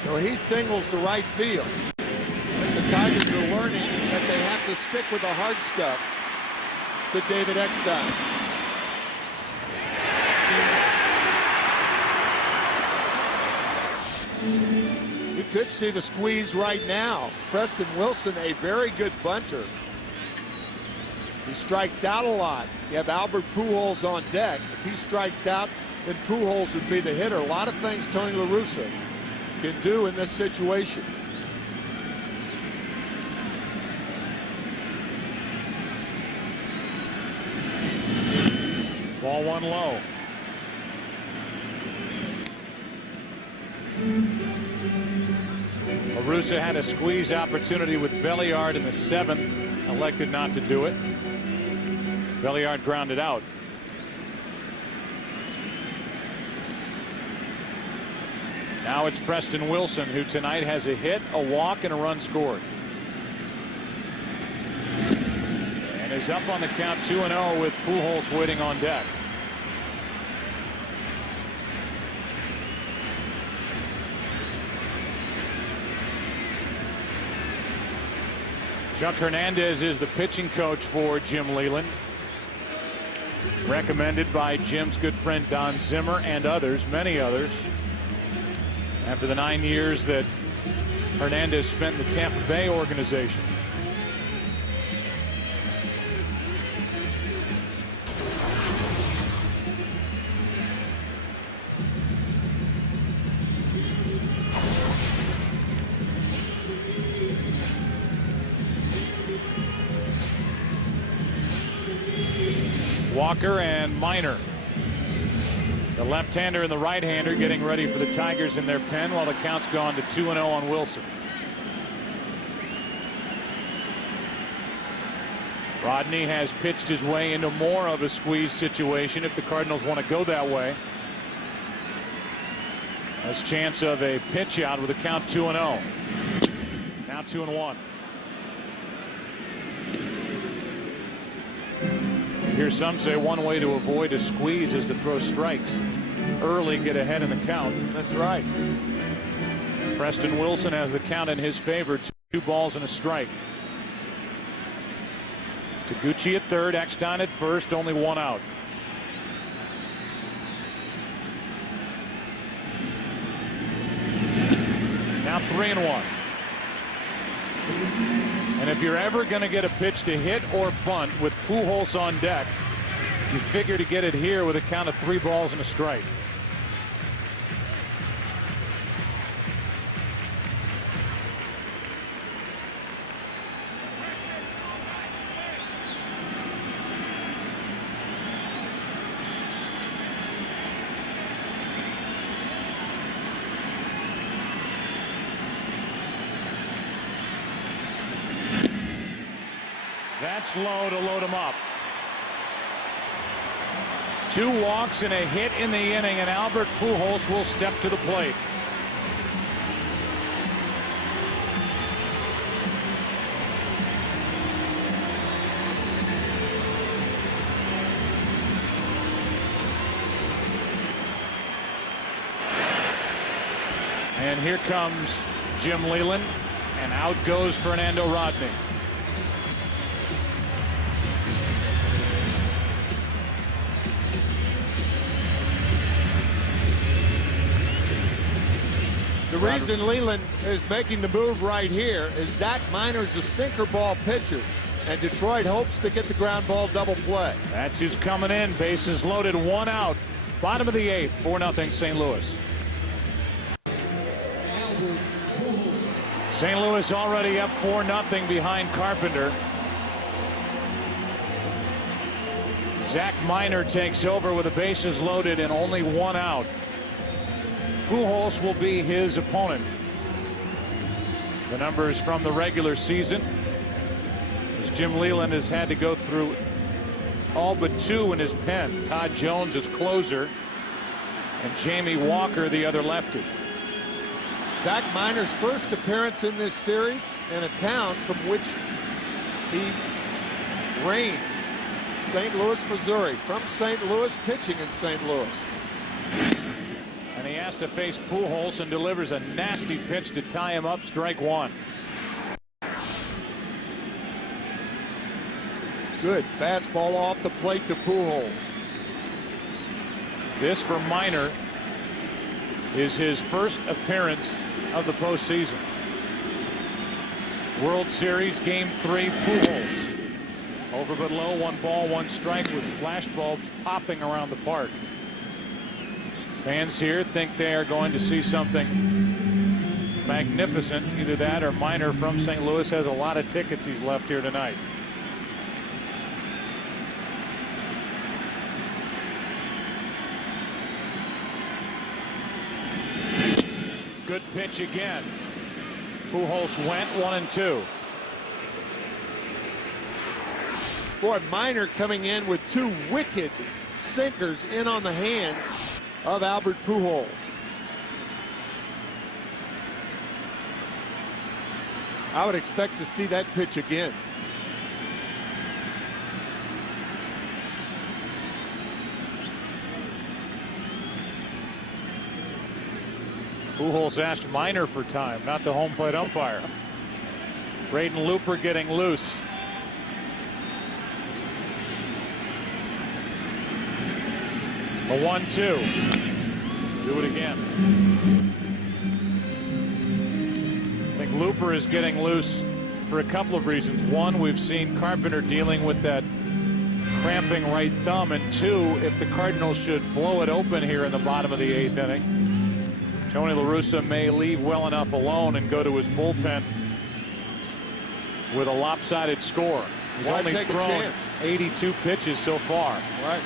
So he singles to right field. The Tigers are learning that they have to stick with the hard stuff to David Eckstein. You could see the squeeze right now. Preston Wilson, a very good bunter. He strikes out a lot. You have Albert Pujols on deck. If he strikes out, then Pujols would be the hitter. A lot of things Tony La Russa can do in this situation. Ball 1 low. La Russa had a squeeze opportunity with Belliard in the 7th, elected not to do it. Belliard grounded out. Now it's Preston Wilson, who tonight has a hit, a walk, and a run scored. And is up on the count 2-0 with Pujols waiting on deck. Chuck Hernandez is the pitching coach for Jim Leyland. Recommended by Jim's good friend Don Zimmer and others, many others. After the 9 years that Hernandez spent in the Tampa Bay organization. Walker and Minor. The left-hander and the right-hander getting ready for the Tigers in their pen while the count's gone to 2-0 on Wilson. Rodney has pitched his way into more of a squeeze situation if the Cardinals want to go that way. Has chance of a pitch out with a count 2-0. Now 2-1. Here some say one way to avoid a squeeze is to throw strikes early, get ahead in the count. That's right. Preston Wilson has the count in his favor, 2 balls and a strike. Taguchi at third, Eckstein at first, only 1 out. Now 3-1. And if you're ever going to get a pitch to hit or bunt with Pujols on deck, you figure to get it here with a count of 3 balls and a strike. That's low to load him up. 2 walks and a hit in the inning, and Albert Pujols will step to the plate. And here comes Jim Leyland, and out goes Fernando Rodney. The reason Leland is making the move right here is Zach Minor's a sinker ball pitcher, and Detroit hopes to get the ground ball double play. That's who's coming in. Bases loaded, 1 out. Bottom of the 8th, 4-0 St. Louis. St. Louis already up 4-0 behind Carpenter. Zach Minor takes over with the bases loaded and only 1 out. Pujols will be his opponent. The numbers from the regular season, as Jim Leyland has had to go through all but 2 in his pen. Todd Jones as closer, and Jamie Walker the other lefty. Zach Minor's first appearance in this series in a town from which he reigns, St. Louis, Missouri. From St. Louis, pitching in St. Louis. And he has to face Pujols and delivers a nasty pitch to tie him up, strike 1. Good fastball off the plate to Pujols. This for Minor is his first appearance of the postseason. World Series Game 3, Pujols. Over but low, 1 ball, 1 strike with flash bulbs popping around the park. Fans here think they are going to see something magnificent. Either that or Minor from St. Louis has a lot of tickets he's left here tonight. Good pitch again. Pujols went 1-2. Boy, Minor coming in with 2 wicked sinkers in on the hands of Albert Pujols. I would expect to see that pitch again. Pujols asked Minor for time, not the home plate umpire. Braden Looper getting loose. A 1-2. Do it again. I think Looper is getting loose for a couple of reasons. One, we've seen Carpenter dealing with that cramping right thumb. And 2, if the Cardinals should blow it open here in the bottom of the 8th inning, Tony La Russa may leave well enough alone and go to his bullpen with a lopsided score. He's Why only take a thrown chance? 82 pitches so far. Right.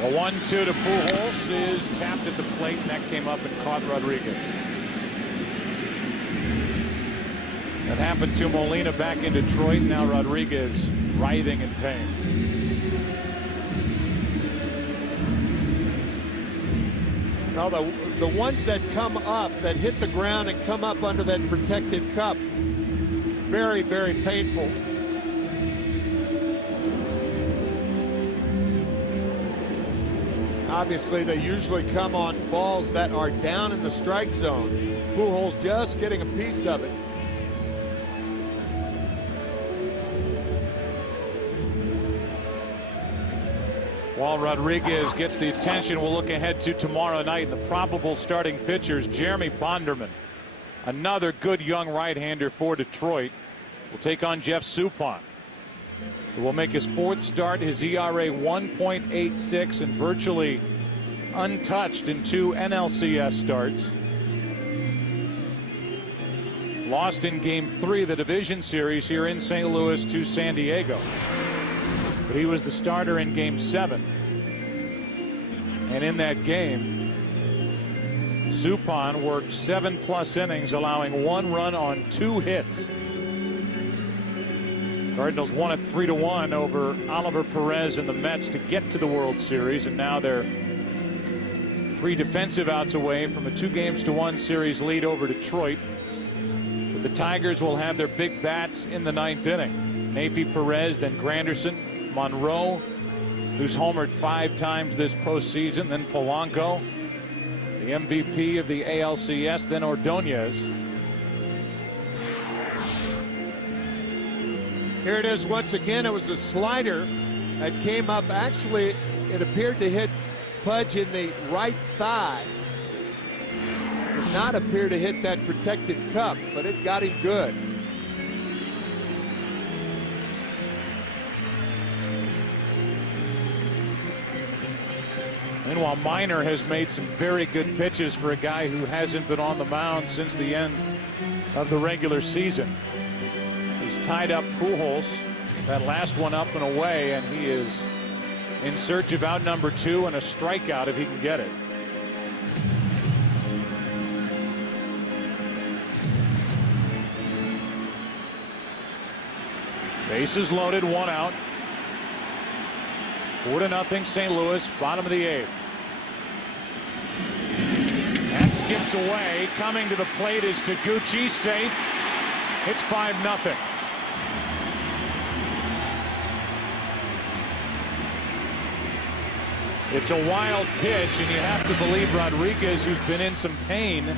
The 1-2 to Pujols is tapped at the plate, and that came up and caught Rodriguez. That happened to Molina back in Detroit. Now Rodriguez writhing in pain. Now the ones that come up, that hit the ground and come up under that protective cup, very, very painful. Obviously, they usually come on balls that are down in the strike zone. Pujols just getting a piece of it. While Rodriguez gets the attention, we'll look ahead to tomorrow night. The probable starting pitchers, Jeremy Bonderman, another good young right-hander for Detroit, will take on Jeff Suppan, who will make his fourth start. His ERA 1.86 and virtually untouched in 2 NLCS starts. Lost in Game 3 of the division series here in St. Louis to San Diego. But he was the starter in Game 7. And in that game, Suppan worked 7+ innings, allowing 1 run on 2 hits. Cardinals won it 3-1 over Oliver Perez and the Mets to get to the World Series, and now they're 3 defensive outs away from a 2-1 series lead over Detroit. But the Tigers will have their big bats in the 9th inning. Neifi Perez, then Granderson, Monroe, who's homered 5 times this postseason, then Polanco, the MVP of the ALCS, then Ordonez. Here it is once again. It was a slider that came up. Actually, it appeared to hit Pudge in the right thigh. It did not appear to hit that protected cup, but it got him good. Meanwhile, Minor has made some very good pitches for a guy who hasn't been on the mound since the end of the regular season. He's tied up Pujols, that last one up and away, and he is in search of out number 2 and a strikeout if he can get it. Bases loaded, 1 out. 4-0 St. Louis, bottom of the 8th. That skips away. Coming to the plate is Taguchi, safe. It's 5-0. It's a wild pitch, and you have to believe Rodriguez, who's been in some pain.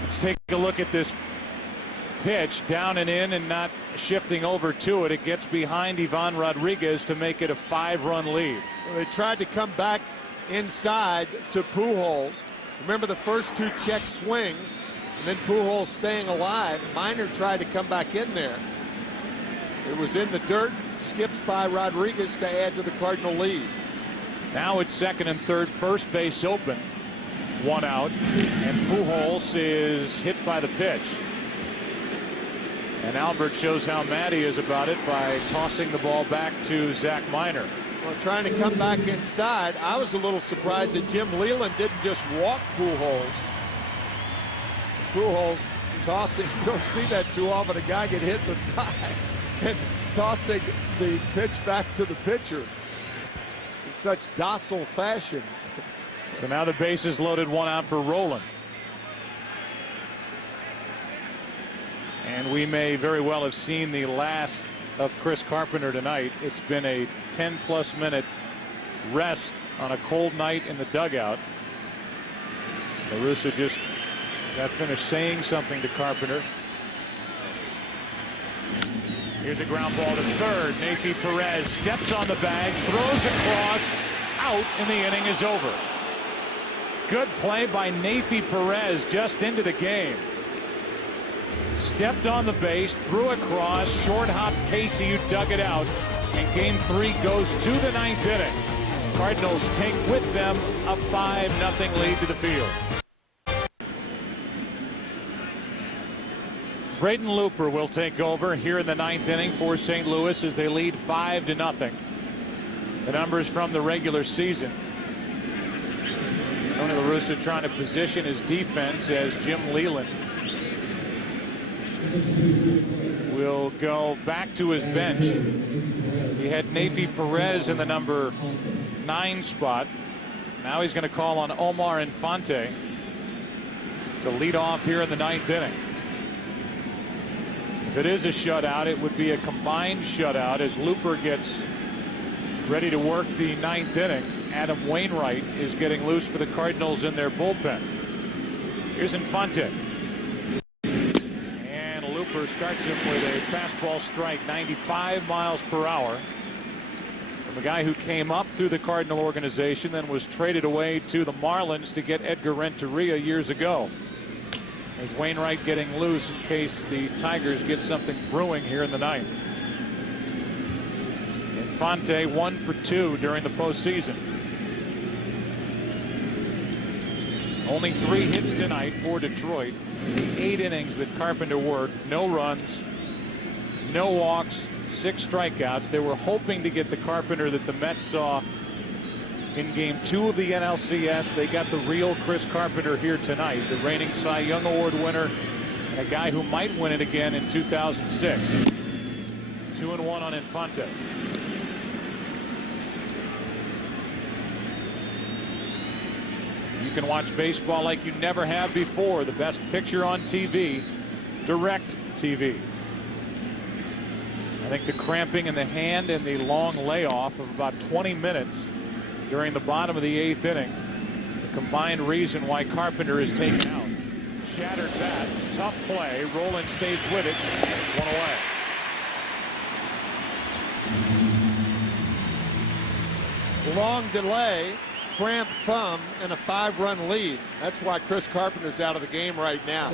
Let's take a look at this pitch, down and in and not shifting over to it. It gets behind Ivan Rodriguez to make it a 5-run lead. They tried to come back inside to Pujols. Remember the first 2 check swings, and then Pujols staying alive. Minor tried to come back in there. It was in the dirt, skips by Rodriguez to add to the Cardinal lead. Now it's second and third, first base open. 1 out, and Pujols is hit by the pitch. And Albert shows how mad he is about it by tossing the ball back to Zach Minor. Well, trying to come back inside. I was a little surprised that Jim Leland didn't just walk Pujols. Pujols tossing. You don't see that too often. A guy get hit in the thigh and tossing the pitch back to the pitcher in such docile fashion. So now the bases loaded, 1 out for Roland. And we may very well have seen the last of Chris Carpenter tonight. It's been a 10+ minute rest on a cold night in the dugout. La Russa just got finished saying something to Carpenter. Here's a ground ball to third. Neifi Perez steps on the bag, throws across, out, and the inning is over. Good play by Neifi Perez just into the game. Stepped on the base, threw across, short hop Casey, who dug it out, and Game 3 goes to the 9th inning. Cardinals take with them a 5-0 lead to the field. Braden Looper will take over here in the 9th inning for St. Louis as they lead 5-0. The numbers from the regular season. Tony La Russa trying to position his defense as Jim Leland will go back to his bench. He had Navy Perez in the number 9 spot. Now he's going to call on Omar Infante to lead off here in the 9th inning. If it is a shutout, it would be a combined shutout as Looper gets ready to work the 9th inning. Adam Wainwright is getting loose for the Cardinals in their bullpen. Here's Infante. And Looper starts him with a fastball strike, 95 miles per hour. From a guy who came up through the Cardinal organization, then was traded away to the Marlins to get Edgar Renteria years ago. There's Wainwright getting loose in case the Tigers get something brewing here in the 9th. Infante 1 for 2 during the postseason. Only 3 hits tonight for Detroit. The 8 innings that Carpenter worked, no runs, no walks, 6 strikeouts. They were hoping to get the Carpenter that the Mets saw in Game 2 of the NLCS. They got the real Chris Carpenter here tonight, the reigning Cy Young Award winner, and a guy who might win it again in 2006. 2-1 on Infante. You can watch baseball like you never have before. The best picture on TV, Direct TV. I think the cramping in the hand and the long layoff of about 20 minutes during the bottom of the 8th inning, the combined reason why Carpenter is taken out. Shattered bat, tough play. Roland stays with it. 1 away. Long delay, cramped thumb, and a 5-run lead. That's why Chris Carpenter's out of the game right now.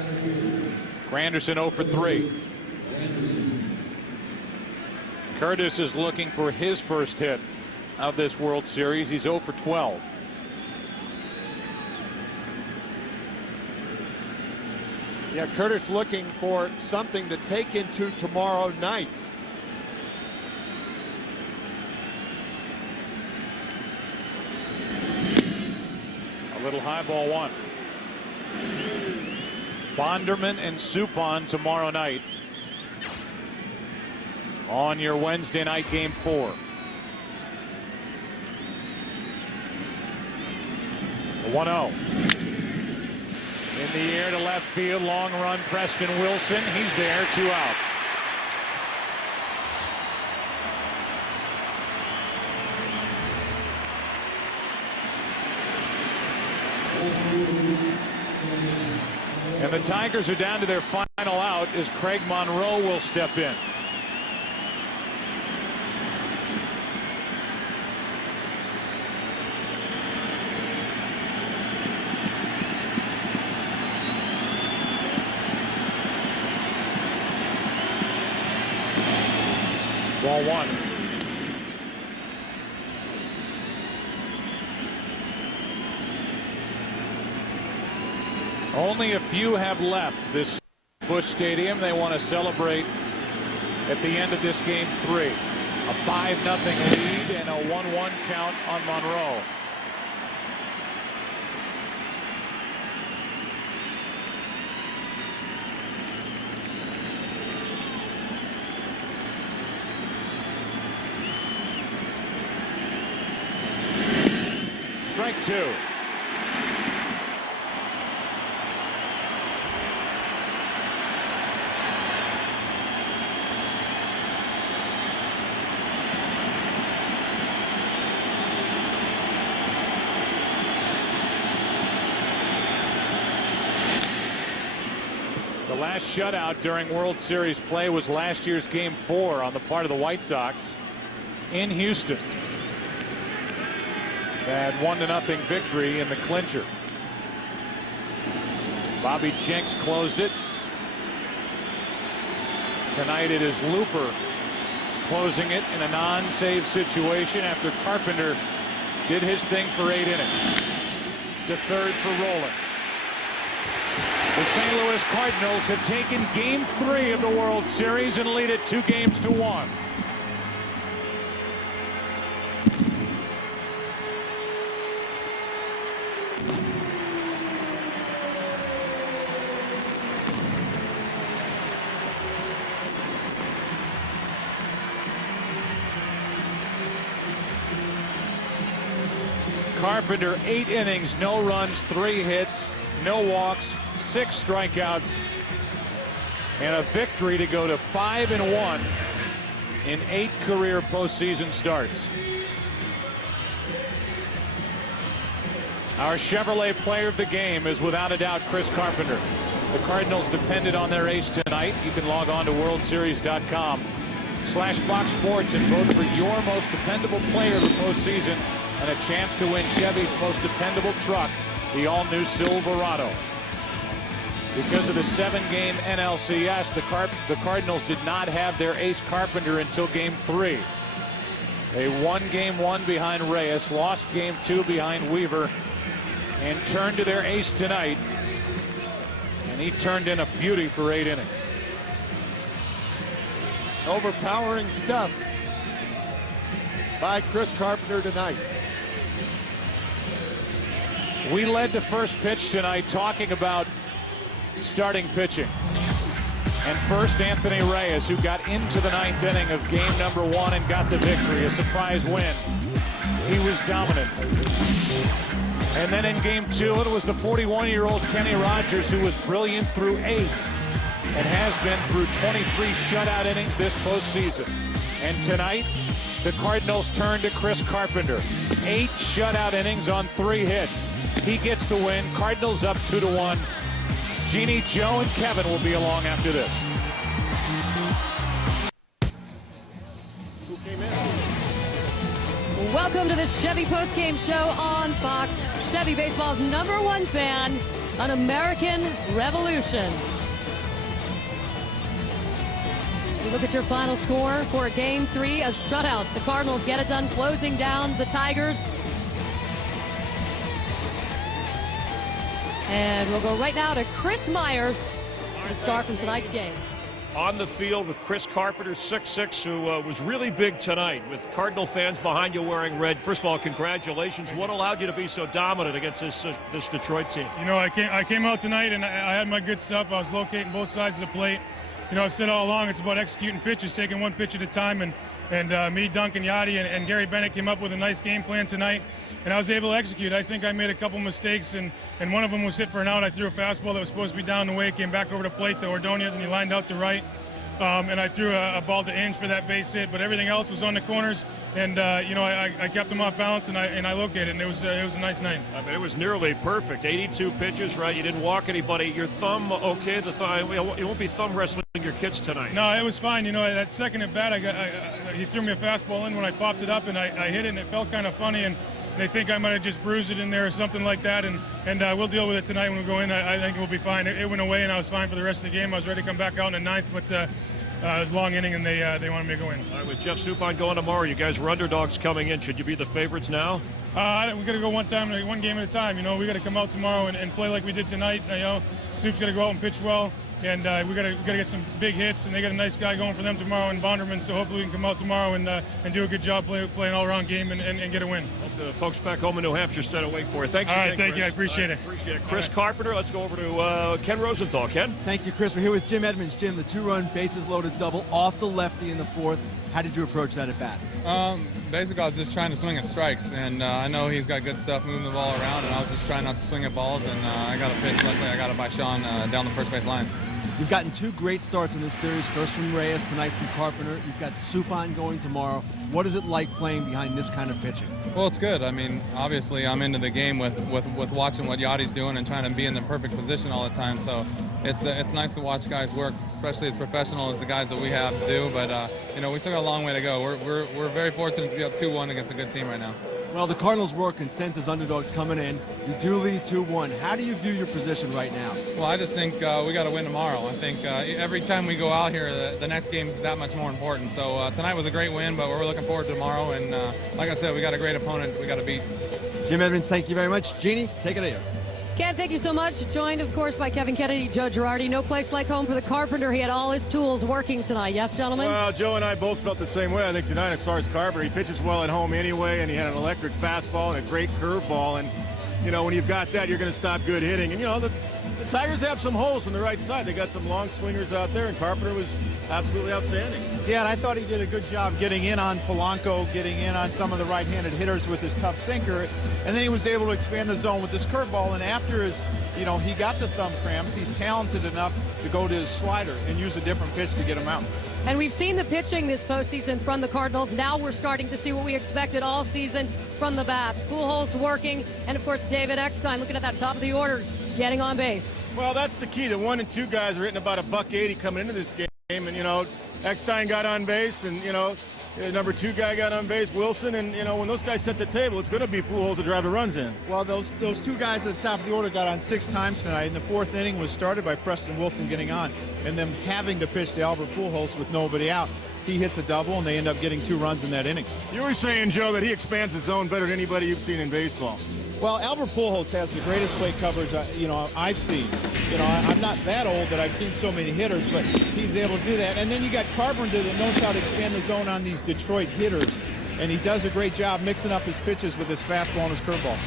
Granderson 0 for 3. Curtis is looking for his first hit of this World Series. He's 0 for 12. Yeah, Curtis looking for something to take into tomorrow night. A little high ball 1. Bonderman and Suppan tomorrow night on your Wednesday night Game 4. The 1-0. In the air to left field, long run, Preston Wilson. He's there, 2 out. And the Tigers are down to their final out as Craig Monroe will step in. Ball 1. Only a few have left this Busch Stadium. They want to celebrate at the end of this Game 3. A 5-0 lead and a 1-1 count on Monroe. Strike 2. The last shutout during World Series play was last year's Game 4 on the part of the White Sox in Houston. That 1-0 victory in the clincher. Bobby Jenks closed it. Tonight it is Looper closing it in a non-save situation after Carpenter did his thing for 8 innings. To third for Roland. The St. Louis Cardinals have taken Game 3 of the World Series and lead it 2-1. Carpenter, 8 innings, no runs, 3 hits, no walks, 6 strikeouts, and a victory to go to 5-1 in 8 career postseason starts. Our Chevrolet player of the game is without a doubt Chris Carpenter. The Cardinals depended on their ace tonight. You can log on to worldseries.com/boxsports and vote for your most dependable player of the postseason and a chance to win Chevy's most dependable truck, the all-new Silverado. Because of the 7-game NLCS, the Cardinals did not have their ace Carpenter until Game 3. They won Game 1 behind Reyes, lost Game 2 behind Weaver, and turned to their ace tonight. And he turned in a beauty for 8 innings. Overpowering stuff by Chris Carpenter tonight. We led the first pitch tonight talking about starting pitching. And first, Anthony Reyes, who got into the 9th inning of game number 1 and got the victory, a surprise win. He was dominant. And then in game 2, it was the 41-year-old Kenny Rogers who was brilliant through 8 and has been through 23 shutout innings this postseason. And tonight, the Cardinals turn to Chris Carpenter. 8 shutout innings on 3 hits. He gets the win. Cardinals up 2-1. Jeannie, Joe, and Kevin will be along after this. Welcome to the Chevy postgame show on Fox. Chevy Baseball's #1 fan, An American Revolution. You look at your final score for Game 3, a shutout. The Cardinals get it done, closing down the Tigers. And we'll go right now to Chris Myers to start from tonight's game. On the field with Chris Carpenter, 6'6", who was really big tonight, with Cardinal fans behind you wearing red. First of all, congratulations. What allowed you to be so dominant against this Detroit team? You know, I came out tonight and I had my good stuff. I was locating both sides of the plate. You know, I've said all along it's about executing pitches, taking one pitch at a time, and me, Duncan Yachty, and Gary Bennett came up with a nice game plan tonight, and I was able to execute. I think I made a couple mistakes, and one of them was hit for an out. I threw a fastball that was supposed to be down the way, came back over the plate to Ordonez, and he lined out to right. And I threw a ball to Inge for that base hit, but everything else was on the corners, and you know, I kept them off balance, and I located, and it was a nice night. I mean, it was nearly perfect. 82 pitches, right? You didn't walk anybody. Your thumb, okay? The thumb, it won't be thumb wrestling your kids tonight. No, it was fine. You know, that second at bat, he threw me a fastball in when I popped it up, and I hit it, and it felt kind of funny, and they think I might have just bruised it in there or something like that, and we'll deal with it tonight when we go in. I think we'll be fine. It went away, and I was fine for the rest of the game. I was ready to come back out in the 9th, but it was a long inning, and they wanted me to go in. All right, with Jeff Suppan going tomorrow, you guys were underdogs coming in. Should you be the favorites now? We got to go one game at a time. You know, we got to come out tomorrow and play like we did tonight. You know, Soup's got to go out and pitch well. And we got to get some big hits, and they got a nice guy going for them tomorrow in Bonderman. So hopefully we can come out tomorrow and do a good job, play an all-around game, and get a win. Hope the folks back home in New Hampshire stay awake for you. Thanks. All right, again, thank Chris. you. I appreciate it. Appreciate it. Chris Carpenter. Let's go over to Ken Rosenthal. Ken. Thank you, Chris. We're here with Jim Edmonds. Jim, the 2-run bases loaded double off the lefty in the 4th. How did you approach that at bat? Basically, I was just trying to swing at strikes, and I know he's got good stuff moving the ball around, and I was just trying not to swing at balls, and I got a pitch. Luckily, I got it by Sean down the first base line. You've gotten 2 great starts in this series, first from Reyes, tonight from Carpenter. You've got Suppan going tomorrow. What is it like playing behind this kind of pitching? Well, it's good. I mean, obviously, I'm into the game with watching what Yachty's doing and trying to be in the perfect position all the time. So it's nice to watch guys work, especially as professional as the guys that we have to do. But, you know, we still got a long way to go. We're very fortunate to be up 2-1 against a good team right now. Well, the Cardinals were consensus underdogs coming in. You do lead 2-1. How do you view your position right now? Well, I just think we got to win tomorrow. I think every time we go out here, the next game is that much more important. So tonight was a great win, but we're looking forward to tomorrow. And like I said, we got a great opponent we got to beat. Jim Edmonds, thank you very much. Jeannie, take it away. Ken, thank you so much. Joined, of course, by Kevin Kennedy, Joe Girardi. No place like home for the Carpenter. He had all his tools working tonight. Yes, gentlemen? Well, Joe and I both felt the same way. I think tonight, as far as Carpenter, he pitches well at home anyway, and he had an electric fastball and a great curveball. And, you know, when you've got that, you're going to stop good hitting. And, you know, the Tigers have some holes on the right side. They got some long swingers out there, and Carpenter was absolutely outstanding. Yeah, and I thought he did a good job getting in on Polanco, getting in on some of the right-handed hitters with his tough sinker, and then he was able to expand the zone with his curveball. And after his, you know, he got the thumb cramps, he's talented enough to go to his slider and use a different pitch to get him out. And we've seen the pitching this postseason from the Cardinals. Now we're starting to see what we expected all season from the bats. Pujols working, and of course David Eckstein looking at that top of the order, getting on base. Well, that's the key. The 1 and 2 guys are hitting about $180 coming into this game, and, you know, Eckstein got on base, and, you know, number 2 guy got on base, Wilson, and, you know, when those guys set the table, it's going to be Pujols to drive the runs in. Well, those 2 guys at the top of the order got on 6 times tonight, and the 4th inning was started by Preston Wilson getting on, and them having to pitch to Albert Pujols with nobody out. He hits a double, and they end up getting 2 runs in that inning. You were saying, Joe, that he expands the zone better than anybody you've seen in baseball. Well, Albert Pujols has the greatest plate coverage, you know, I've seen. You know, I'm not that old that I've seen so many hitters, but he's able to do that. And then you got Carpenter that knows how to expand the zone on these Detroit hitters, and he does a great job mixing up his pitches with his fastball and his curveball.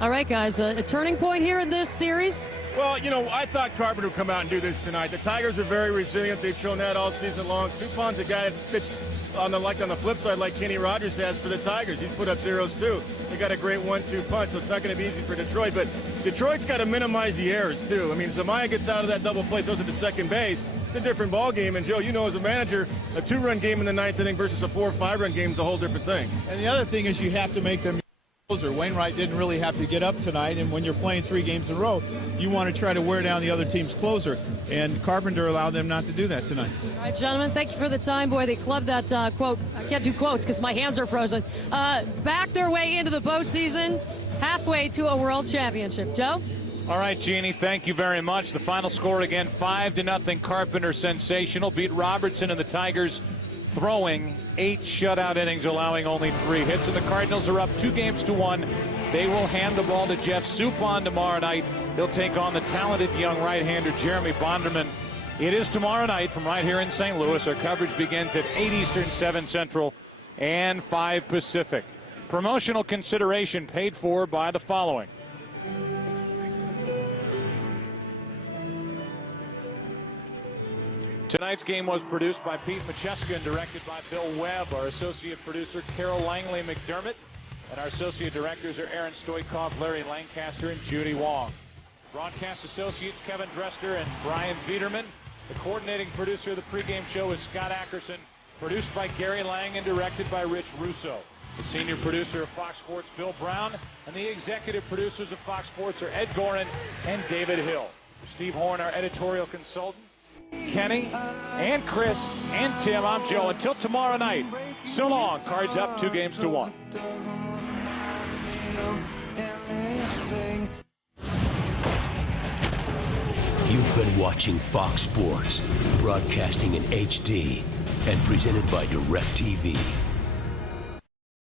All right, guys, a turning point here in this series. Well, you know, I thought Carpenter would come out and do this tonight. The Tigers are very resilient. They've shown that all season long. Supon's a guy that's pitched on the flip side like Kenny Rogers has for the Tigers. He's put up zeros too. They got a great 1-2 punch, so it's not going to be easy for Detroit. But Detroit's got to minimize the errors too. I mean, Zamaya gets out of that double play, throws it to second base. It's a different ball game. And Joe, you know, as a manager, a 2-run game in the 9th inning versus a 4- or 5-run game is a whole different thing. And the other thing is you have to make them closer. Wainwright didn't really have to get up tonight, and when you're playing 3 games in a row, you want to try to wear down the other team's closer, and Carpenter allowed them not to do that tonight. All right, gentlemen, thank you for the time. Boy, they clubbed that quote. I can't do quotes because my hands are frozen. Back their way into the postseason, halfway to a world championship. Joe? All right, Jeannie, thank you very much. The final score again, 5-0. Carpenter sensational. Beat Robertson and the Tigers, throwing 8 shutout innings, allowing only 3 hits. And the Cardinals are up 2-1. They will hand the ball to Jeff Suppan tomorrow night. He'll take on the talented young right-hander Jeremy Bonderman. It is tomorrow night from right here in St. Louis. Our coverage begins at 8 Eastern, 7 Central, and 5 Pacific. Promotional consideration paid for by the following. Tonight's game was produced by Pete Macheska and directed by Bill Webb. Our associate producer, Carol Langley McDermott. And our associate directors are Aaron Stoikov, Larry Lancaster, and Judy Wong. Broadcast associates Kevin Dresser and Brian Biederman. The coordinating producer of the pregame show is Scott Ackerson. Produced by Gary Lang and directed by Rich Russo. The senior producer of Fox Sports, Bill Brown. And the executive producers of Fox Sports are Ed Gorin and David Hill. Steve Horn, our editorial consultant. Kenny and Chris and Tim, I'm Joe. Until tomorrow night, so long. Cards up 2-1. You've been watching Fox Sports, broadcasting in HD and presented by DirecTV.